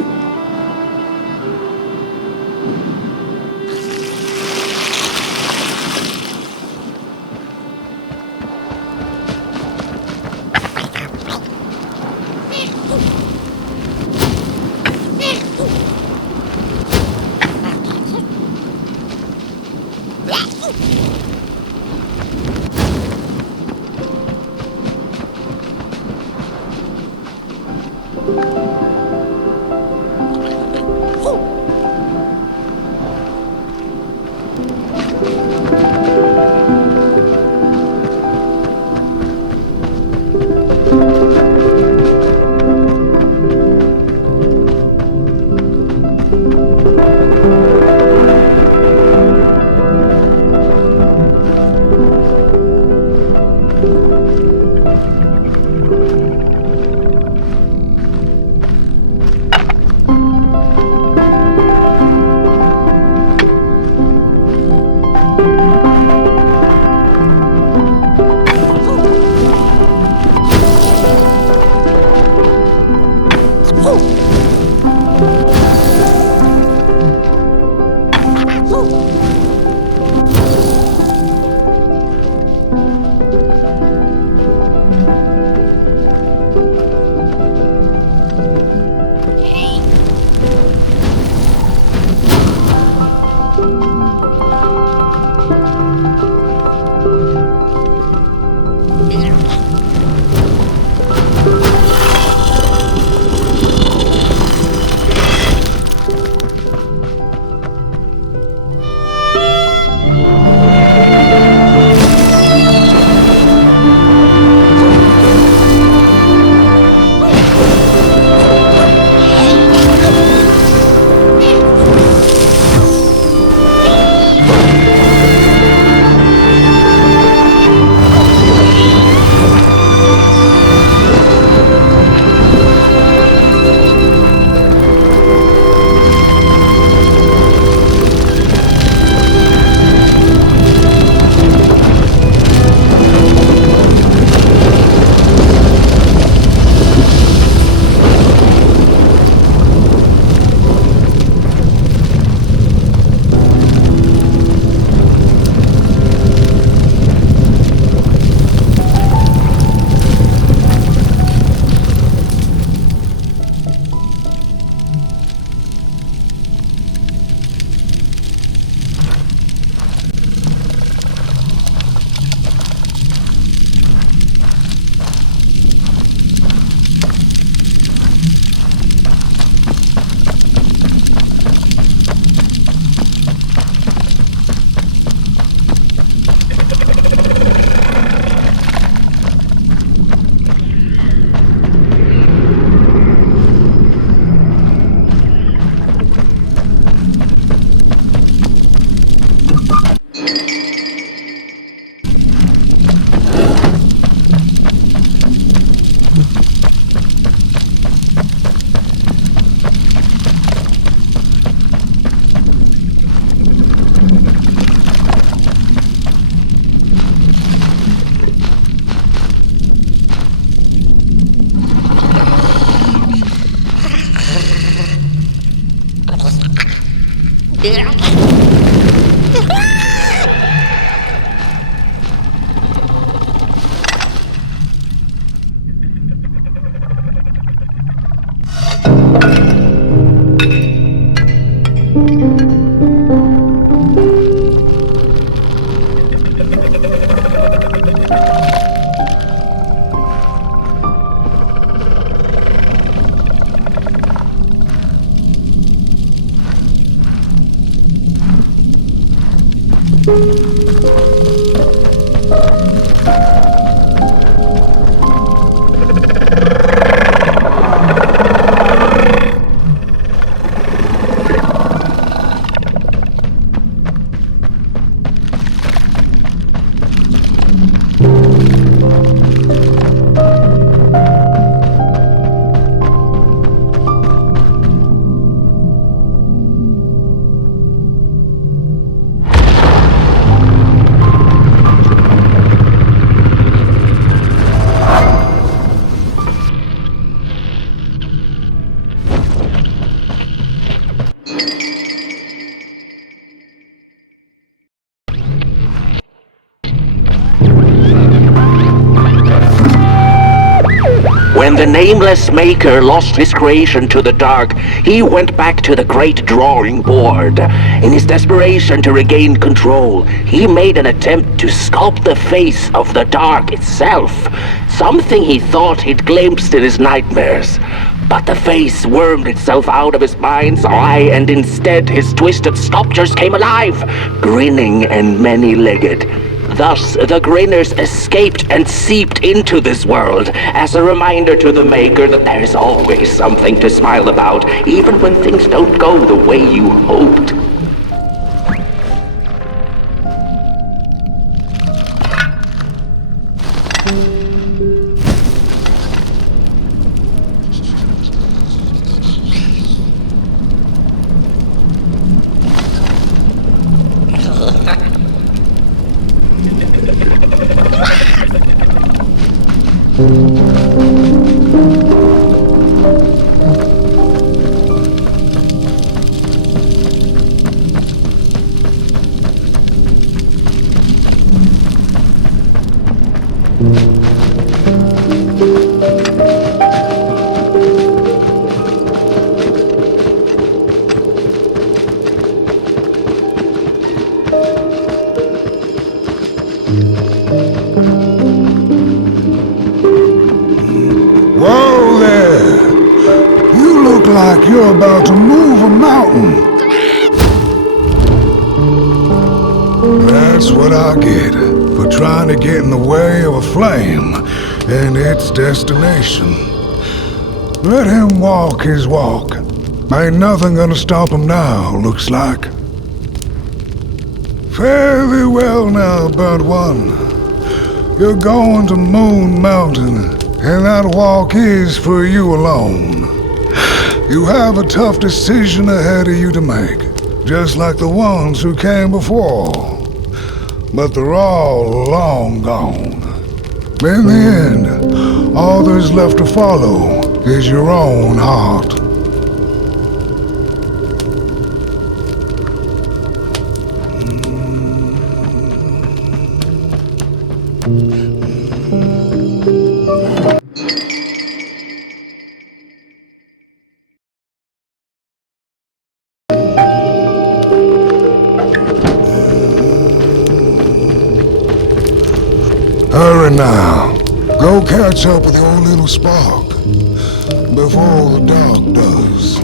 when the nameless maker lost his creation to the dark, he went back to the great drawing board. In his desperation to regain control, he made an attempt to sculpt the face of the dark itself, something he thought he'd glimpsed in his nightmares. But the face wormed itself out of his mind's eye, and instead his twisted sculptures came alive, grinning and many-legged. Thus, the grinners escaped and seeped into this world, as a reminder to the maker that there's always something to smile about, even when things don't go the way you hoped. Whoa there! You look like you're about to move a mountain. That's what I get for trying to get in the way of a flame and its destination. Let him walk his walk. Ain't nothing gonna stop him now, looks like. Fairly well now, Burnt One. You're going to Moon Mountain, and that walk is for you alone. You have a tough decision ahead of you to make, just like the ones who came before. But they're all long gone. In the end, all there's left to follow is your own heart. Hurry now. Go catch up with your little spark before the dark does.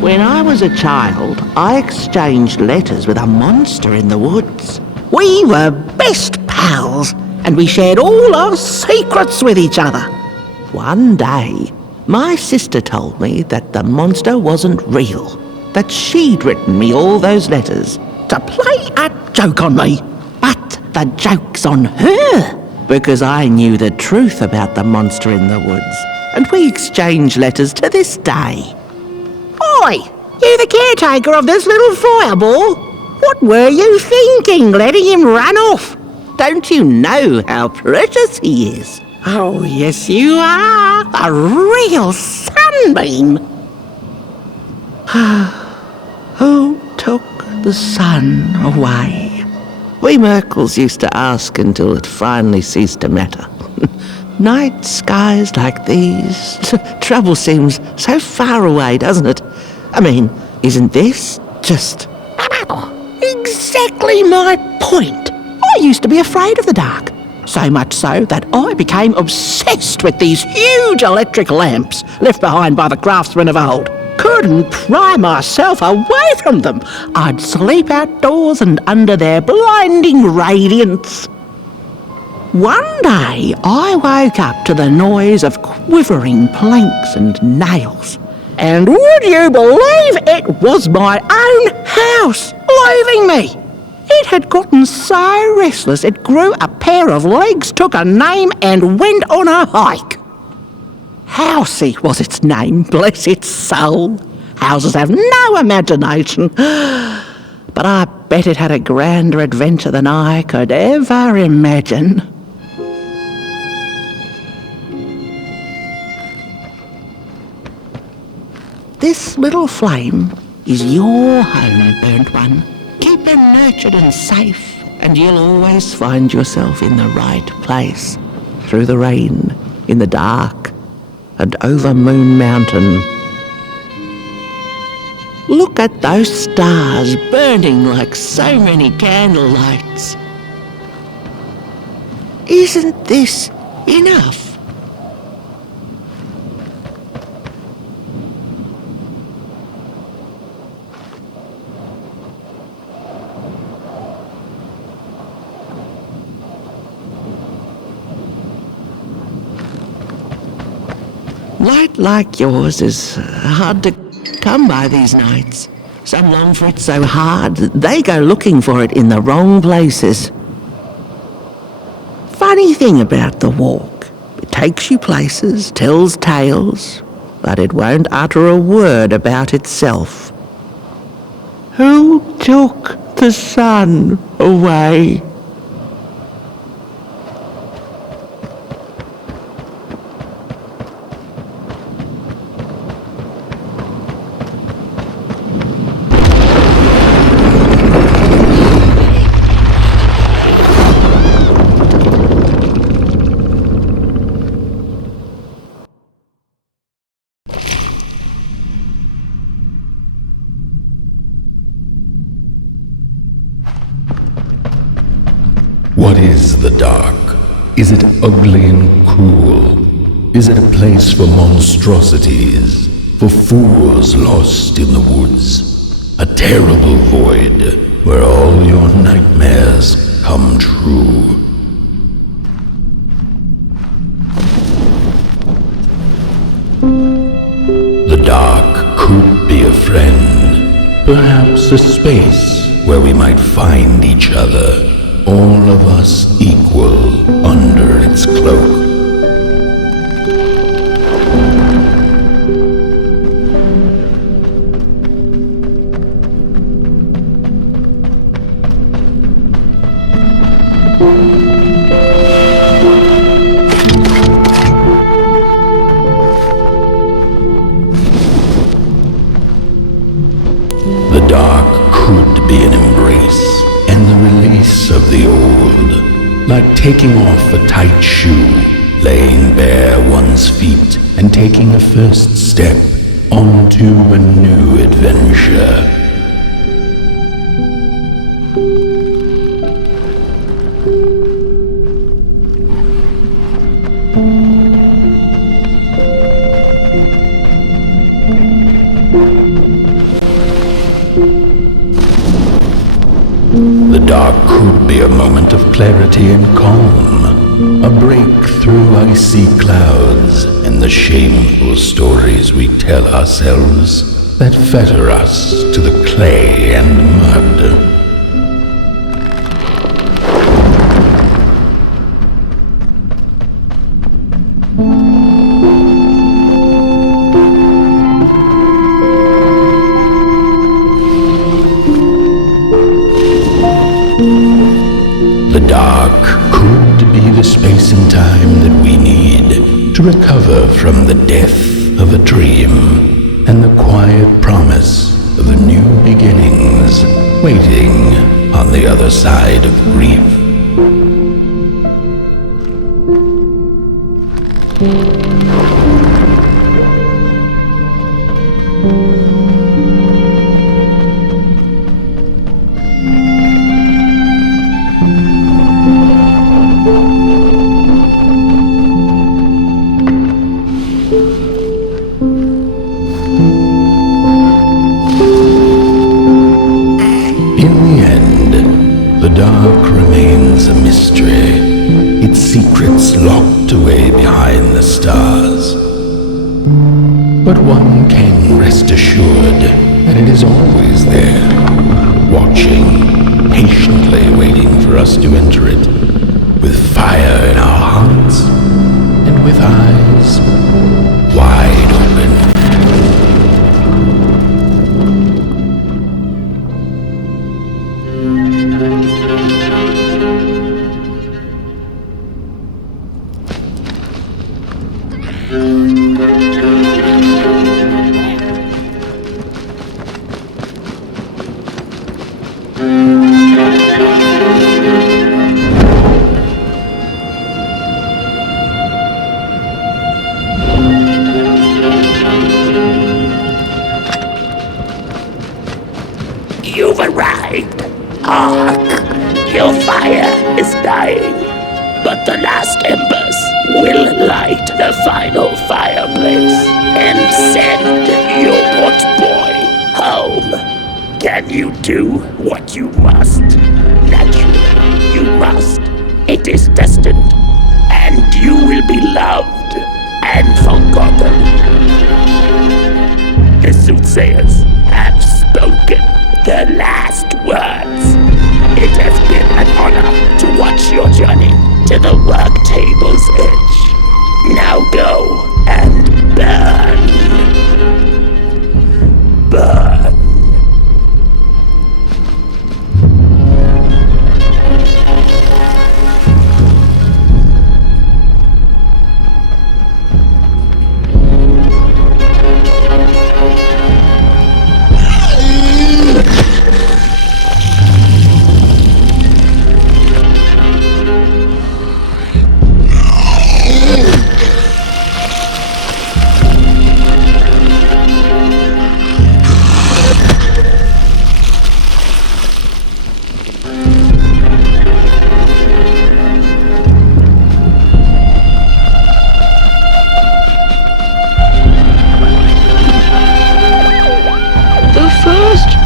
When I was a child, I exchanged letters with a monster in the woods. We were best pals, and we shared all our secrets with each other. One day, my sister told me that the monster wasn't real, that she'd written me all those letters to play a joke on me. But the joke's on her, because I knew the truth about the monster in the woods, and we exchange letters to this day. Oi! You the caretaker of this little fireball? What were you thinking, letting him run off? Don't you know how precious he is? Oh, yes you are. A real sunbeam. Who took the sun away. We Merkles used to ask until it finally ceased to matter. Night skies like these, trouble seems so far away, doesn't it? I mean, isn't this just exactly my point? I used to be afraid of the dark. So much so that I became obsessed with these huge electric lamps left behind by the craftsmen of old. Couldn't pry myself away from them. I'd sleep outdoors and under their blinding radiance. One day I woke up to the noise of quivering planks and nails. And would you believe it was my own house leaving me? It had gotten so restless it grew a pair of legs, took a name and went on a hike. Housey was its name, bless its soul. Houses have no imagination. But I bet it had a grander adventure than I could ever imagine. This little flame is your home, Burnt One. Keep it nurtured and safe, and you'll always find yourself in the right place. Through the rain, in the dark, and over Moon Mountain. Look at those stars burning like so many candle lights. Isn't this enough? Light like yours is hard to come by these nights. Some long for it so hard, they go looking for it in the wrong places. Funny thing about the walk, it takes you places, tells tales, but it won't utter a word about itself. Who took the sun away? What is the dark? Is it ugly and cruel? Is it a place for monstrosities, for fools lost in the woods? A terrible void where all your nightmares come true. The dark could be a friend, perhaps a space where we might find each other. All of us equal under its cloak. The dark could be an embrace. And the release of the old, like taking off a tight shoe, laying bare one's feet, and taking a first step onto a new adventure. The dark could be a moment of clarity and calm, a break through icy clouds and the shameful stories we tell ourselves that fetter us to the clay and mud. The dark could be the space and time that we need to recover from the death of a dream and the quiet promise of new beginnings. waiting on the other side of grief. The dark remains a mystery, its secrets locked away behind the stars. But one can rest assured that it is always there, watching, patiently waiting for us to enter it, with fire in our hearts and with eyes wide open. You've arrived. Hark! Your fire is dying, but the last embers will light the final fireplace and send your potboy home. Can you do what you must? Naturally, you must. It is destined, and you will be loved and forgotten. The soothsayers have spoken the last words. It has been an honor to watch your journey to the work table's edge. Now go and burn. Burn.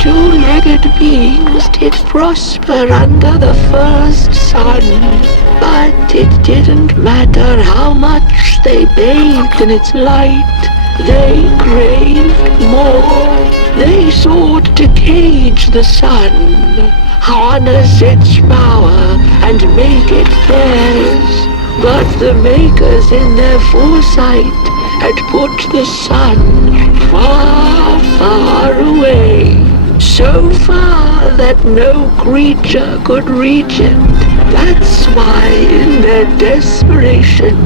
Two-legged beings did prosper under the first sun, but it didn't matter how much they bathed in its light. They craved more. They sought to cage the sun, harness its power, and make it theirs. But the makers in their foresight had put the sun far, far away. So far that no creature could reach it. That's why, in their desperation,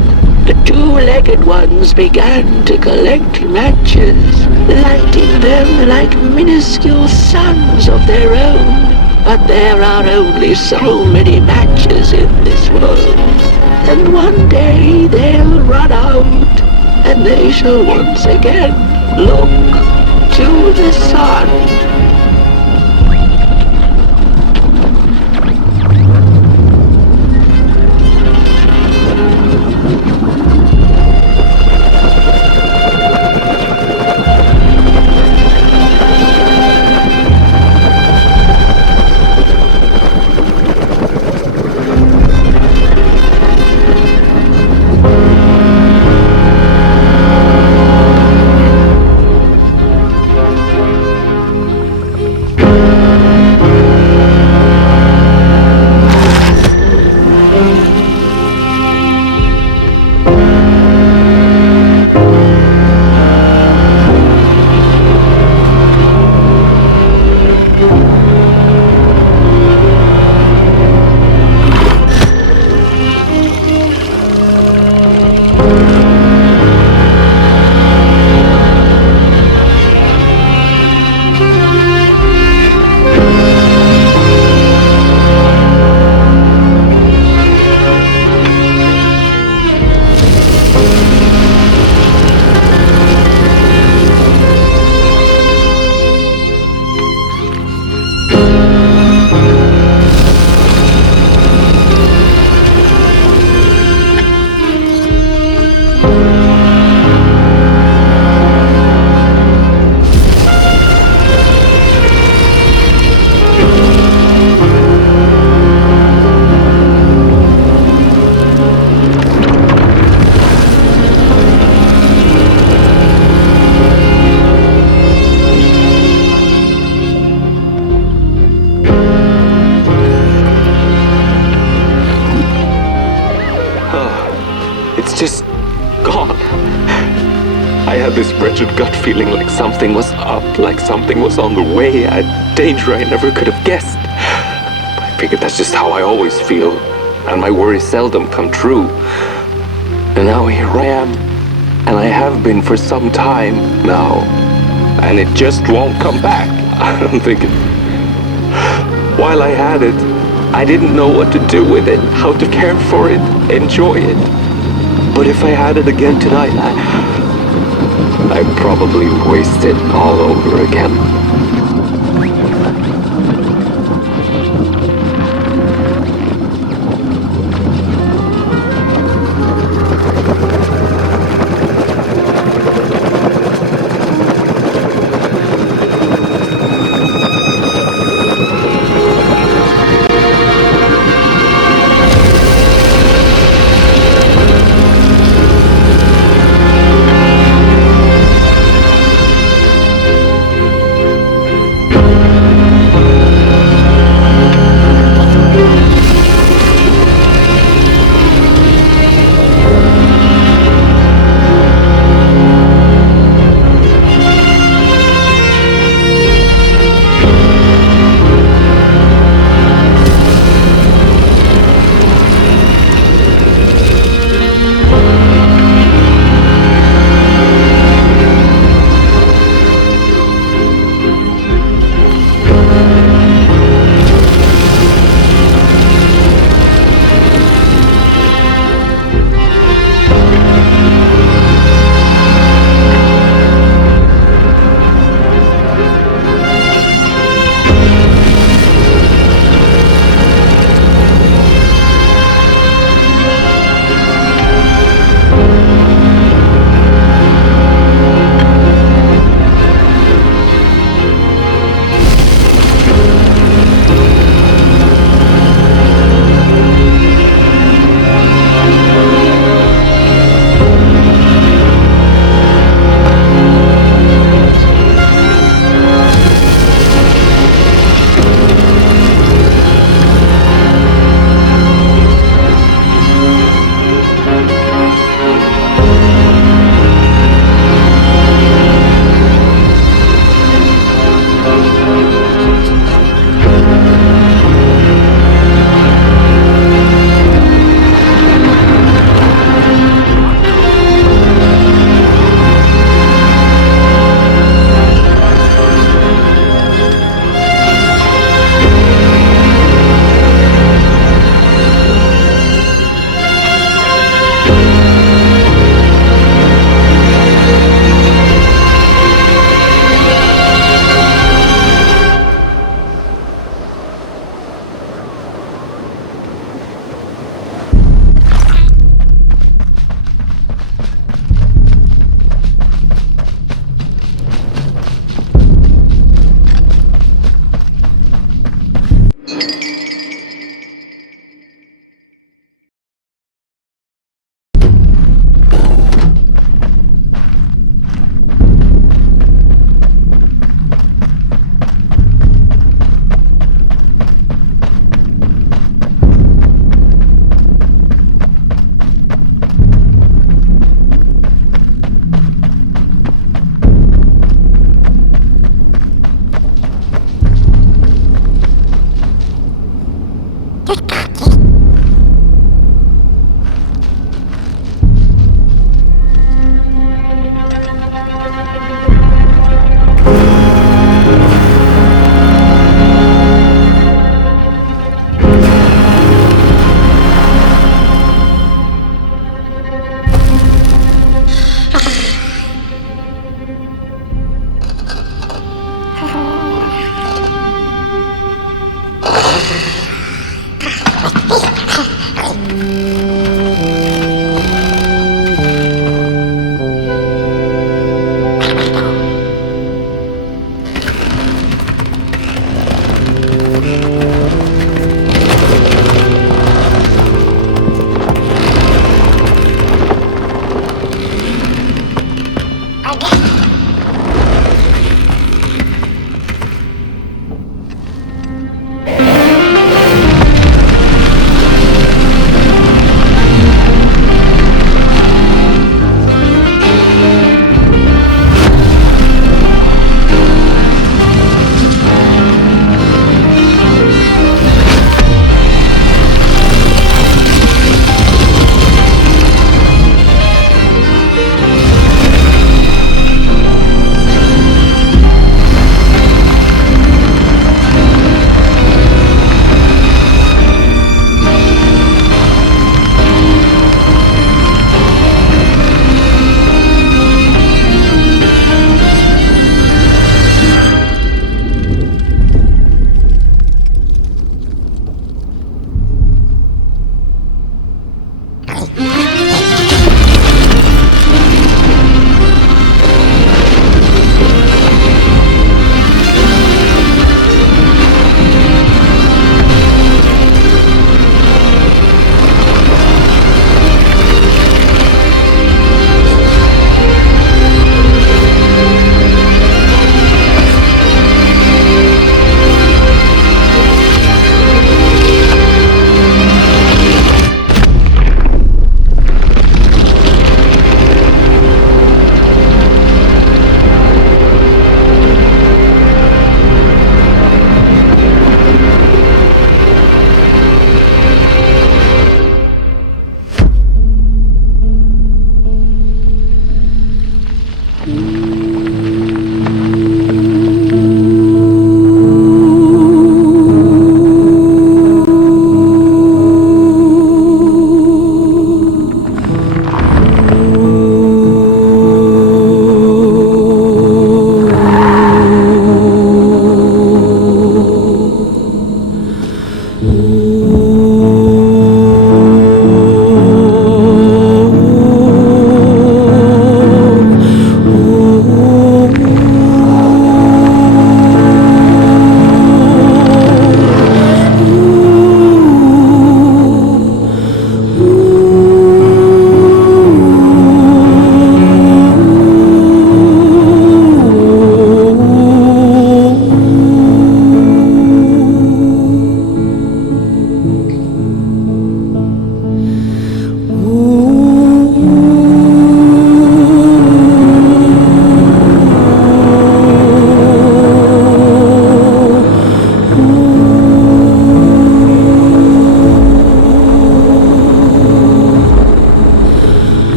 the two-legged ones began to collect matches, lighting them like minuscule suns of their own. But there are only so many matches in this world, and one day they'll run out, and they shall once again look to the sun. such a gut feeling, like something was up, like something was on the way, a danger I never could have guessed. I figured that's just how I always feel, and my worries seldom come true. And now here I am, and I have been for some time now, and it just won't come back. I'm thinking, while I had it, I didn't know what to do with it, how to care for it, enjoy it. But if I had it again tonight, I'd probably waste it all over again.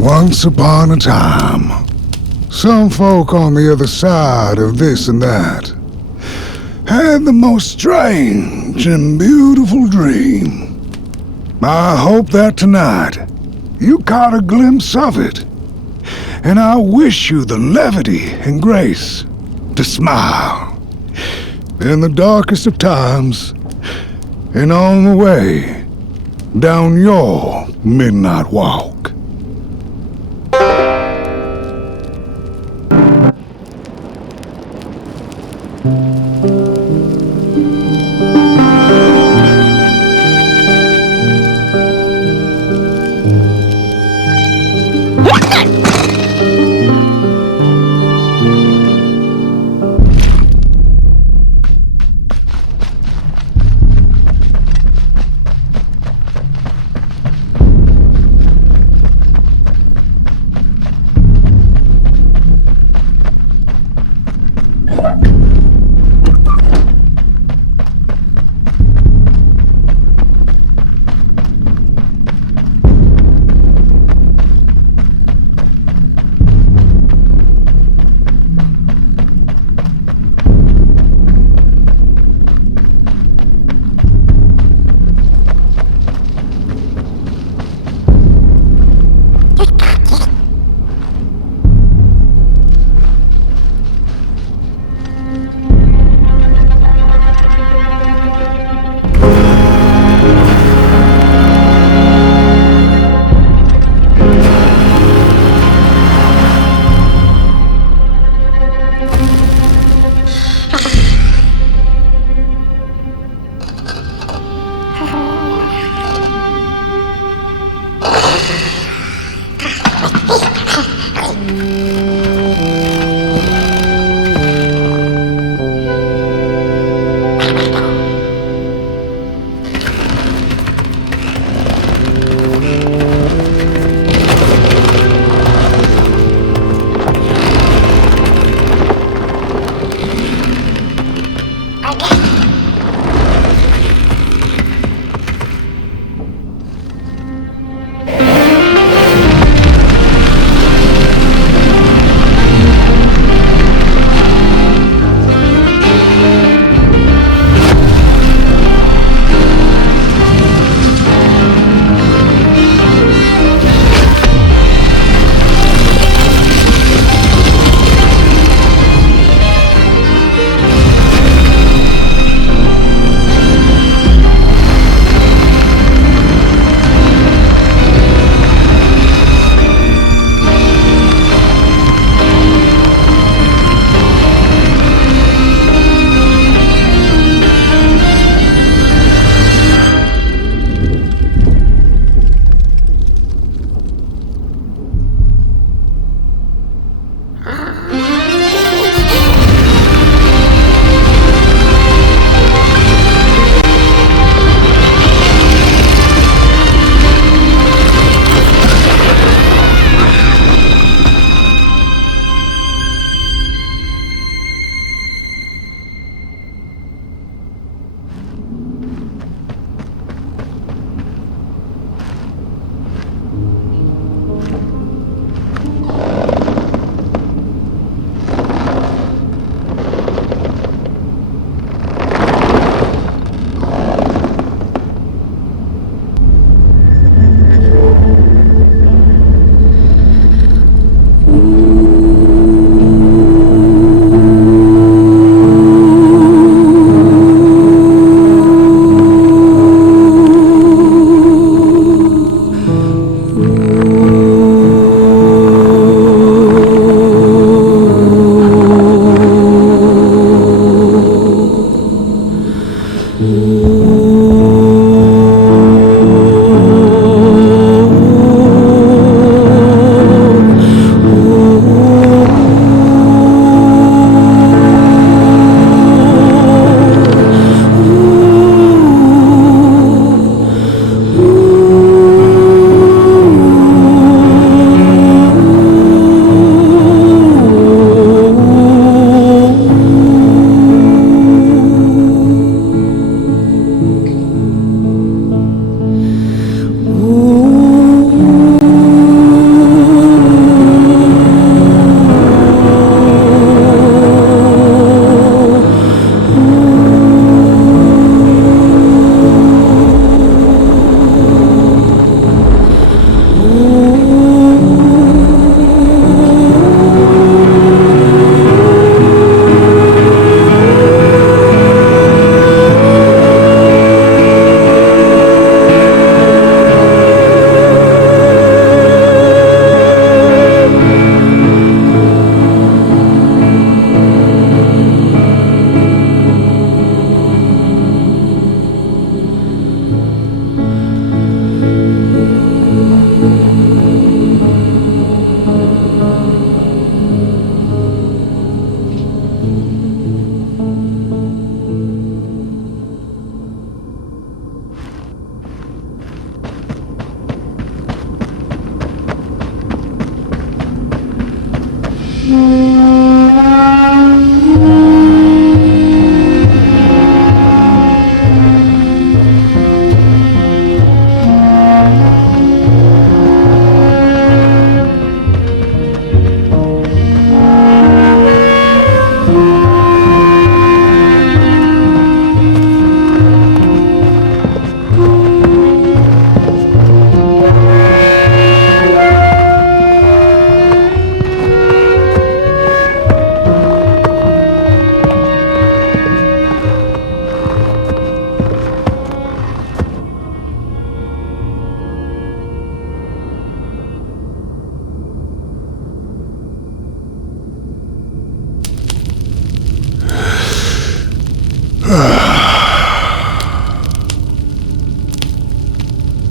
Once upon a time, some folk on the other side of this and that had the most strange and beautiful dream. I hope that tonight you caught a glimpse of it, and I wish you the levity and grace to smile in the darkest of times and on the way down your midnight walk.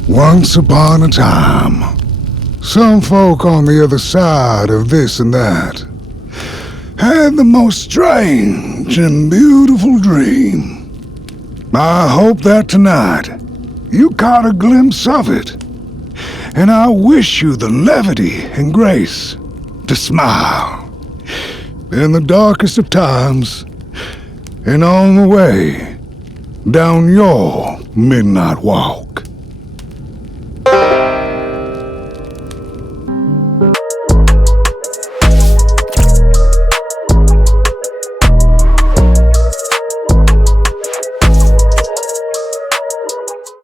Once upon a time, some folk on the other side of this and that had the most strange and beautiful dream. I hope that tonight you caught a glimpse of it, and I wish you the levity and grace to smile in the darkest of times and on the way down your midnight walk.